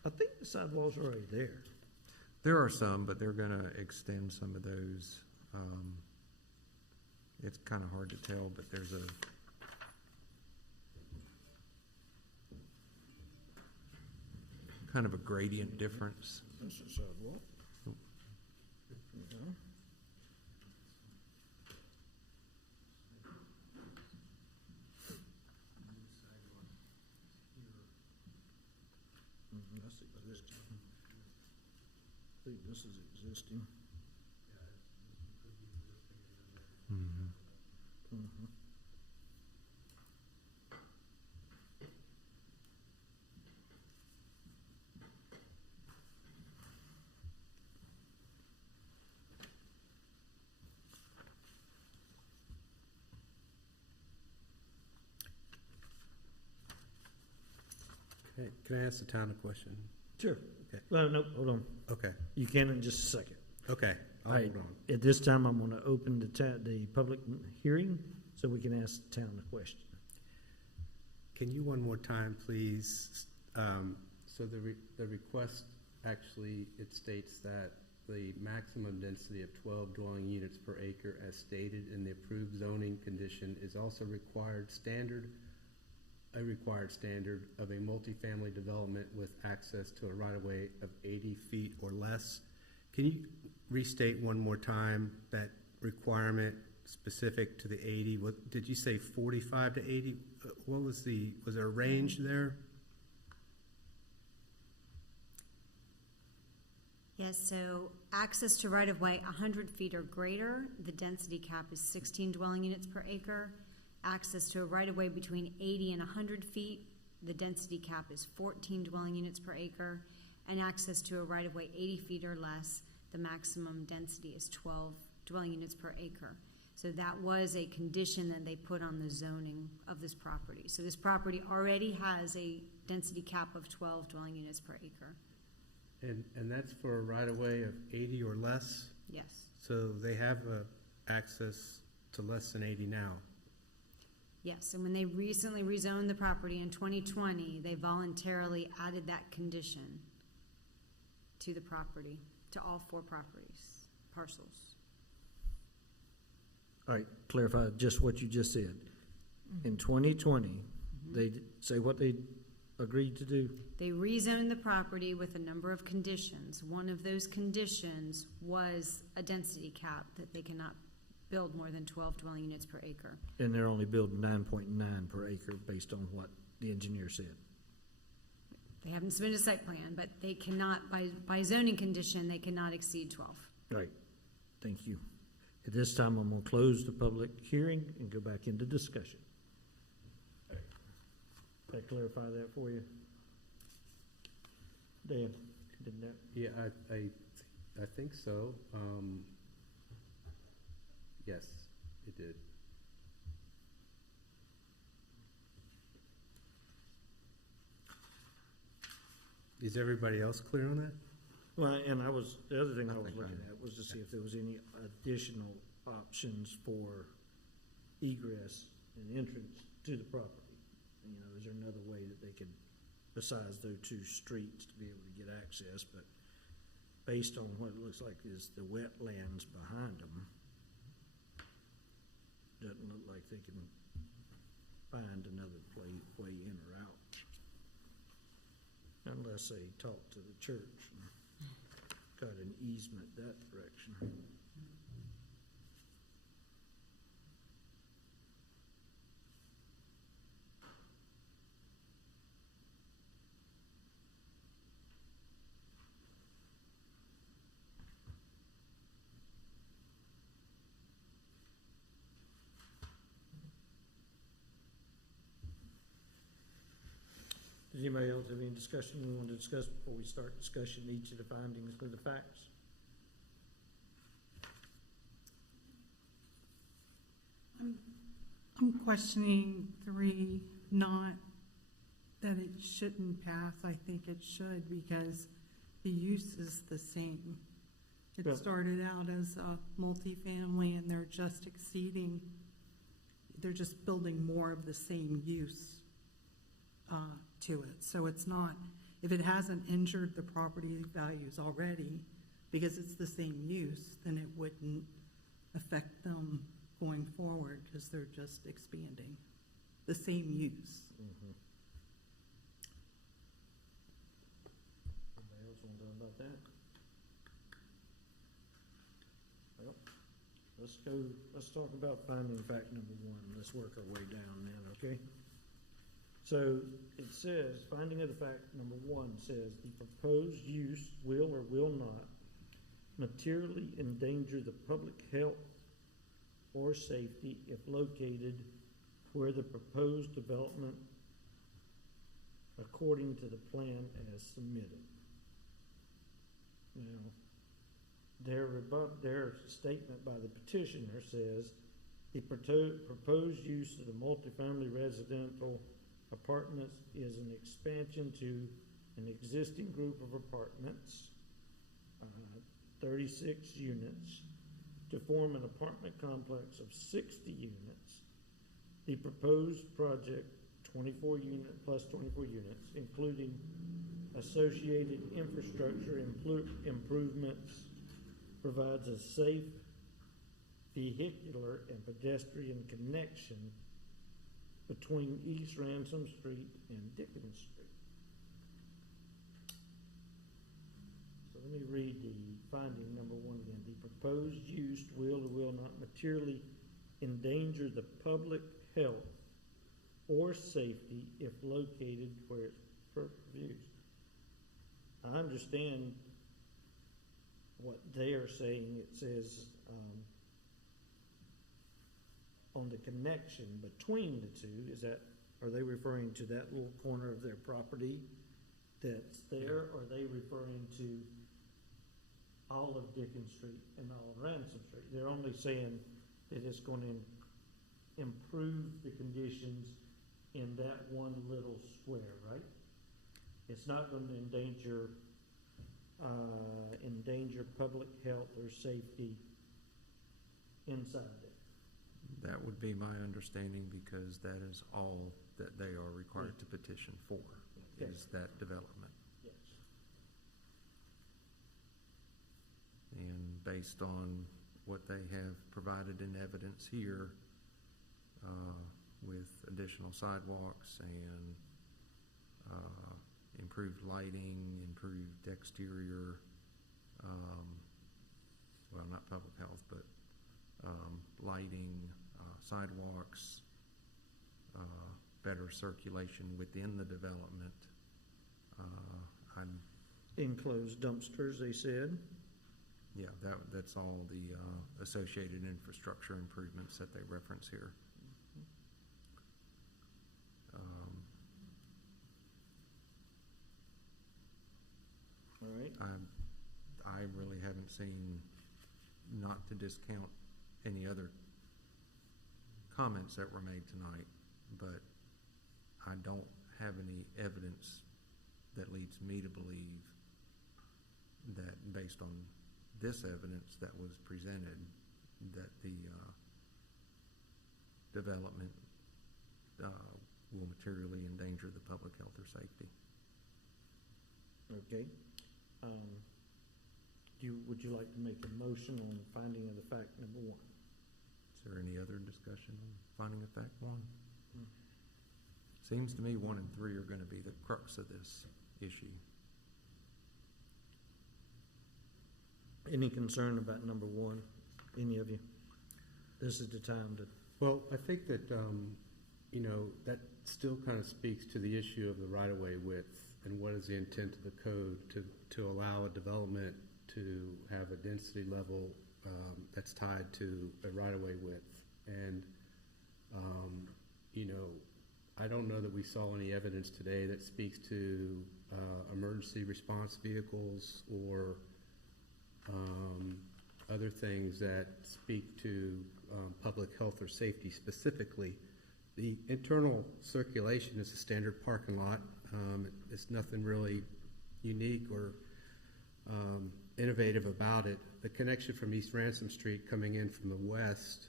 I think the sidewalls are already there. There are some, but they're going to extend some of those. It's kind of hard to tell, but there's a kind of a gradient difference. That's a sidewalk. Yeah. That's existing. I think this is existing. Okay, can I ask the town a question? Sure. Okay. No, hold on. Okay. You can in just a second. Okay, I'll All right. hold on. At this time, I'm going to open the public hearing so we can ask the town a question. Can you one more time, please? So the request, actually, it states that the maximum density of 12 dwelling units per acre as stated in the approved zoning condition is also a required standard of a multifamily development with access to a right-of-way of 80 feet or less. Can you restate one more time that requirement specific to the 80? What did you say, 45 to 80? What was there a range there? Yes, so access to right-of-way 100 feet or greater, the density cap is 16 dwelling units per acre. Access to a right-of-way between 80 and 100 feet, the density cap is 14 dwelling units per acre. And access to a right-of-way 80 feet or less, the maximum density is 12 dwelling units per acre. So that was a condition that they put on the zoning of this property. So this property already has a density cap of 12 dwelling units per acre. And that's for a right-of-way of 80 or less? Yes. So they have access to less than 80 now? Yes, and when they recently rezoned the property in 2020, they voluntarily added that condition to the property. to all 4 properties, parcels. All right, clarify just what you just said. In 2020, they say what they agreed to do? They rezoned the property with a number of conditions. One of those conditions was a density cap, that they cannot build more than 12 dwelling units per acre. And they're only building 9.9 per acre based on what the engineer said. They haven't submitted a site plan, but they cannot, by zoning condition, they cannot exceed 12. Right, thank you. At this time, I'm going to close the public hearing and go back into discussion. Did I clarify that for you? Dan, didn't that? Yeah, I think so. Yes, it did. Is everybody else clear on that? Well, and the other thing I was looking at was to see if there was any additional options for egress and entrance to the property. You know, is there another way that they could, besides those 2 streets, to be able to get access? But based on what it looks like is the wetlands behind them, doesn't look like they can find another way in or out. Unless they talk to the church and got an easement that direction. Does anybody else have any discussion we want to discuss before we start discussion each of the findings for the facts? I'm questioning 3, not that it shouldn't pass. I think it should, because the use is the same. It started out as a multifamily, and they're just building more of the same use to it. So it's not, if it hasn't injured the property values already, because it's the same use, then it wouldn't affect them going forward, because they're just expanding the same use. Anybody else want to know about that? Well, let's talk about finding fact number 1. Let's work our way down then, okay? So it says, finding of the fact number 1 says, the proposed use will or will not materially endanger the public health or safety if located where the proposed development according to the plan as submitted. Now, their statement by the petitioner says, the proposed use of the multifamily residential apartments is an expansion to an existing group of apartments, 36 units, to form an apartment complex of 60 units. The proposed project, 24 units, including associated infrastructure improvements, provides a safe vehicular and pedestrian connection between East Ransom Street and Dickens Street. So let me read the finding number 1 again. The proposed use will or will not materially endanger the public health or safety if located where it's used. I understand what they are saying. It says on the connection between the 2, are they referring to that little corner of their property that's there, or are they referring to all of Dickens Street and all of Ransom Street? They're only saying that it's going to improve the conditions in that one little square, right? It's not going to endanger public health or safety inside there. That would be my understanding, because that is all that they are required to petition for, is that development. Yes. And based on what they have provided in evidence here, with additional sidewalks and improved lighting, improved exterior, well, not public health, but lighting, sidewalks, better circulation within the development. Enclosed dumpsters, they said. Yeah, that's all the associated infrastructure improvements that they reference here. All right. I really haven't seen, not to discount any other comments that were made tonight, but I don't have any evidence that leads me to believe that based on this evidence that was presented, that the development will materially endanger the public health or safety. Okay. Would you like to make a motion on finding of the fact number one? Is there any other discussion on finding of fact one? Seems to me 1 and 3 are going to be the crux of this issue. Any concern about number one? Any of you? This is the time to. Well, I think that, that still kind of speaks to the issue of the right-of-way width and what is the intent of the code to allow a development to have a density level that's tied to a right-of-way width. And, I don't know that we saw any evidence today that speaks to emergency response vehicles or other things that speak to public health or safety specifically. The internal circulation is a standard parking lot. It's nothing really unique or innovative about it. The connection from East Ransom Street coming in from the west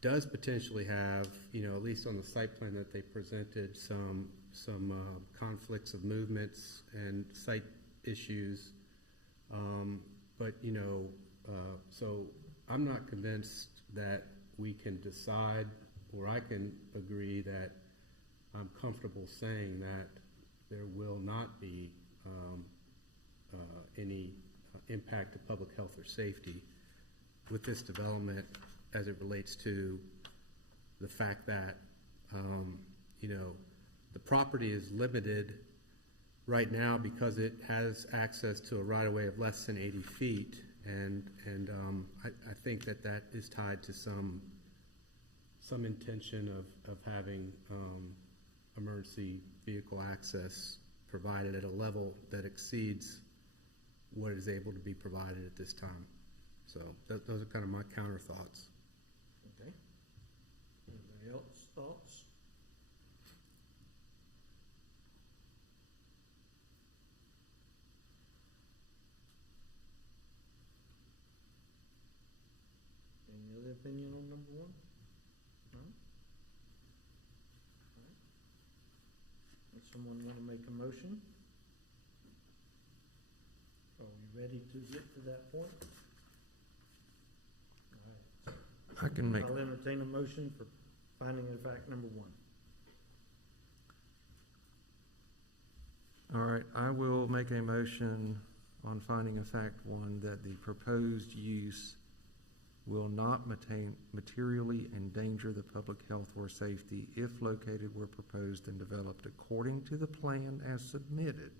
does potentially have, at least on the site plan that they presented, some conflicts of movements and site issues. So I'm not convinced that we can decide, or I can agree that I'm comfortable saying that there will not be any impact to public health or safety with this development as it relates to the fact that, the property is limited right now because it has access to a right-of-way of less than 80 feet, and I think that is tied to some intention of having emergency vehicle access provided at a level that exceeds what is able to be provided at this time. So those are kind of my counter thoughts. Okay. Anybody else thoughts? Any other opinion on number one? No? All right. Does someone want to make a motion? Are we ready to get to that point? All right. I can make. I'll entertain a motion for finding of fact number one. All right, I will make a motion on finding of fact one that the proposed use will not materially endanger the public health or safety if located where proposed and developed according to the plan as submitted,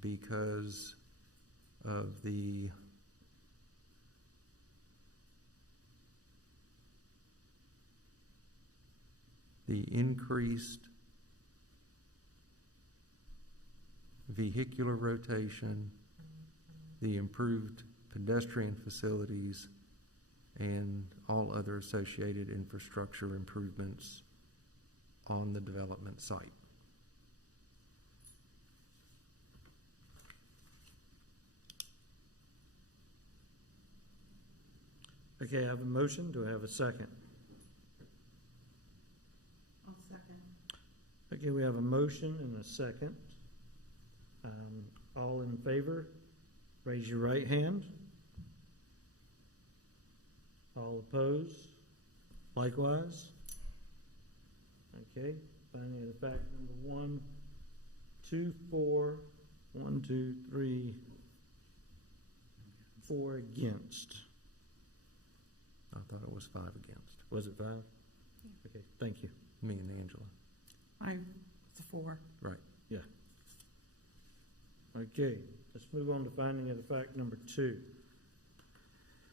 because of the increased vehicular rotation, the improved pedestrian facilities, and all other associated infrastructure improvements on the development site. Okay, I have a motion. Do I have a second? I'll second. Okay, we have a motion and a second. All in favor Raise your right hand. All opposed? Likewise? Okay, finding of fact number 1, 2, 4, 1, 2, 3, 4 against. I thought it was 5 against. Was it 5? Okay, thank you. Me and Angela. It's a 4. Right. Yeah. Okay, let's move on to finding of the fact number 2.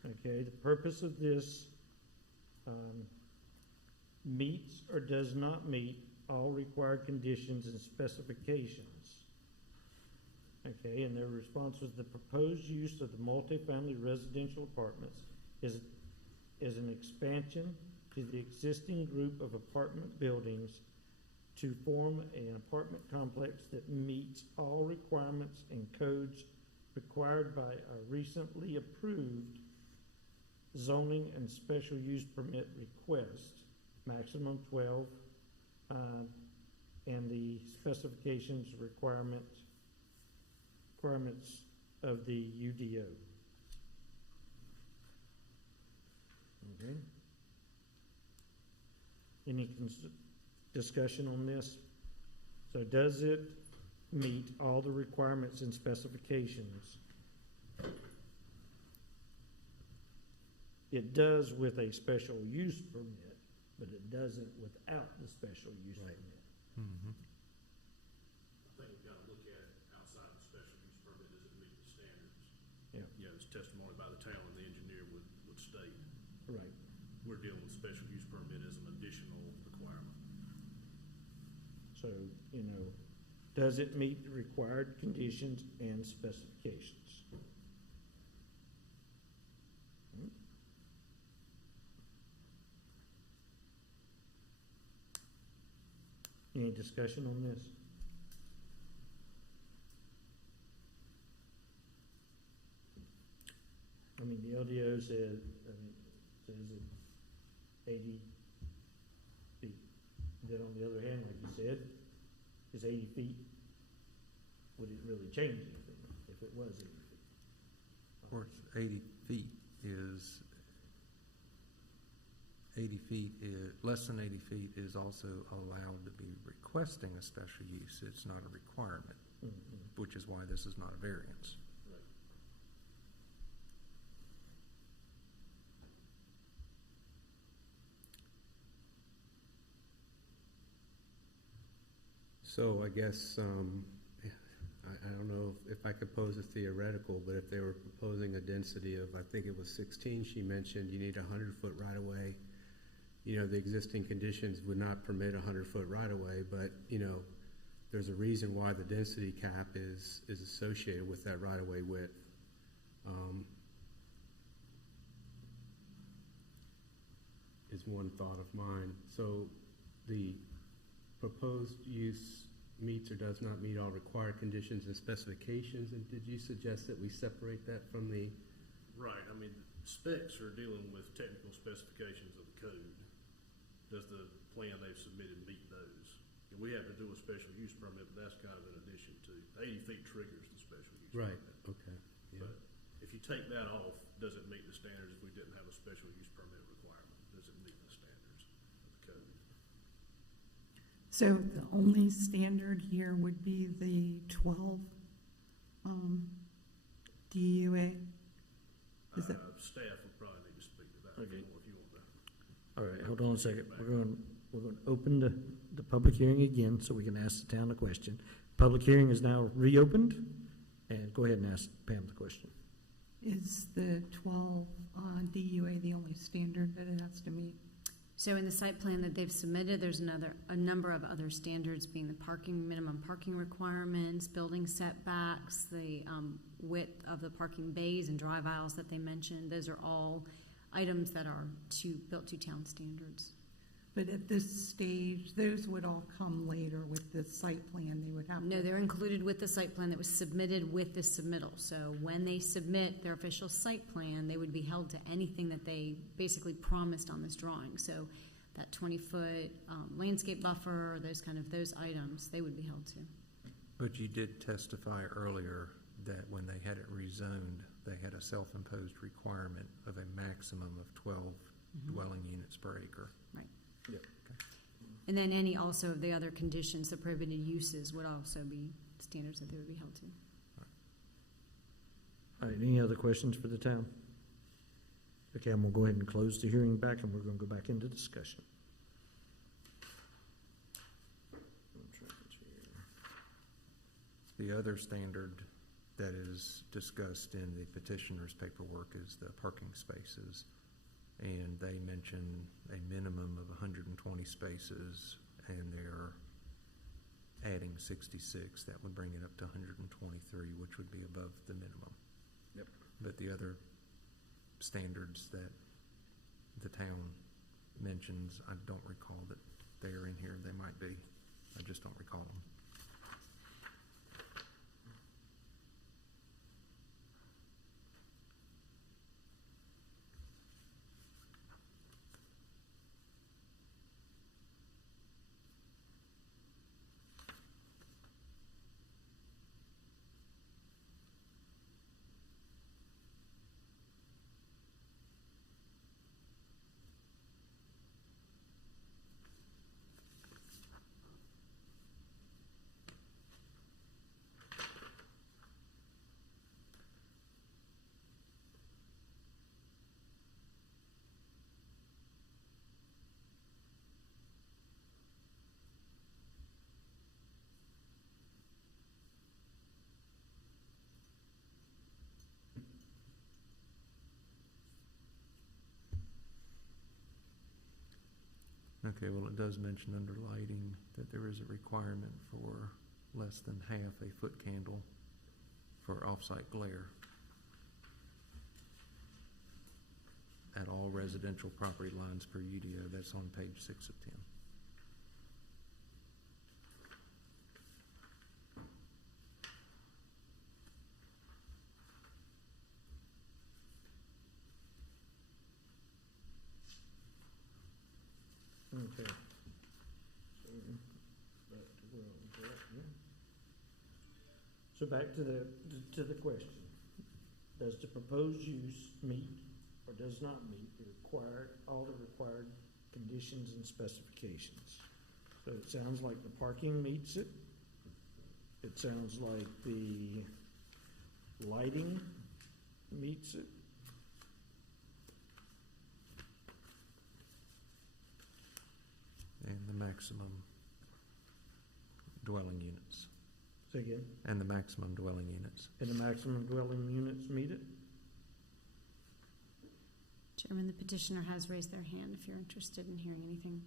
Okay, the purpose of this meets or does not meet all required conditions and specifications. Okay, and their response was the proposed use of the multifamily residential apartments is an expansion to the existing group of apartment buildings to form an apartment complex that meets all requirements and codes required by a recently approved zoning and special use permit request, maximum 12, and the specifications requirements of the UDO. Okay. Any discussion on this? So does it meet all the requirements and specifications? It does with a special use permit, but it doesn't without the special use permit. Mm-hmm. I think we've got to look at outside the special use permit, does it meet the standards? Yeah. You know, it's testimony by the town and the engineer would state. Right. We're dealing with special use permit as an additional requirement. So, does it meet the required conditions and specifications? Any discussion on this? I mean, the LDO says it's 80 feet. Then on the other hand, like you said, is 80 feet, would it really change anything if it was 80 feet? Of course, 80 feet is, less than 80 feet is also allowed to be requesting a special use. It's not a requirement, which is why this is not a variance. So I guess, I don't know if I could pose a theoretical, but if they were proposing a density of, I think it was 16, she mentioned you need 100-foot right-of-way. The existing conditions would not permit 100-foot right-of-way, but, there's a reason why the density cap is associated with that right-of-way width. Is one thought of mine. So the proposed use meets or does not meet all required conditions and specifications, and did you suggest that we separate that from the? Right, I mean, specs are dealing with technical specifications of the code. Does the plan they've submitted meet those? And we have to do a special use permit, but that's kind of in addition to, 80 feet triggers the special use permit. Right, okay. Yeah. But if you take that off, does it meet the standards if we didn't have a special use permit requirement? Does it meet the standards of the code? So the only standard here would be the 12 DUA? Staff would probably need to speak to that Okay. more if you want that. All right, hold on a second. We're going to open the public hearing again so we can ask the town a question. Public hearing is now reopened, and go ahead and ask Pam the question. Is the 12 DUA the only standard that it has to meet? So in the site plan that they've submitted, there's a number of other standards, being the minimum parking requirements, building setbacks, the width of the parking bays and drive aisles that they mentioned. Those are all items that are built to town standards. But at this stage, those would all come later with the site plan. They would have No, they're included with the site plan that was submitted with this submittal. So when they submit their official site plan, they would be held to anything that they basically promised on this drawing. So that 20-foot landscape buffer, those items, they would be held to. But you did testify earlier that when they had it rezoned, they had a self-imposed requirement of a maximum of 12 dwelling units per acre. Right. Yep. And then any also of the other conditions, the prohibited uses would also be standards that they would be held to. All right, any other questions for the town? Okay, I'm gonna go ahead and close the hearing back, and we're gonna go back into discussion. The other standard that is discussed in the petitioner's paperwork is the parking spaces. And they mention a minimum of 120 spaces, and they're adding 66. That would bring it up to 123, which would be above the minimum. Yep. But the other standards that the town mentions, I don't recall that they are in here. They might be. I just don't recall them. Okay, well, it does mention under lighting that there is a requirement for less than half a foot candle for off-site glare at all residential property lines per UDO. That's on page 6 of 10. Okay. So back to the question. Does the proposed use meet or does not meet all the required conditions and specifications? So it sounds like the parking meets it. It sounds like the lighting meets it. And the maximum dwelling units. Say again? And the maximum dwelling units. And the maximum dwelling units meet it? Chairman, the petitioner has raised their hand if you're interested in hearing anything.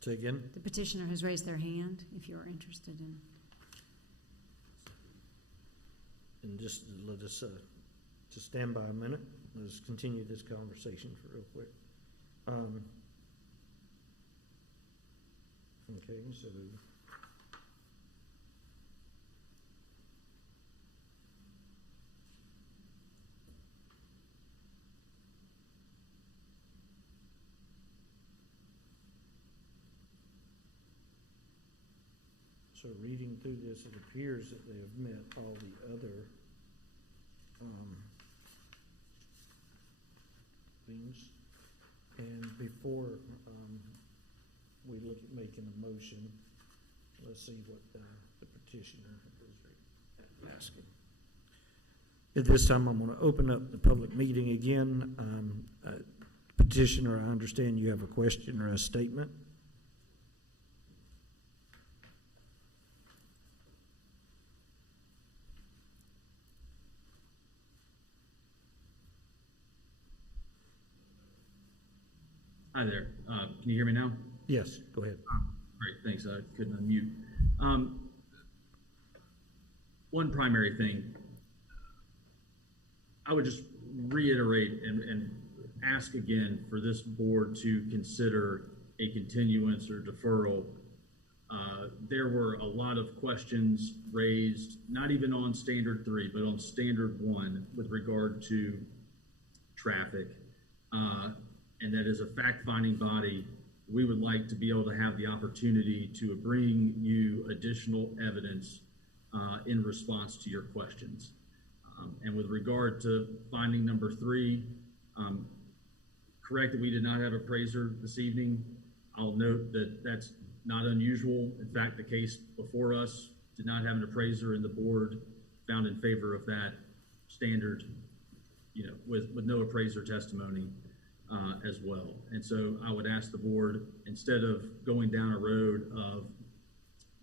Say again? The petitioner has raised their hand if you're interested in. And just let us, just stand by a minute. Let's continue this conversation for real quick. Okay, so reading through this, it appears that they have met all the other things. And before we look at making a motion, let's see what the petitioner is asking. At this time, I'm going to open up the public meeting again. Petitioner, I understand you have a question or a statement. Hi there. Can you hear me now? Yes, go ahead. Great, thanks. I couldn't unmute. One primary thing, I would just reiterate and ask again for this board to consider a continuance or deferral. There were a lot of questions raised, not even on standard 3, but on standard 1 with regard to traffic. And that as a fact-finding body, we would like to be able to have the opportunity to bring you additional evidence in response to your questions. And with regard to finding number 3, correct that we did not have appraiser this evening. I'll note that that's not unusual. In fact, the case before us did not have an appraiser, and the board found in favor of that standard, with no appraiser testimony as well. And so I would ask the board, instead of going down a road of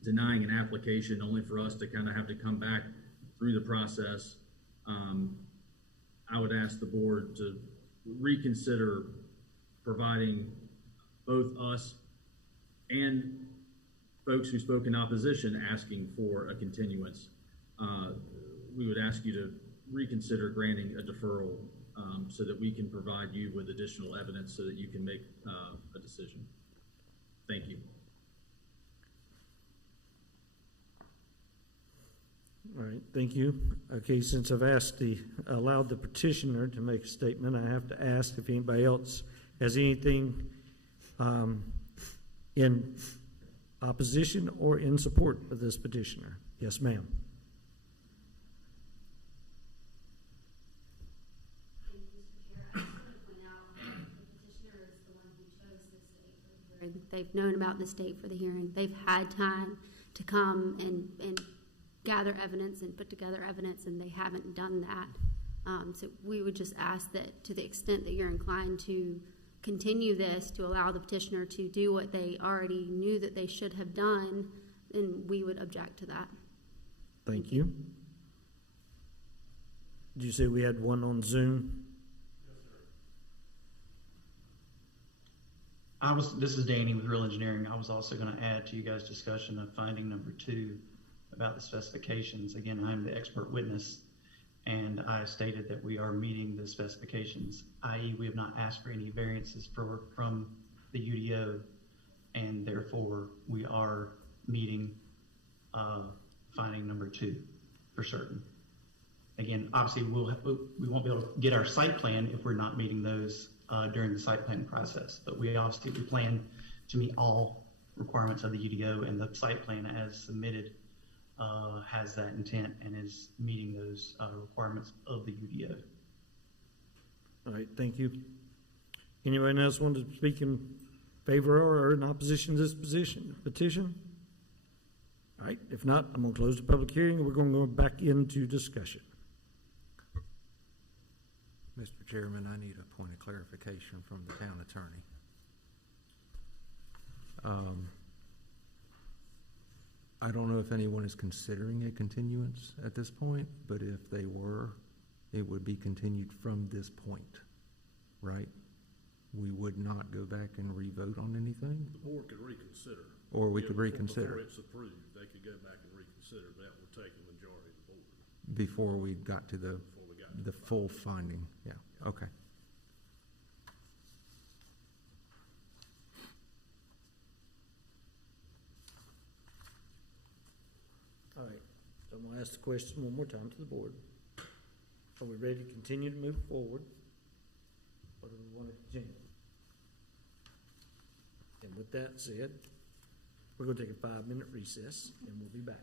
denying an application only for us to kind of have to come back through the process, I would ask the board to reconsider providing both us and folks who spoke in opposition asking for a continuance. We would ask you to reconsider granting a deferral so that we can provide you with additional evidence so that you can make a decision. Thank you. All right, thank you. Okay, since I've allowed the petitioner to make a statement, I have to ask if anybody else has anything in opposition or in support of this petitioner. Yes, ma'am. They've known about this date for the hearing. They've had time to come and gather evidence and put together evidence, and they haven't done that. So we would just ask that, to the extent that you're inclined to continue this, to allow the petitioner to do what they already knew that they should have done, then we would object to that. Thank you. Did you say we had one on Zoom? This is Danny with Real Engineering. I was also going to add to you guys' discussion of finding number 2 about the specifications. Again, I'm the expert witness, and I stated that we are meeting the specifications, i.e. we have not asked for any variances from the UDO, and therefore we are meeting finding number 2 for certain. Again, obviously we won't be able to get our site plan if we're not meeting those during the site plan process, but we plan to meet all requirements of the UDO, and the site plan as submitted has that intent and is meeting those requirements of the UDO. All right, thank you. Anyone else want to speak in favor or in opposition to this petition? All right, if not, I'm going to close the public hearing, and we're going to go back into discussion. Mr. Chairman, I need a point of clarification from the town attorney. I don't know if anyone is considering a continuance at this point, but if they were, it would be continued from this point, right? We would not go back and re-vote on anything? The board could reconsider. Or we could reconsider. Before it's approved, they could go back and reconsider, but that would take a majority of the board. Before we got to the full finding, yeah, okay. All right, so I'm going to ask the question one more time to the board. Are we ready to continue to move forward, or do we want to continue? And with that said, we're going to take a 5-minute recess, and we'll be back.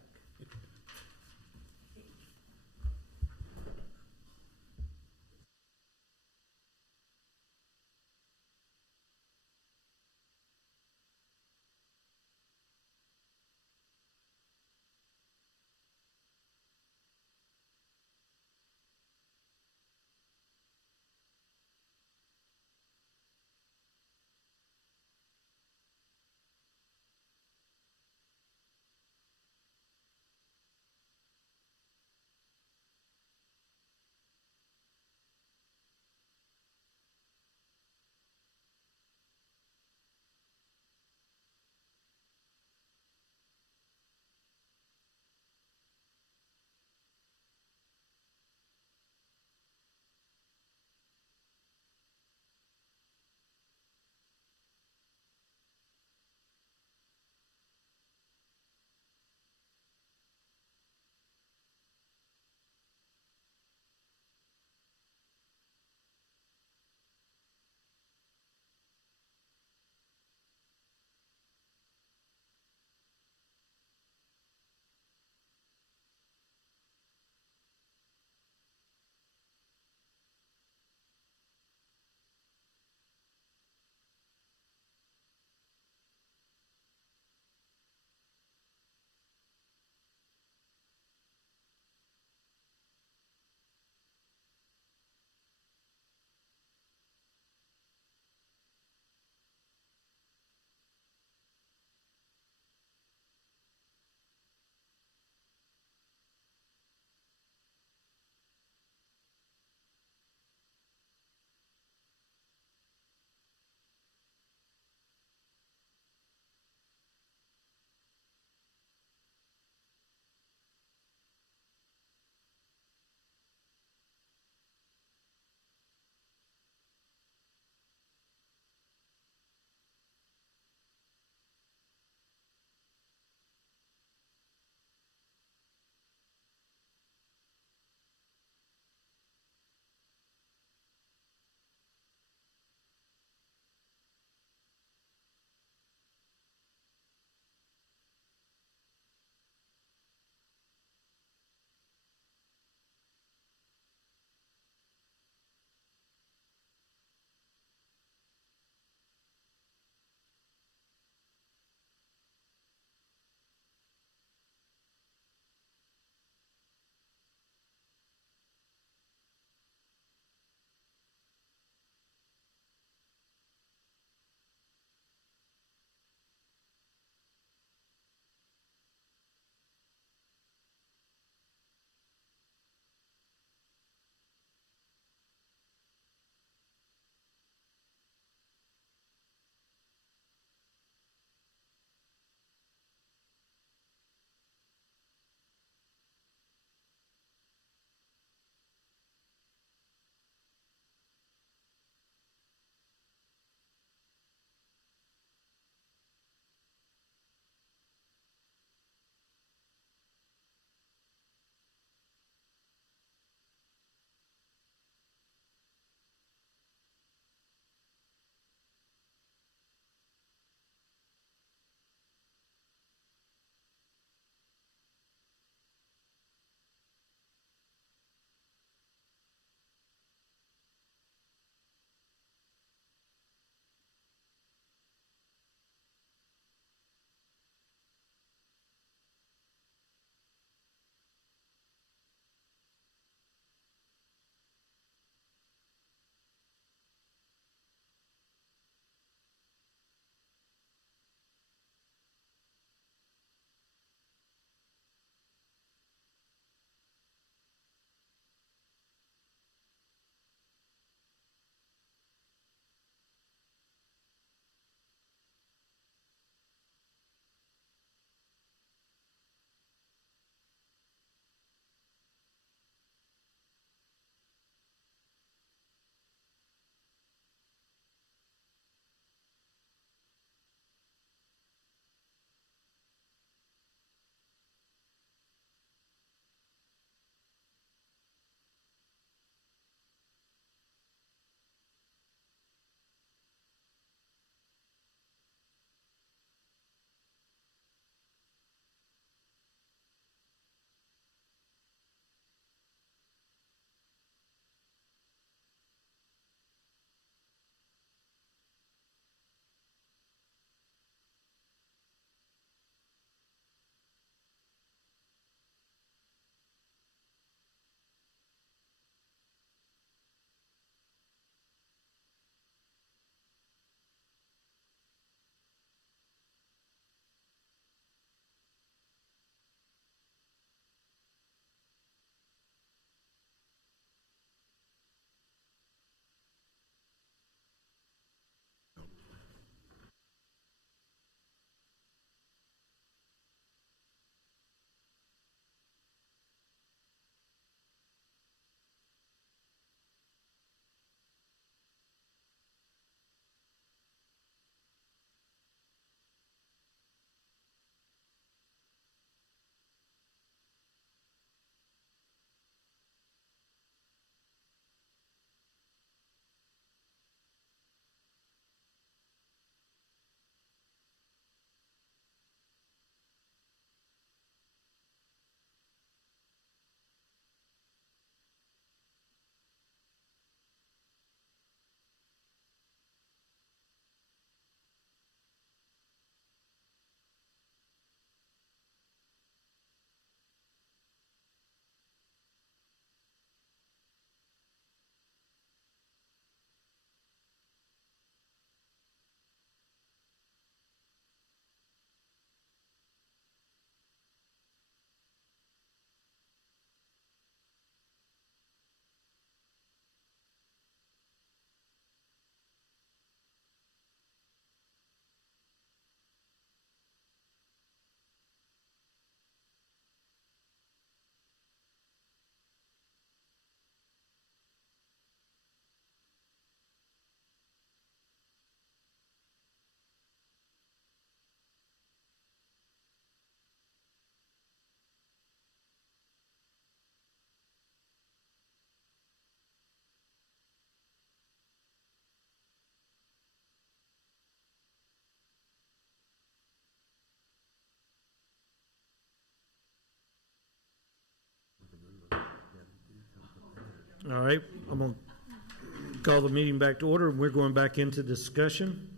All right, I'm going to call the meeting back to order, and we're going back into discussion.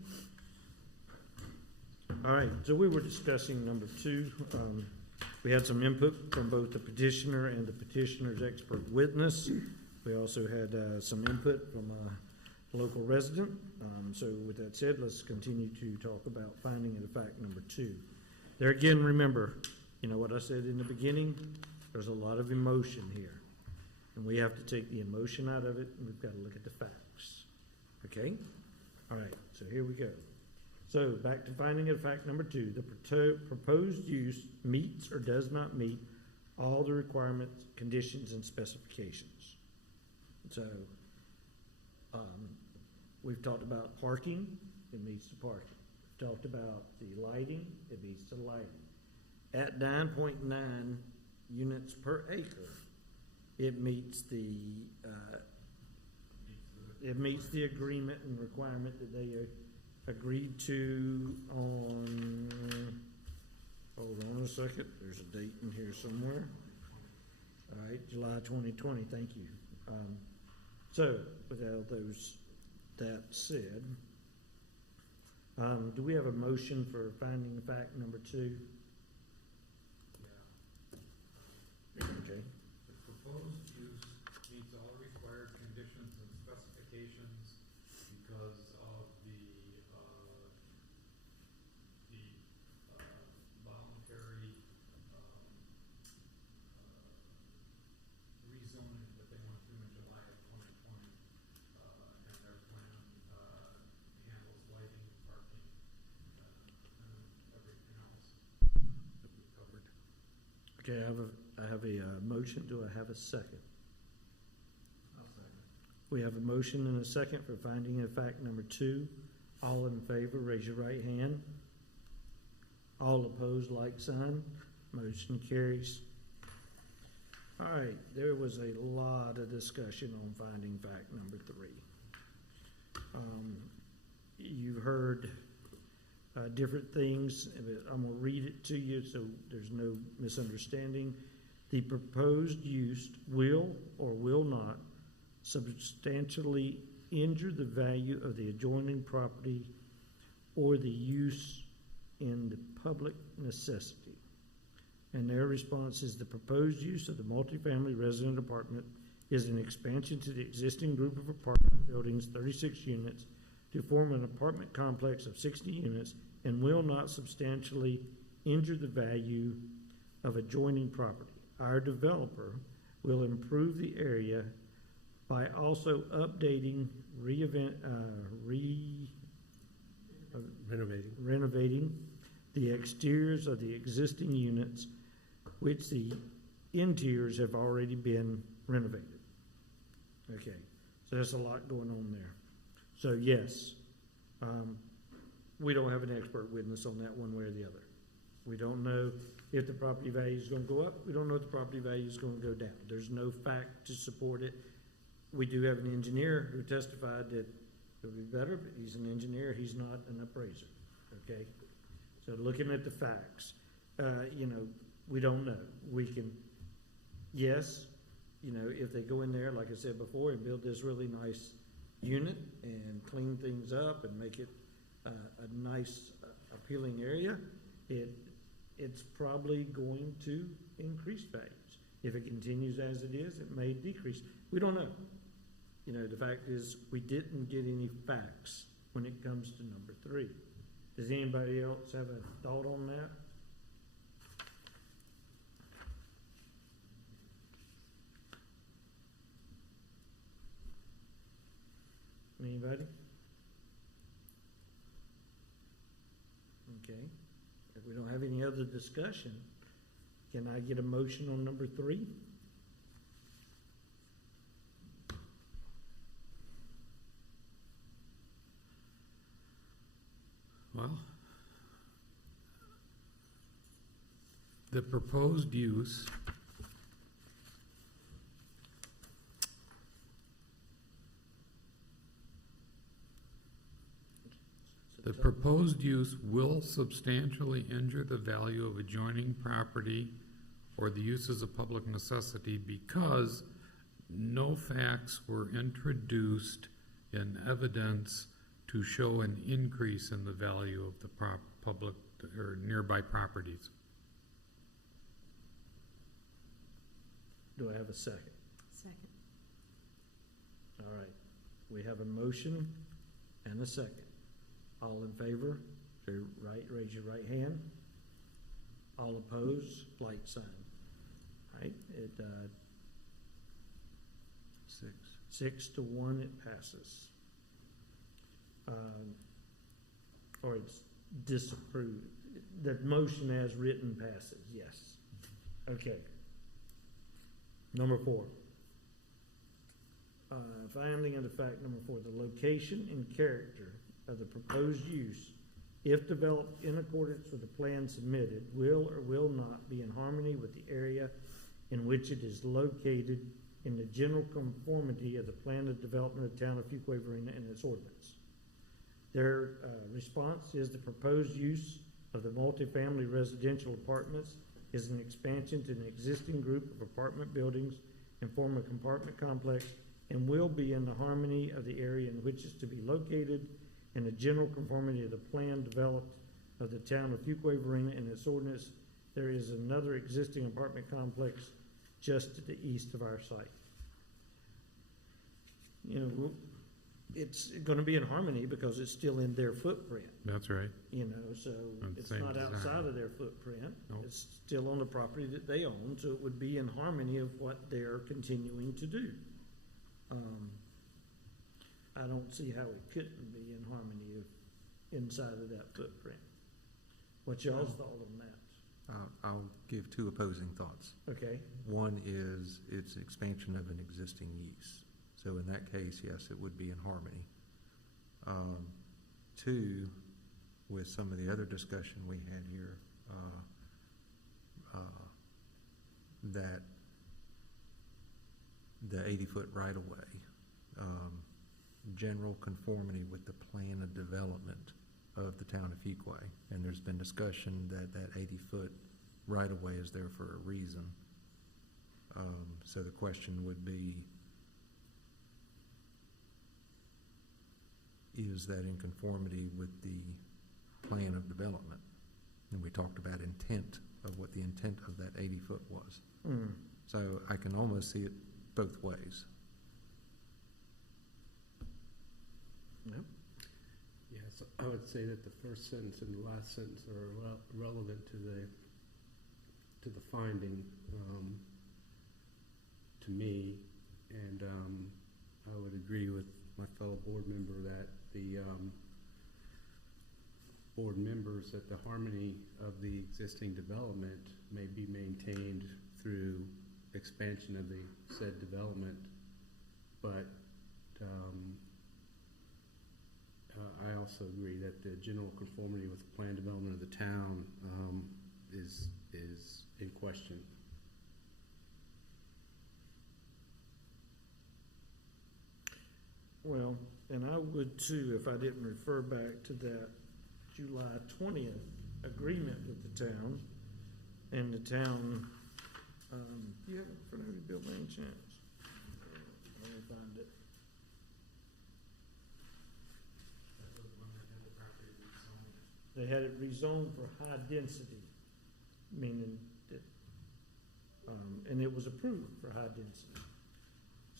All right, so we were discussing number 2. We had some input from both the petitioner and the petitioner's expert witness. We also had some input from a local resident. So with that said, let's continue to talk about finding of fact number 2. There again, remember, you know what I said in the beginning? There's a lot of emotion here. And we have to take the emotion out of it, and we've got to look at the facts. Okay? All right, so here we go. So back to finding of fact number 2. The proposed use meets or does not meet all the requirements, conditions, and specifications. So we've talked about parking. It meets the parking. We've talked about the lighting. It meets the lighting. At 9.9 units per acre, it meets the agreement and requirement that they agreed to on, hold on a second, there's a date in here somewhere. All right, July 2020, thank you. So, without that said, do we have a motion for finding fact number 2? Yeah. Okay. The proposed use meets all required conditions and specifications because of the voluntary rezoning that they went through in July of 2020, and their plan handles lighting, parking, and everything else that we covered. Okay, I have a motion. Do I have a second? I'll second. We have a motion and a second for finding of fact number 2. All in favor, raise your right hand. All opposed, like sign. Motion carries. All right, there was a lot of discussion on finding fact number 3. You heard different things. I'm going to read it to you so there's no misunderstanding. The proposed use will or will not substantially injure the value of the adjoining property or the use in the public necessity. And their response is the proposed use of the multifamily resident apartment is an expansion to the existing group of apartment buildings, 36 units, to form an apartment complex of 60 units and will not substantially injure the value of adjoining property. Our developer will improve the area by also updating, renovating the exteriors of the existing units, which the interiors have already been renovated. Okay, so there's a lot going on there. So yes, we don't have an expert witness on that one way or the other. We don't know if the property value is going to go up. We don't know if the property value is going to go down. There's no fact to support it. We do have an engineer who testified that it would be better, but he's an engineer. He's not an appraiser. Okay? So looking at the facts, we don't know. We can, yes, if they go in there, like I said before, and build this really nice unit and clean things up and make it a nice, appealing area, it's probably going to increase values. If it continues as it is, it may decrease. We don't know. The fact is we didn't get any facts when it comes to number 3. Does anybody else have a thought on that? Anybody? Okay. If we don't have any other discussion, can I get a motion on number 3? Well, the proposed use will substantially injure the value of adjoining property or the use as a public necessity because no facts were introduced in evidence to show an increase in the value of the public or nearby properties. Do I have a second? Second. All right, we have a motion and a second. All in favor, raise your right hand. All opposed, like sign. All right, it, 6-1, it passes. Or it's disapproved. The motion as written passes, yes. Okay. Number 4. Finding of the fact number 4, the location and character of the proposed use, if developed in accordance with the plan submitted, will or will not be in harmony with the area in which it is located in the general conformity of the plan of development of the town of Fuquay-Varina and its ordinance. Their response is the proposed use of the multifamily residential apartments is an expansion to an existing group of apartment buildings and form a compartment complex and will be in the harmony of the area in which it's to be located in the general conformity of the plan developed of the town of Fuquay-Varina and its ordinance. There is another existing apartment complex just to the east of our site. You know, it's going to be in harmony because it's still in their footprint. That's right. You know, so it's not outside of their footprint. Nope. It's still on the property that they own, so it would be in harmony of what they're continuing to do. I don't see how it couldn't be in harmony of inside of that footprint. What's y'all's thought on that? I'll give two opposing thoughts. Okay. One is it's expansion of an existing use. So in that case, yes, it would be in harmony. Two, with some of the other discussion we had here, that the 80-foot right-of-way, general conformity with the plan of development of the town of Fuquay. And there's been discussion that that 80-foot right-of-way is there for a reason. So the question would be, is that in conformity with the plan of development? And we talked about intent of what the intent of that 80-foot was. Mm. So I can almost see it both ways. Yep. Yes, I would say that the first sentence and the last sentence are relevant to the finding to me, and I would agree with my fellow board member that the board members that the harmony of the existing development may be maintained through expansion of the said development, but I also agree that the general conformity with the plan development of the town is in question. Well, and I would too if I didn't refer back to that July 20th agreement with the town, and the town, you have it in front of you, Bill, by any chance? Let me find it. They had it rezoned for high density, meaning that, and it was approved for high density.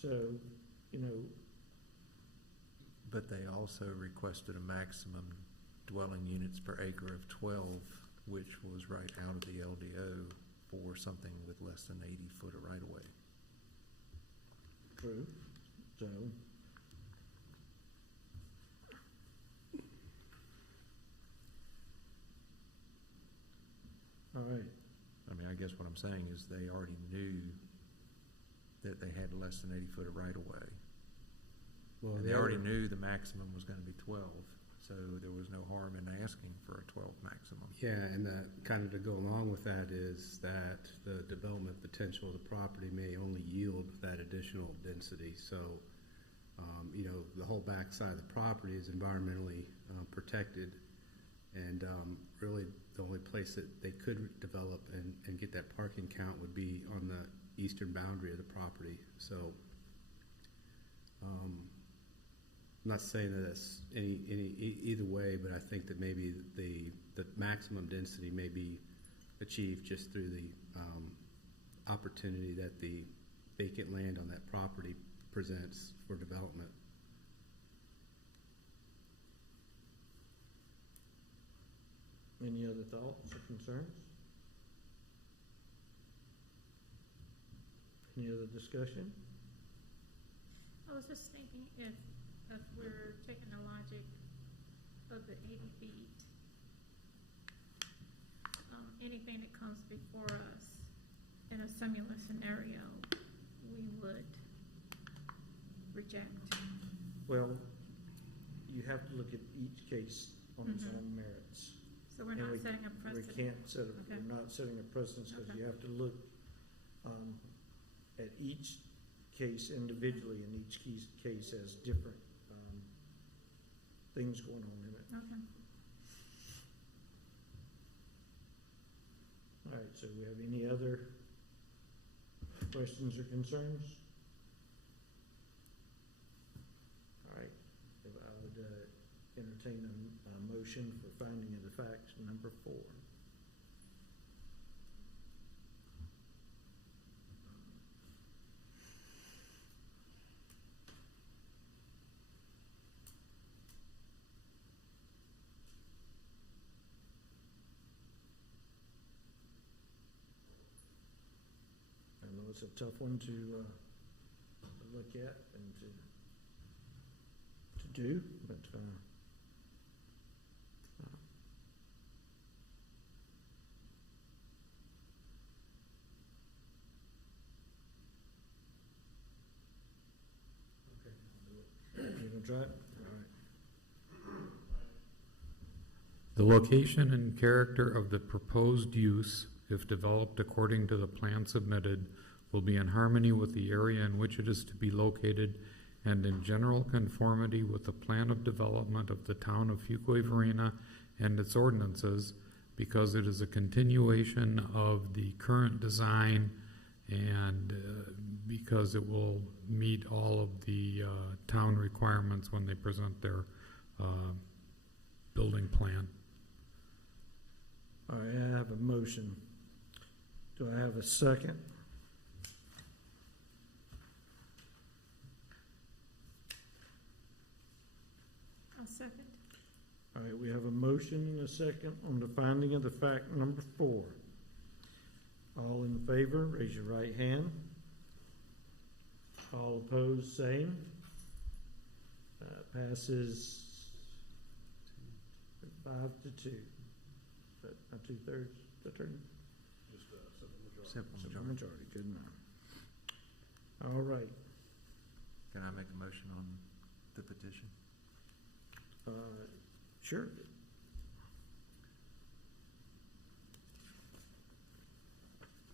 So, you know. But they also requested a maximum dwelling units per acre of 12, which was right out of the LDO for something with less than 80 foot of right of way. True. So. All right. I mean, I guess what I'm saying is they already knew that they had less than 80 foot of right of way. Well, and they already knew the maximum was going to be 12, so there was no harm in asking for a 12 maximum. Yeah, and that kind of to go along with that is that the development potential of the property may only yield that additional density. So, you know, the whole back side of the property is environmentally protected, and really the only place that they could develop and get that parking count would be on the eastern boundary of the property. So I'm not saying that it's either way, but I think that maybe the maximum density may be achieved just through the opportunity that the vacant land on that property presents for development. Any other thoughts or concerns? Any other discussion? I was just thinking if we're taking the logic of the 80 feet, anything that comes before us in a similar scenario, we would reject. Well, you have to look at each case on its own merits. So we're not setting a precedent. We can't set Okay. we're not setting a precedent because Okay. you have to look at each case individually, and each case has different things going on in it. Okay. All right, so we have any other questions or concerns? All right, I would entertain a motion for finding of the facts number 4. I know it's a tough one to look at and to do, but you gonna try it? All right. The location and character of the proposed use, if developed according to the plan submitted, will be in harmony with the area in which it is to be located and in general conformity with the plan of development of the town of Fuquay-Varina and its ordinances, because it is a continuation of the current design and because it will meet all of the town requirements when they present their building plan. All right, I have a motion. Do I have a second? I'll second. All right, we have a motion and a second on the finding of the fact number 4. All in favor, raise your right hand. All opposed, same. Passes 5-2. But 2/3, the turn? Just simple majority. Good enough. All right. Can I make a motion on the petition? Sure.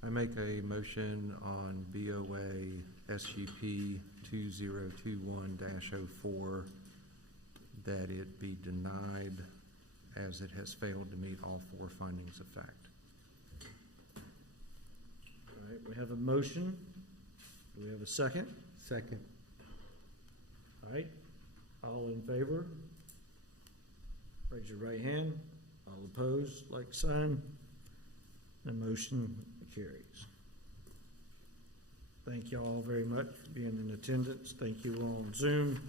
I make a motion on BOA SUP 2021-04 that it be denied as it has failed to meet all 4 findings of fact. All right, we have a motion. Do we have a second? Second. All right, all in favor? Raise your right hand. All opposed, like sign. The motion carries. Thank you all very much for being in attendance. Thank you all on Zoom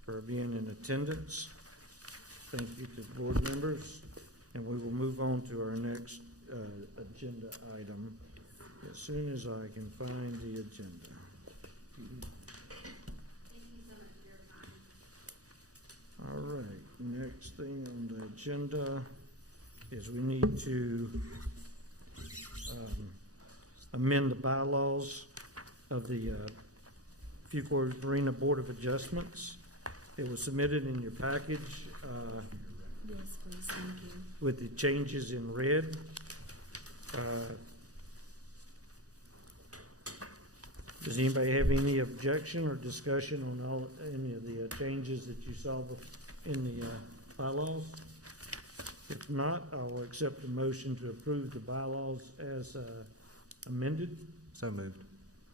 for being in attendance. Thank you to the board members. And we will move on to our next agenda item as soon as I can find the agenda. All right, next thing on the agenda is we need to amend the bylaws of the Fuquay-Varina Board of Adjustments. It was submitted in your package Yes, please, thank you. with the changes in red. Does anybody have any objection or discussion on any of the changes that you saw in the bylaws? If not, I will accept a motion to approve the bylaws as amended. So moved.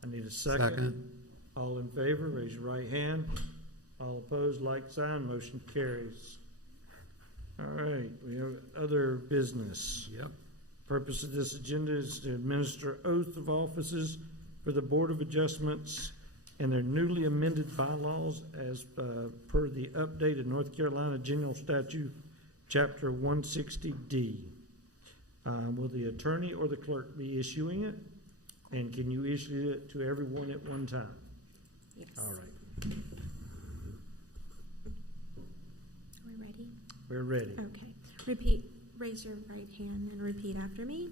I need a second. All in favor, raise your right hand. All opposed, like sign. Motion carries. All right, we have other business. Yep. Purpose of this agenda is to administer oath of offices for the Board of Adjustments and their newly amended bylaws as per the updated North Carolina General Statute, Chapter 160D. Will the attorney or the clerk be issuing it? And can you issue it to everyone at one time? Yes. All right. Are we ready? We're ready. Okay. Raise your right hand and repeat after me.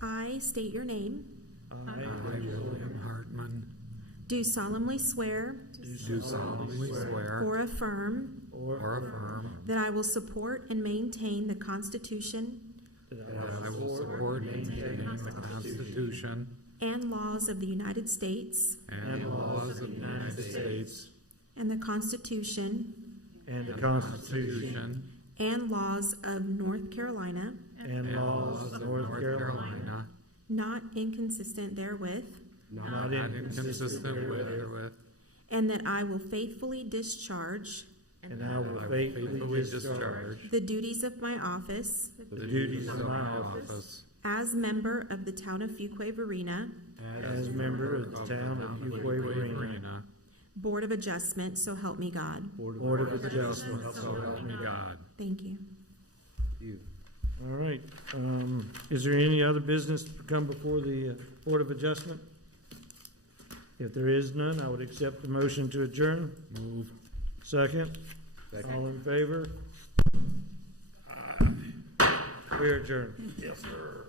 I state your name. I, William Hartman, Do solemnly swear do solemnly swear or affirm or affirm that I will support and maintain the Constitution that I will support and maintain the Constitution and laws of the United States and laws of the United States and the Constitution And the Constitution and laws of North Carolina, and laws of North Carolina, not inconsistent therewith, not inconsistent with, and that I will faithfully discharge and I will faithfully discharge the duties of my office the duties of my office as member of the town of Fuquay-Varina, as member of the town of Fuquay-Varina, Board of Adjustment, so help me God. Board of Adjustment, so help me God. Thank you. All right. Is there any other business to come before the Board of Adjustment? If there is none, I would accept the motion to adjourn. Move. Second? All in favor? We are adjourned. Yes, sir.